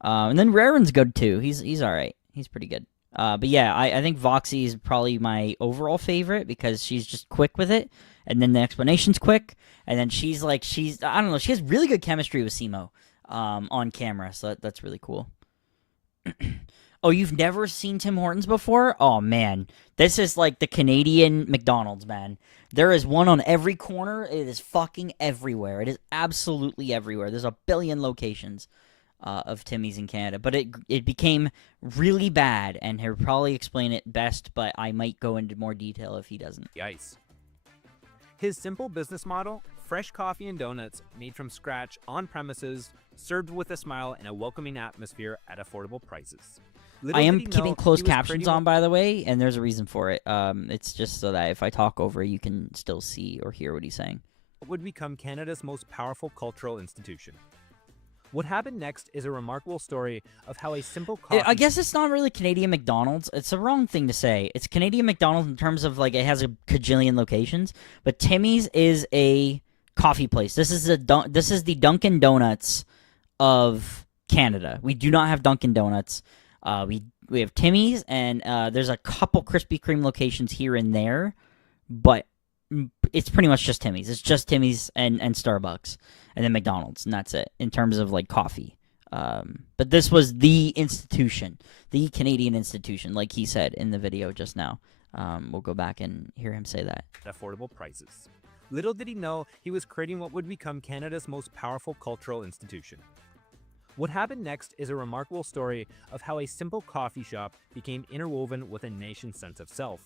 And then Raren's good too. He's all right. He's pretty good. But yeah, I think Voxy is probably my overall favorite because she's just quick with it, and then the explanation's quick, and then she's I don't know, she has really good chemistry with Simo, on camera, so that's really cool. Oh, you've never seen Tim Hortons before? Oh man, this is like the Canadian McDonald's, man. There is one on every corner. It is fucking everywhere. It is absolutely everywhere. There's a billion locations of Timmy's in Canada, but it became really bad, and he'll probably explain it best, but I might go into more detail if he doesn't. Ice. His simple business model, fresh coffee and donuts made from scratch on premises, served with a smile and a welcoming atmosphere at affordable prices. I am keeping closed captions on, by the way, and there's a reason for it. It's just so that if I talk over, you can still see or hear what he's saying. Would become Canada's most powerful cultural institution. What happened next is a remarkable story of how a simple coffee... I guess it's not really Canadian McDonald's. It's the wrong thing to say. It's Canadian McDonald's in terms of, like, it has a cajillion locations, but Timmy's is a coffee place. This is the Dunkin' Donuts of Canada. We do not have Dunkin' Donuts. We have Timmy's, and there's a couple Krispy Kreme locations here and there, but it's pretty much just Timmy's. It's just Timmy's and Starbucks, and then McDonald's, and that's it in terms of like coffee. But this was the institution, the Canadian institution, like he said in the video just now. We'll go back and hear him say that. Affordable prices. Little did he know he was creating what would become Canada's most powerful cultural institution. What happened next is a remarkable story of how a simple coffee shop became interwoven with a nation's sense of self.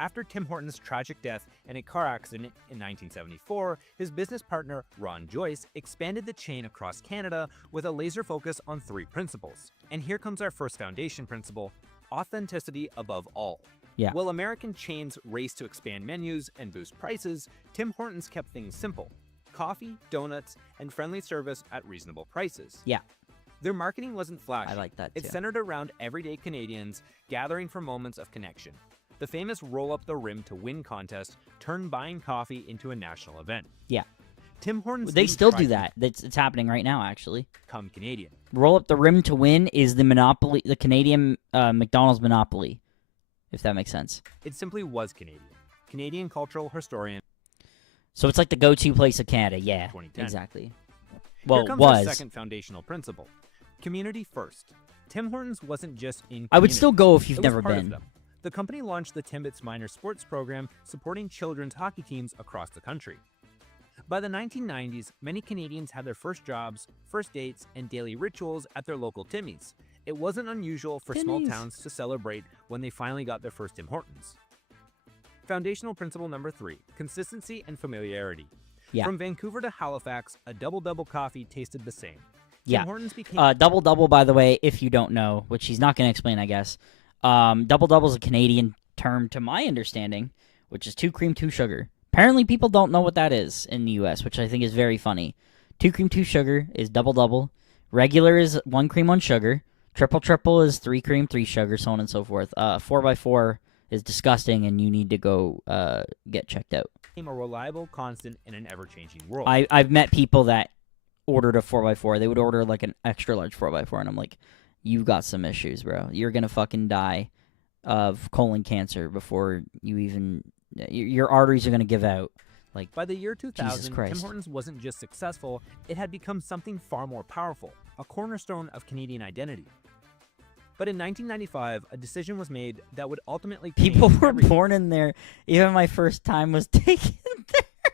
After Tim Hortons' tragic death in a car accident in 1974, his business partner, Ron Joyce, expanded the chain across Canada with a laser focus on 3 principles. And here comes our first foundation principle: authenticity above all. Yeah. While American chains raced to expand menus and boost prices, Tim Hortons kept things simple: coffee, donuts, and friendly service at reasonable prices. Yeah. Their marketing wasn't flashy. I like that too. It centered around everyday Canadians gathering for moments of connection. The famous Roll Up the Rim to Win contest turned buying coffee into a national event. Yeah. Tim Hortons... They still do that. It's happening right now, actually. Come Canadian. Roll Up the Rim to Win is the monopoly, the Canadian McDonald's monopoly, if that makes sense. It simply was Canadian. Canadian cultural historian... So it's like the go-to place of Canada, yeah, 2010. Exactly. Well, Here comes it was. Our second foundational principle. Community first. Tim Hortons wasn't just in I would still go if you've it was never part of been. them. The company launched the Timbits Minor Sports Program, supporting children's hockey teams across the country. By the 1990s, many Canadians had their first jobs, first dates, and daily rituals at their local Timmy's. It wasn't unusual for small Timmy's. towns to celebrate when they finally got their first Tim Hortons. Foundational principle number 3, consistency and familiarity. Yeah. From Vancouver to Halifax, a double-double coffee tasted the same. Yeah. Tim Hortons became... Double-double, by the way, if you don't know, which he's not going to explain, I guess. Double-double is a Canadian term, to my understanding, which is 2 cream, 2 sugar. Apparently, people don't know what that is in the U.S., which I think is very funny. 2 cream, 2 sugar is double-double. Regular is 1 cream, 1 sugar. Triple is 3 cream, 3 sugar, so on and so forth. 4x4 is disgusting, and you need to go get checked out. A reliable constant in an ever-changing world. I've met people that ordered a 4x4. They would order like an extra large 4x4, and I'm like, you've got some issues, bro. You're gonna fucking die of colon cancer before you even... Your arteries are gonna give out. Like, by the year Jesus 2000, Christ. Tim Hortons wasn't just successful, it had become something far more powerful, a cornerstone of Canadian identity. But in 1995, a decision was made that would ultimately people change were everything. born in there. Even my first time was taken there.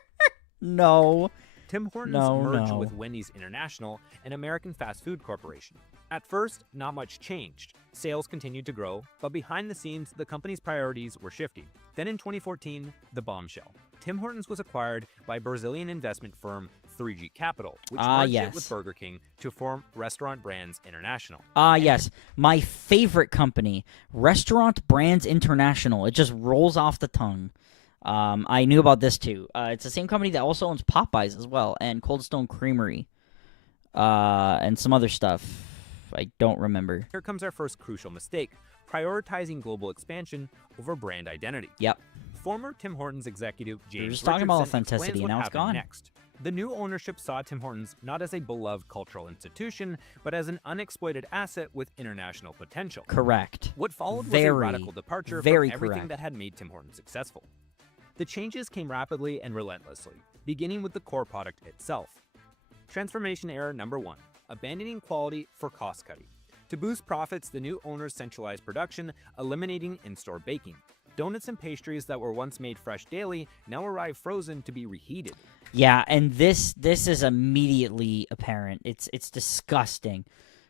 No. Tim Hortons No, merged no. with Wendy's International, an American fast food corporation. At first, not much changed. Sales continued to grow, but behind the scenes, the company's priorities were shifting. Then in 2014, the bombshell. Tim Hortons was acquired by Brazilian investment firm 3G Capital, which merged it with Burger King to form Restaurant Brands International. Yes. My favorite company, Restaurant Brands International. It just rolls off the tongue. I knew about this too. It's the same company that also owns Popeyes as well, and Cold Stone Creamery, and some other stuff. I don't remember. Here comes our first crucial mistake, prioritizing global expansion over brand identity. Yep. Former Tim Hortons executive James We're just talking about Richardson authenticity, explains what now it's happened gone. Next. The new ownership saw Tim Hortons not as a beloved cultural institution, but as an unexploited asset with international potential. Correct. What followed was a Very, radical departure very from everything correct. that had made Tim Hortons successful. The changes came rapidly and relentlessly, beginning with the core product itself. Transformation error number 1, abandoning quality for cost cutting. To boost profits, the new owners centralized production, eliminating in-store baking. Donuts and pastries that were once made fresh daily now arrive frozen to be reheated. Yeah, and this is immediately apparent. It's disgusting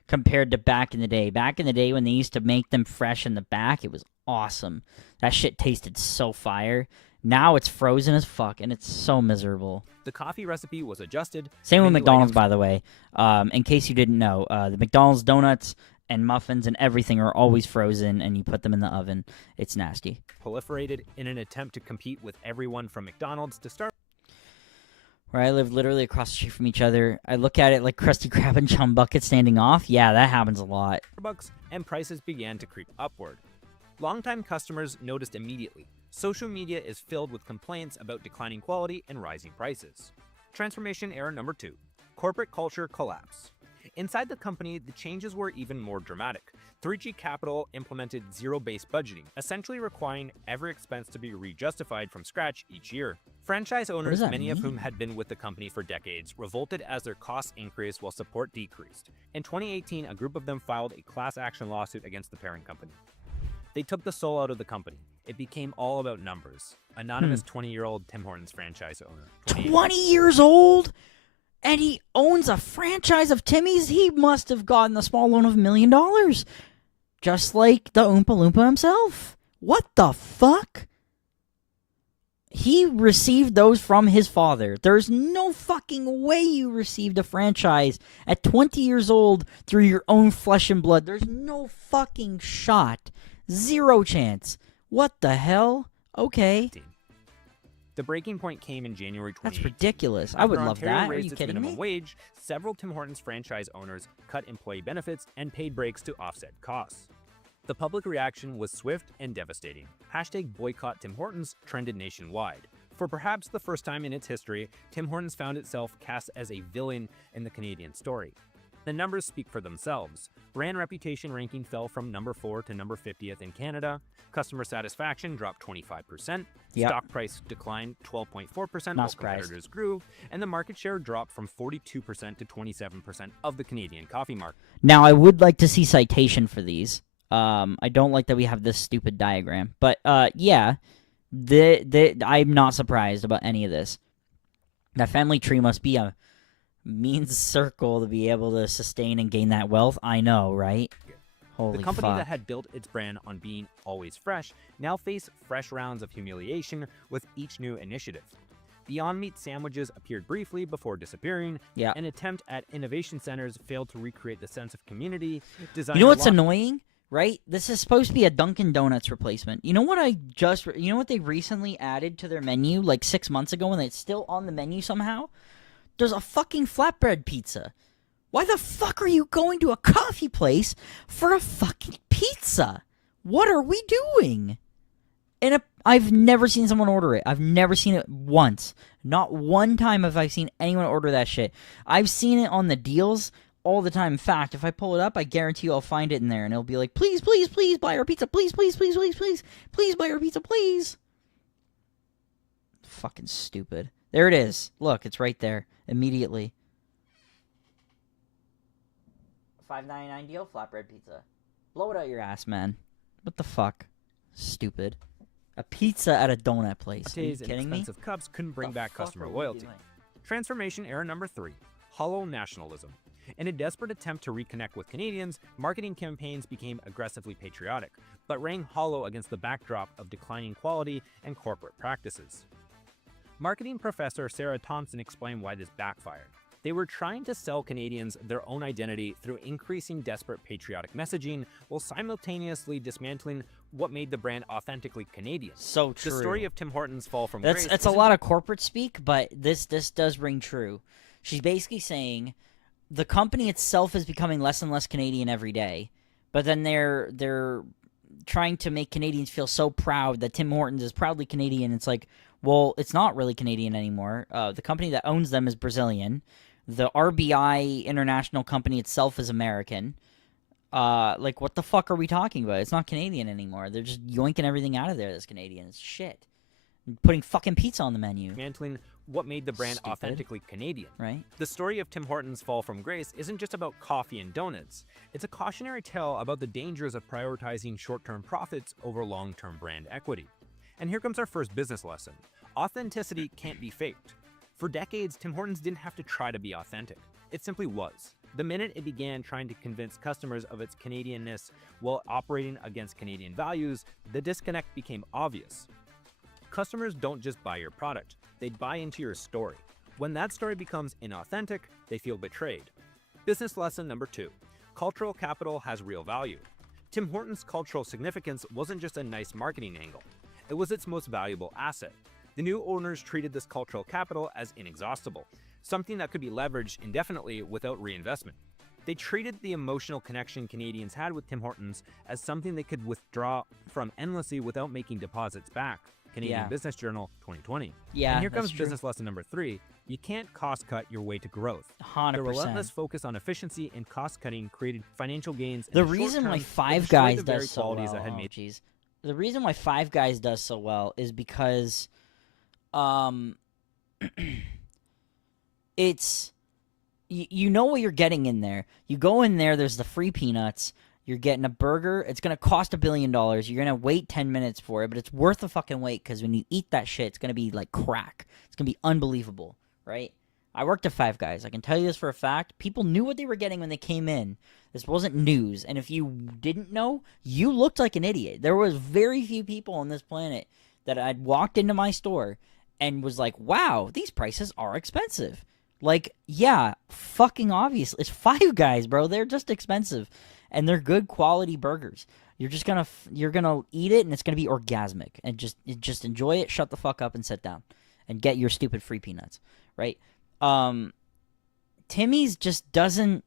compared to back in the day. Back in the day when they used to make them fresh in the back, it was awesome. That shit tasted so fire. Now it's frozen as fuck, and it's so miserable. The coffee recipe was adjusted. Same with McDonald's, by the way. In case you didn't know, the McDonald's donuts and muffins and everything are always frozen, and you put them in the oven. It's nasty. Proliferated in an attempt to compete with everyone from McDonald's to Starbucks. Where I live literally across the street from each other, I look at it like Krusty Krab and Chum Bucket standing off. Yeah, that happens a lot. And prices began to creep upward. Longtime customers noticed immediately. Social media is filled with complaints about declining quality and rising prices. Transformation error number 2, corporate culture collapse. Inside the company, the changes were even more dramatic. 3G Capital implemented zero-based budgeting, essentially requiring every expense to be rejustified from scratch each year. Franchise owners, many of whom had been with the company for decades, revolted as their costs increased while support decreased. In 2018, a group of them filed a class action lawsuit against the parent company. They took the soul out of the company. It became all about numbers. Anonymous 20-year-old Tim Hortons franchise owner. 20 years old? And he owns a franchise of Timmy's? He must have gotten a small loan of $1 million. Just like the Oompa Loompa himself. What the fuck? He received those from his father. There's no fucking way you received a franchise at 20 years old through your own flesh and blood. There's no fucking shot. Zero chance. What the hell? Okay. The breaking point came in January 2018. That's ridiculous. I would After love Ontario that. Are raised you its kidding minimum me? wage, several Tim Hortons franchise owners cut employee benefits and paid breaks to offset costs. The public reaction was swift and devastating. #boycott Tim Hortons trended nationwide. For perhaps the first time in its history, Tim Hortons found itself cast as a villain in the Canadian story. The numbers speak for themselves. Brand reputation ranking fell from number 4 to number 50th in Canada. Customer satisfaction dropped 25%. Yep. Stock price declined 12.4% Not while surprised. competitors grew. And the market share dropped from 42% to 27% of the Canadian coffee market. Now, I would like to see citation for these. I don't like that we have this stupid diagram. But, yeah, I'm not surprised about any of this. That family tree must be a means circle to be able to sustain and gain that wealth. I know, right? Holy The company fuck. that had built its brand on being always fresh now faced fresh rounds of humiliation with each new initiative. Beyond Meat sandwiches appeared briefly before disappearing. Yeah. An attempt at innovation centers failed to recreate the sense of community. You know what's annoying? Right? This is supposed to be a Dunkin' Donuts replacement. You know what you know what they recently added to their menu like 6 months ago and it's still on the menu somehow? There's a fucking flatbread pizza. Why the fuck are you going to a coffee place for a fucking pizza? What are we doing? And I've never seen someone order it. I've never seen it once. Not one time have I seen anyone order that shit. I've seen it on the deals all the time. In fact, if I pull it up, I guarantee you I'll find it in there. And it'll be like, please, please, please buy our pizza. Please, please, please, please, please. Please buy our pizza, please. Fucking stupid. There it is. Look, it's right there. Immediately. $5.99 deal, flatbread pizza. Blow it out your ass, man. What the fuck? Stupid. A pizza at a donut place. Are you Lattes and kidding me? expensive cups couldn't bring The back fuck customer are we loyalty. doing? Transformation error number 3, hollow nationalism. In a desperate attempt to reconnect with Canadians, marketing campaigns became aggressively patriotic, but rang hollow against the backdrop of declining quality and corporate practices. Marketing professor Sarah Thompson explained why this backfired. They were trying to sell Canadians their own identity through increasing desperate patriotic messaging while simultaneously dismantling what made the brand authentically Canadian. So true. The story of Tim Hortons' fall from That's grace a lot of corporate speak, but this does ring true. She's basically saying the company itself is becoming less and less Canadian every day, but then they're trying to make Canadians feel so proud that Tim Hortons is proudly Canadian. It's like, well, it's not really Canadian anymore. The company that owns them is Brazilian. The RBI International company itself is American. Like, what the fuck are we talking about? It's not Canadian anymore. They're just yoinking everything out of there that's Canadian. It's shit. Putting fucking pizza on the menu. Dismantling what made the brand Stupid. authentically Canadian. Right? The story of Tim Hortons' fall from grace isn't just about coffee and donuts. It's a cautionary tale about the dangers of prioritizing short-term profits over long-term brand equity. And here comes our first business lesson. Authenticity can't be faked. For decades, Tim Hortons didn't have to try to be authentic. It simply was. The minute it began trying to convince customers of its Canadianness while operating against Canadian values, the disconnect became obvious. Customers don't just buy your product, they buy into your story. When that story becomes inauthentic, they feel betrayed. Business lesson number 2. Cultural capital has real value. Tim Hortons' cultural significance wasn't just a nice marketing angle. It was its most valuable asset. The new owners treated this cultural capital as inexhaustible, something that could be leveraged indefinitely without reinvestment. They treated the emotional connection Canadians had with Tim Hortons as something they could withdraw from endlessly without making deposits back. Canadian Business Journal 2020. Yeah, and here that's comes true. business lesson number 3. You can't cost cut your way to growth. 100%. The relentless focus on efficiency and cost cutting created financial gains. The in the reason short why term, Five destroyed Guys the very does so qualities well. that had Oh, made jeez. The reason why Five Guys does so well is because, it's you know what you're getting in there. You go in there. There's the free peanuts. You're getting a burger. It's gonna cost $1 billion. You're gonna wait 10 minutes for it, but it's worth the fucking wait because when you eat that shit, it's gonna be like crack. It's gonna be unbelievable, right? I worked at Five Guys. I can tell you this for a fact. People knew what they were getting when they came in. This wasn't news, and if you didn't know, you looked like an idiot. There was very few people on this planet that I'd walked into my store and was like, "Wow, these prices are expensive." Like, yeah, fucking obvious. It's Five Guys, bro. They're just expensive. And they're good quality burgers. You're just gonna you're gonna eat it and it's gonna be orgasmic and just enjoy it. Shut the fuck up and sit down, and get your stupid free peanuts, right? Timmy's just doesn't.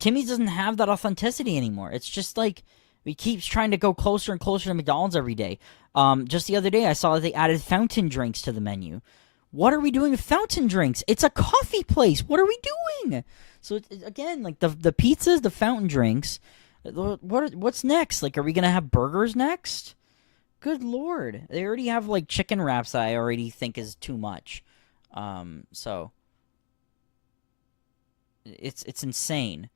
Timmy's doesn't have that authenticity anymore. It's just like we keeps trying to go closer and closer to McDonald's every day. Just the other day I saw that they added fountain drinks to the menu. What are we doing with fountain drinks? It's a coffee place. What are we doing? So again, like the pizzas, the fountain drinks. What's next? Like, are we gonna have burgers next? Good lord, they already have like chicken wraps that I already think is too much. So it's insane.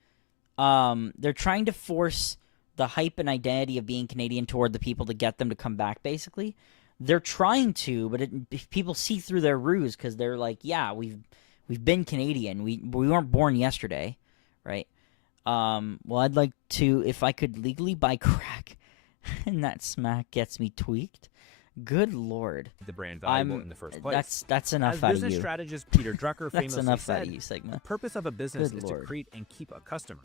They're trying to force the hype and identity of being Canadian toward the people to get them to come back. Basically, they're trying to, but people see through their ruse because they're like, yeah, we've been Canadian. We weren't born yesterday, right? Well, I'd like to, if I could legally buy crack, and that smack gets me tweaked. Good lord. The brand valuable in the first place. That's enough As out of business you. strategist Peter Drucker That's famously enough said, out of you, Sigma. the purpose of a business Good is lord. to create and keep a customer.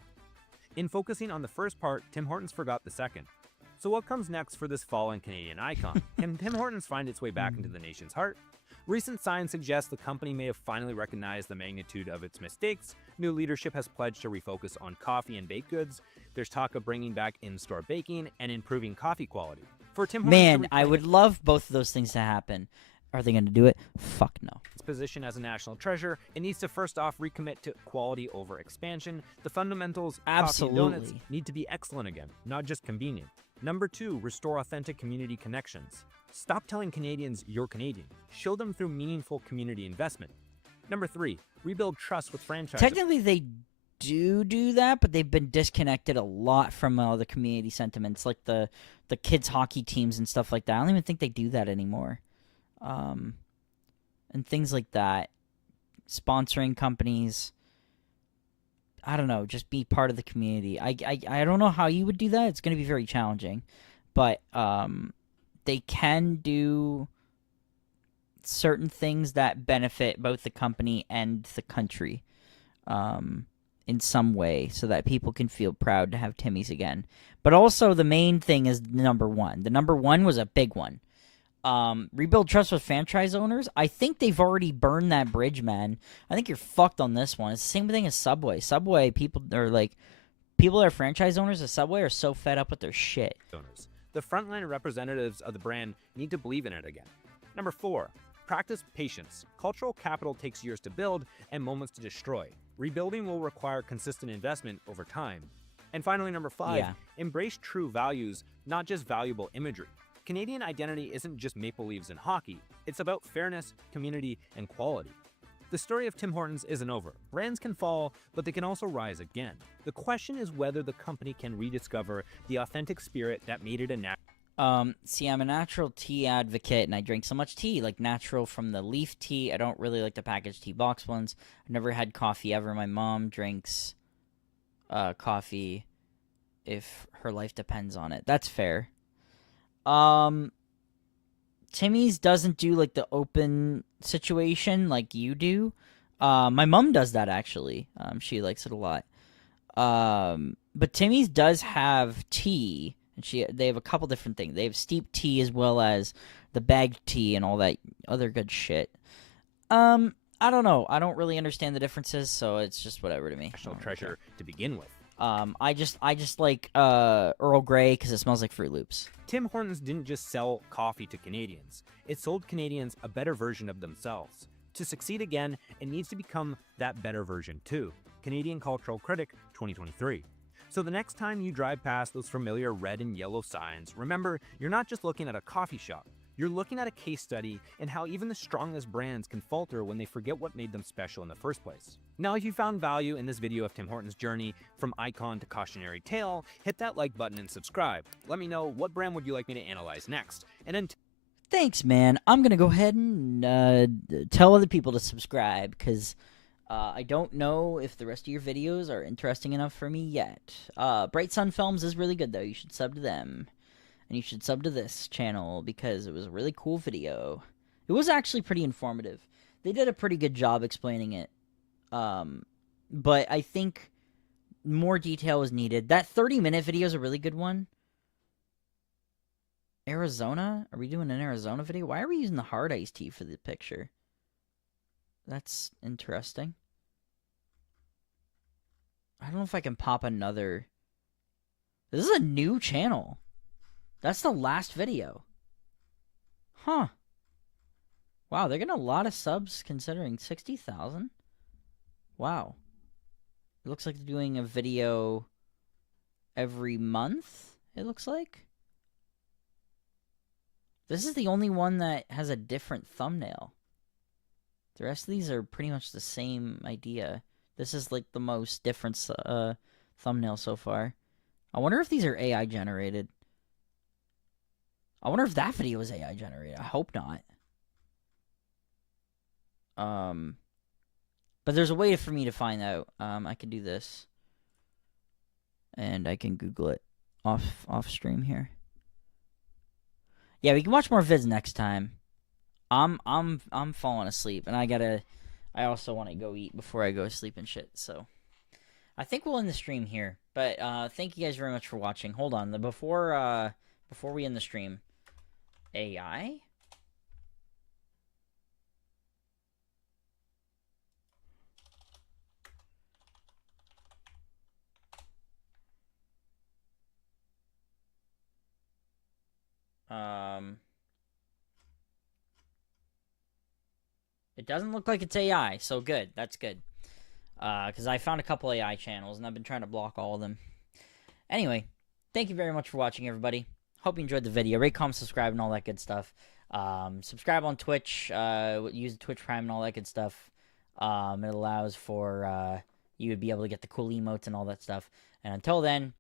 In focusing on the first part, Tim Hortons forgot the second. So what comes next for this fallen Canadian icon? Can Tim Hortons find its way back into the nation's heart? Recent signs suggest the company may have finally recognized the magnitude of its mistakes. New leadership has pledged to refocus on coffee and baked goods. There's talk of bringing back in-store baking and improving coffee quality. For Tim Hortons to Man, I reclaim would love both of those things to happen. Are they going to do it? Fuck no. its position as a national treasure, it needs to first off recommit to quality over expansion. The fundamentals, coffee and donuts, Absolutely. need to be excellent again, not just convenient. Number 2, restore authentic community connections. Stop telling Canadians you're Canadian. Show them through meaningful community investment. Number 3, rebuild trust with franchises. Technically, they do that, but they've been disconnected a lot from the community sentiments, like the kids' hockey teams and stuff like that. I don't even think they do that anymore. And things like that. sponsoring companies. I don't know, just be part of the community. I don't know how you would do that. It's going to be very challenging. But they can do certain things that benefit both the company and the country in some way so that people can feel proud to have Timmy's again. But also the main thing is number one. The number one was a big one. Rebuild trust with franchise owners. I think they've already burned that bridge, man. I think you're fucked on this one. It's the same thing as Subway. Subway, people that are franchise owners of Subway are so fed up with their shit. Owners. The frontline representatives of the brand need to believe in it again. Number 4, practice patience. Cultural capital takes years to build and moments to destroy. Rebuilding will require consistent investment over time. And finally, number 5, embrace true values, not just valuable imagery. Canadian identity isn't just maple leaves and hockey. It's about fairness, community, and quality. The story of Tim Hortons isn't over. Brands can fall, but they can also rise again. The question is whether the company can rediscover the authentic spirit that made it a natural. See, I'm a natural tea advocate, and I drink so much tea, like natural from the leaf tea. I don't really like the packaged tea box ones. I've never had coffee ever. My mom drinks coffee if her life depends on it. That's fair. Timmy's doesn't do like the open situation like you do. My mom does that actually. She likes it a lot. But Timmy's does have tea, and they have a couple different things. They have steep tea as well as the bagged tea and all that other good shit. I don't know. I don't really understand the differences, so it's just whatever to me. National treasure to begin with. I just like Earl Grey because it smells like Fruit Loops. Tim Hortons didn't just sell coffee to Canadians. It sold Canadians a better version of themselves. To succeed again, it needs to become that better version too. Canadian Cultural Critic 2023. So the next time you drive past those familiar red and yellow signs, remember, you're not just looking at a coffee shop. You're looking at a case study in how even the strongest brands can falter when they forget what made them special in the first place. Now, if you found value in this video of Tim Hortons' journey from icon to cautionary tale, hit that like button and subscribe. Let me know what brand would you like me to analyze next. And then thanks, man. I'm going to go ahead and tell other people to subscribe because I don't know if the rest of your videos are interesting enough for me yet. Bright Sun Films is really good, though. You should sub to them. And you should sub to this channel because it was a really cool video. It was actually pretty informative. They did a pretty good job explaining it. But I think more detail is needed. That 30-minute video is a really good one. Arizona? Are we doing an Arizona video? Why are we using the hard iced tea for the picture? That's interesting. I don't know if I can pop another. This is a new channel. That's the last video. Huh. Wow, they're getting a lot of subs considering 60,000. Wow. It looks like they're doing a video every month, it looks like. This is the only one that has a different thumbnail. The rest of these are pretty much the same idea. This is like the most different thumbnail so far. I wonder if these are AI generated. I wonder if that video was AI generated. I hope not. But there's a way for me to find out. I can do this. And I can Google it off stream here. Yeah, we can watch more vids next time. I'm falling asleep and I also want to go eat before I go to sleep and shit. So I think we'll end the stream here. But thank you guys very much for watching. Hold on. Before we end the stream, AI? It doesn't look like it's AI, so good. That's good. Because I found a couple AI channels, and I've been trying to block all of them. Anyway, thank you very much for watching, everybody. Hope you enjoyed the video. Rate, comment, subscribe, and all that good stuff. Subscribe on Twitch. Use Twitch Prime and all that good stuff. It allows for you to be able to get the cool emotes and all that stuff. And until then,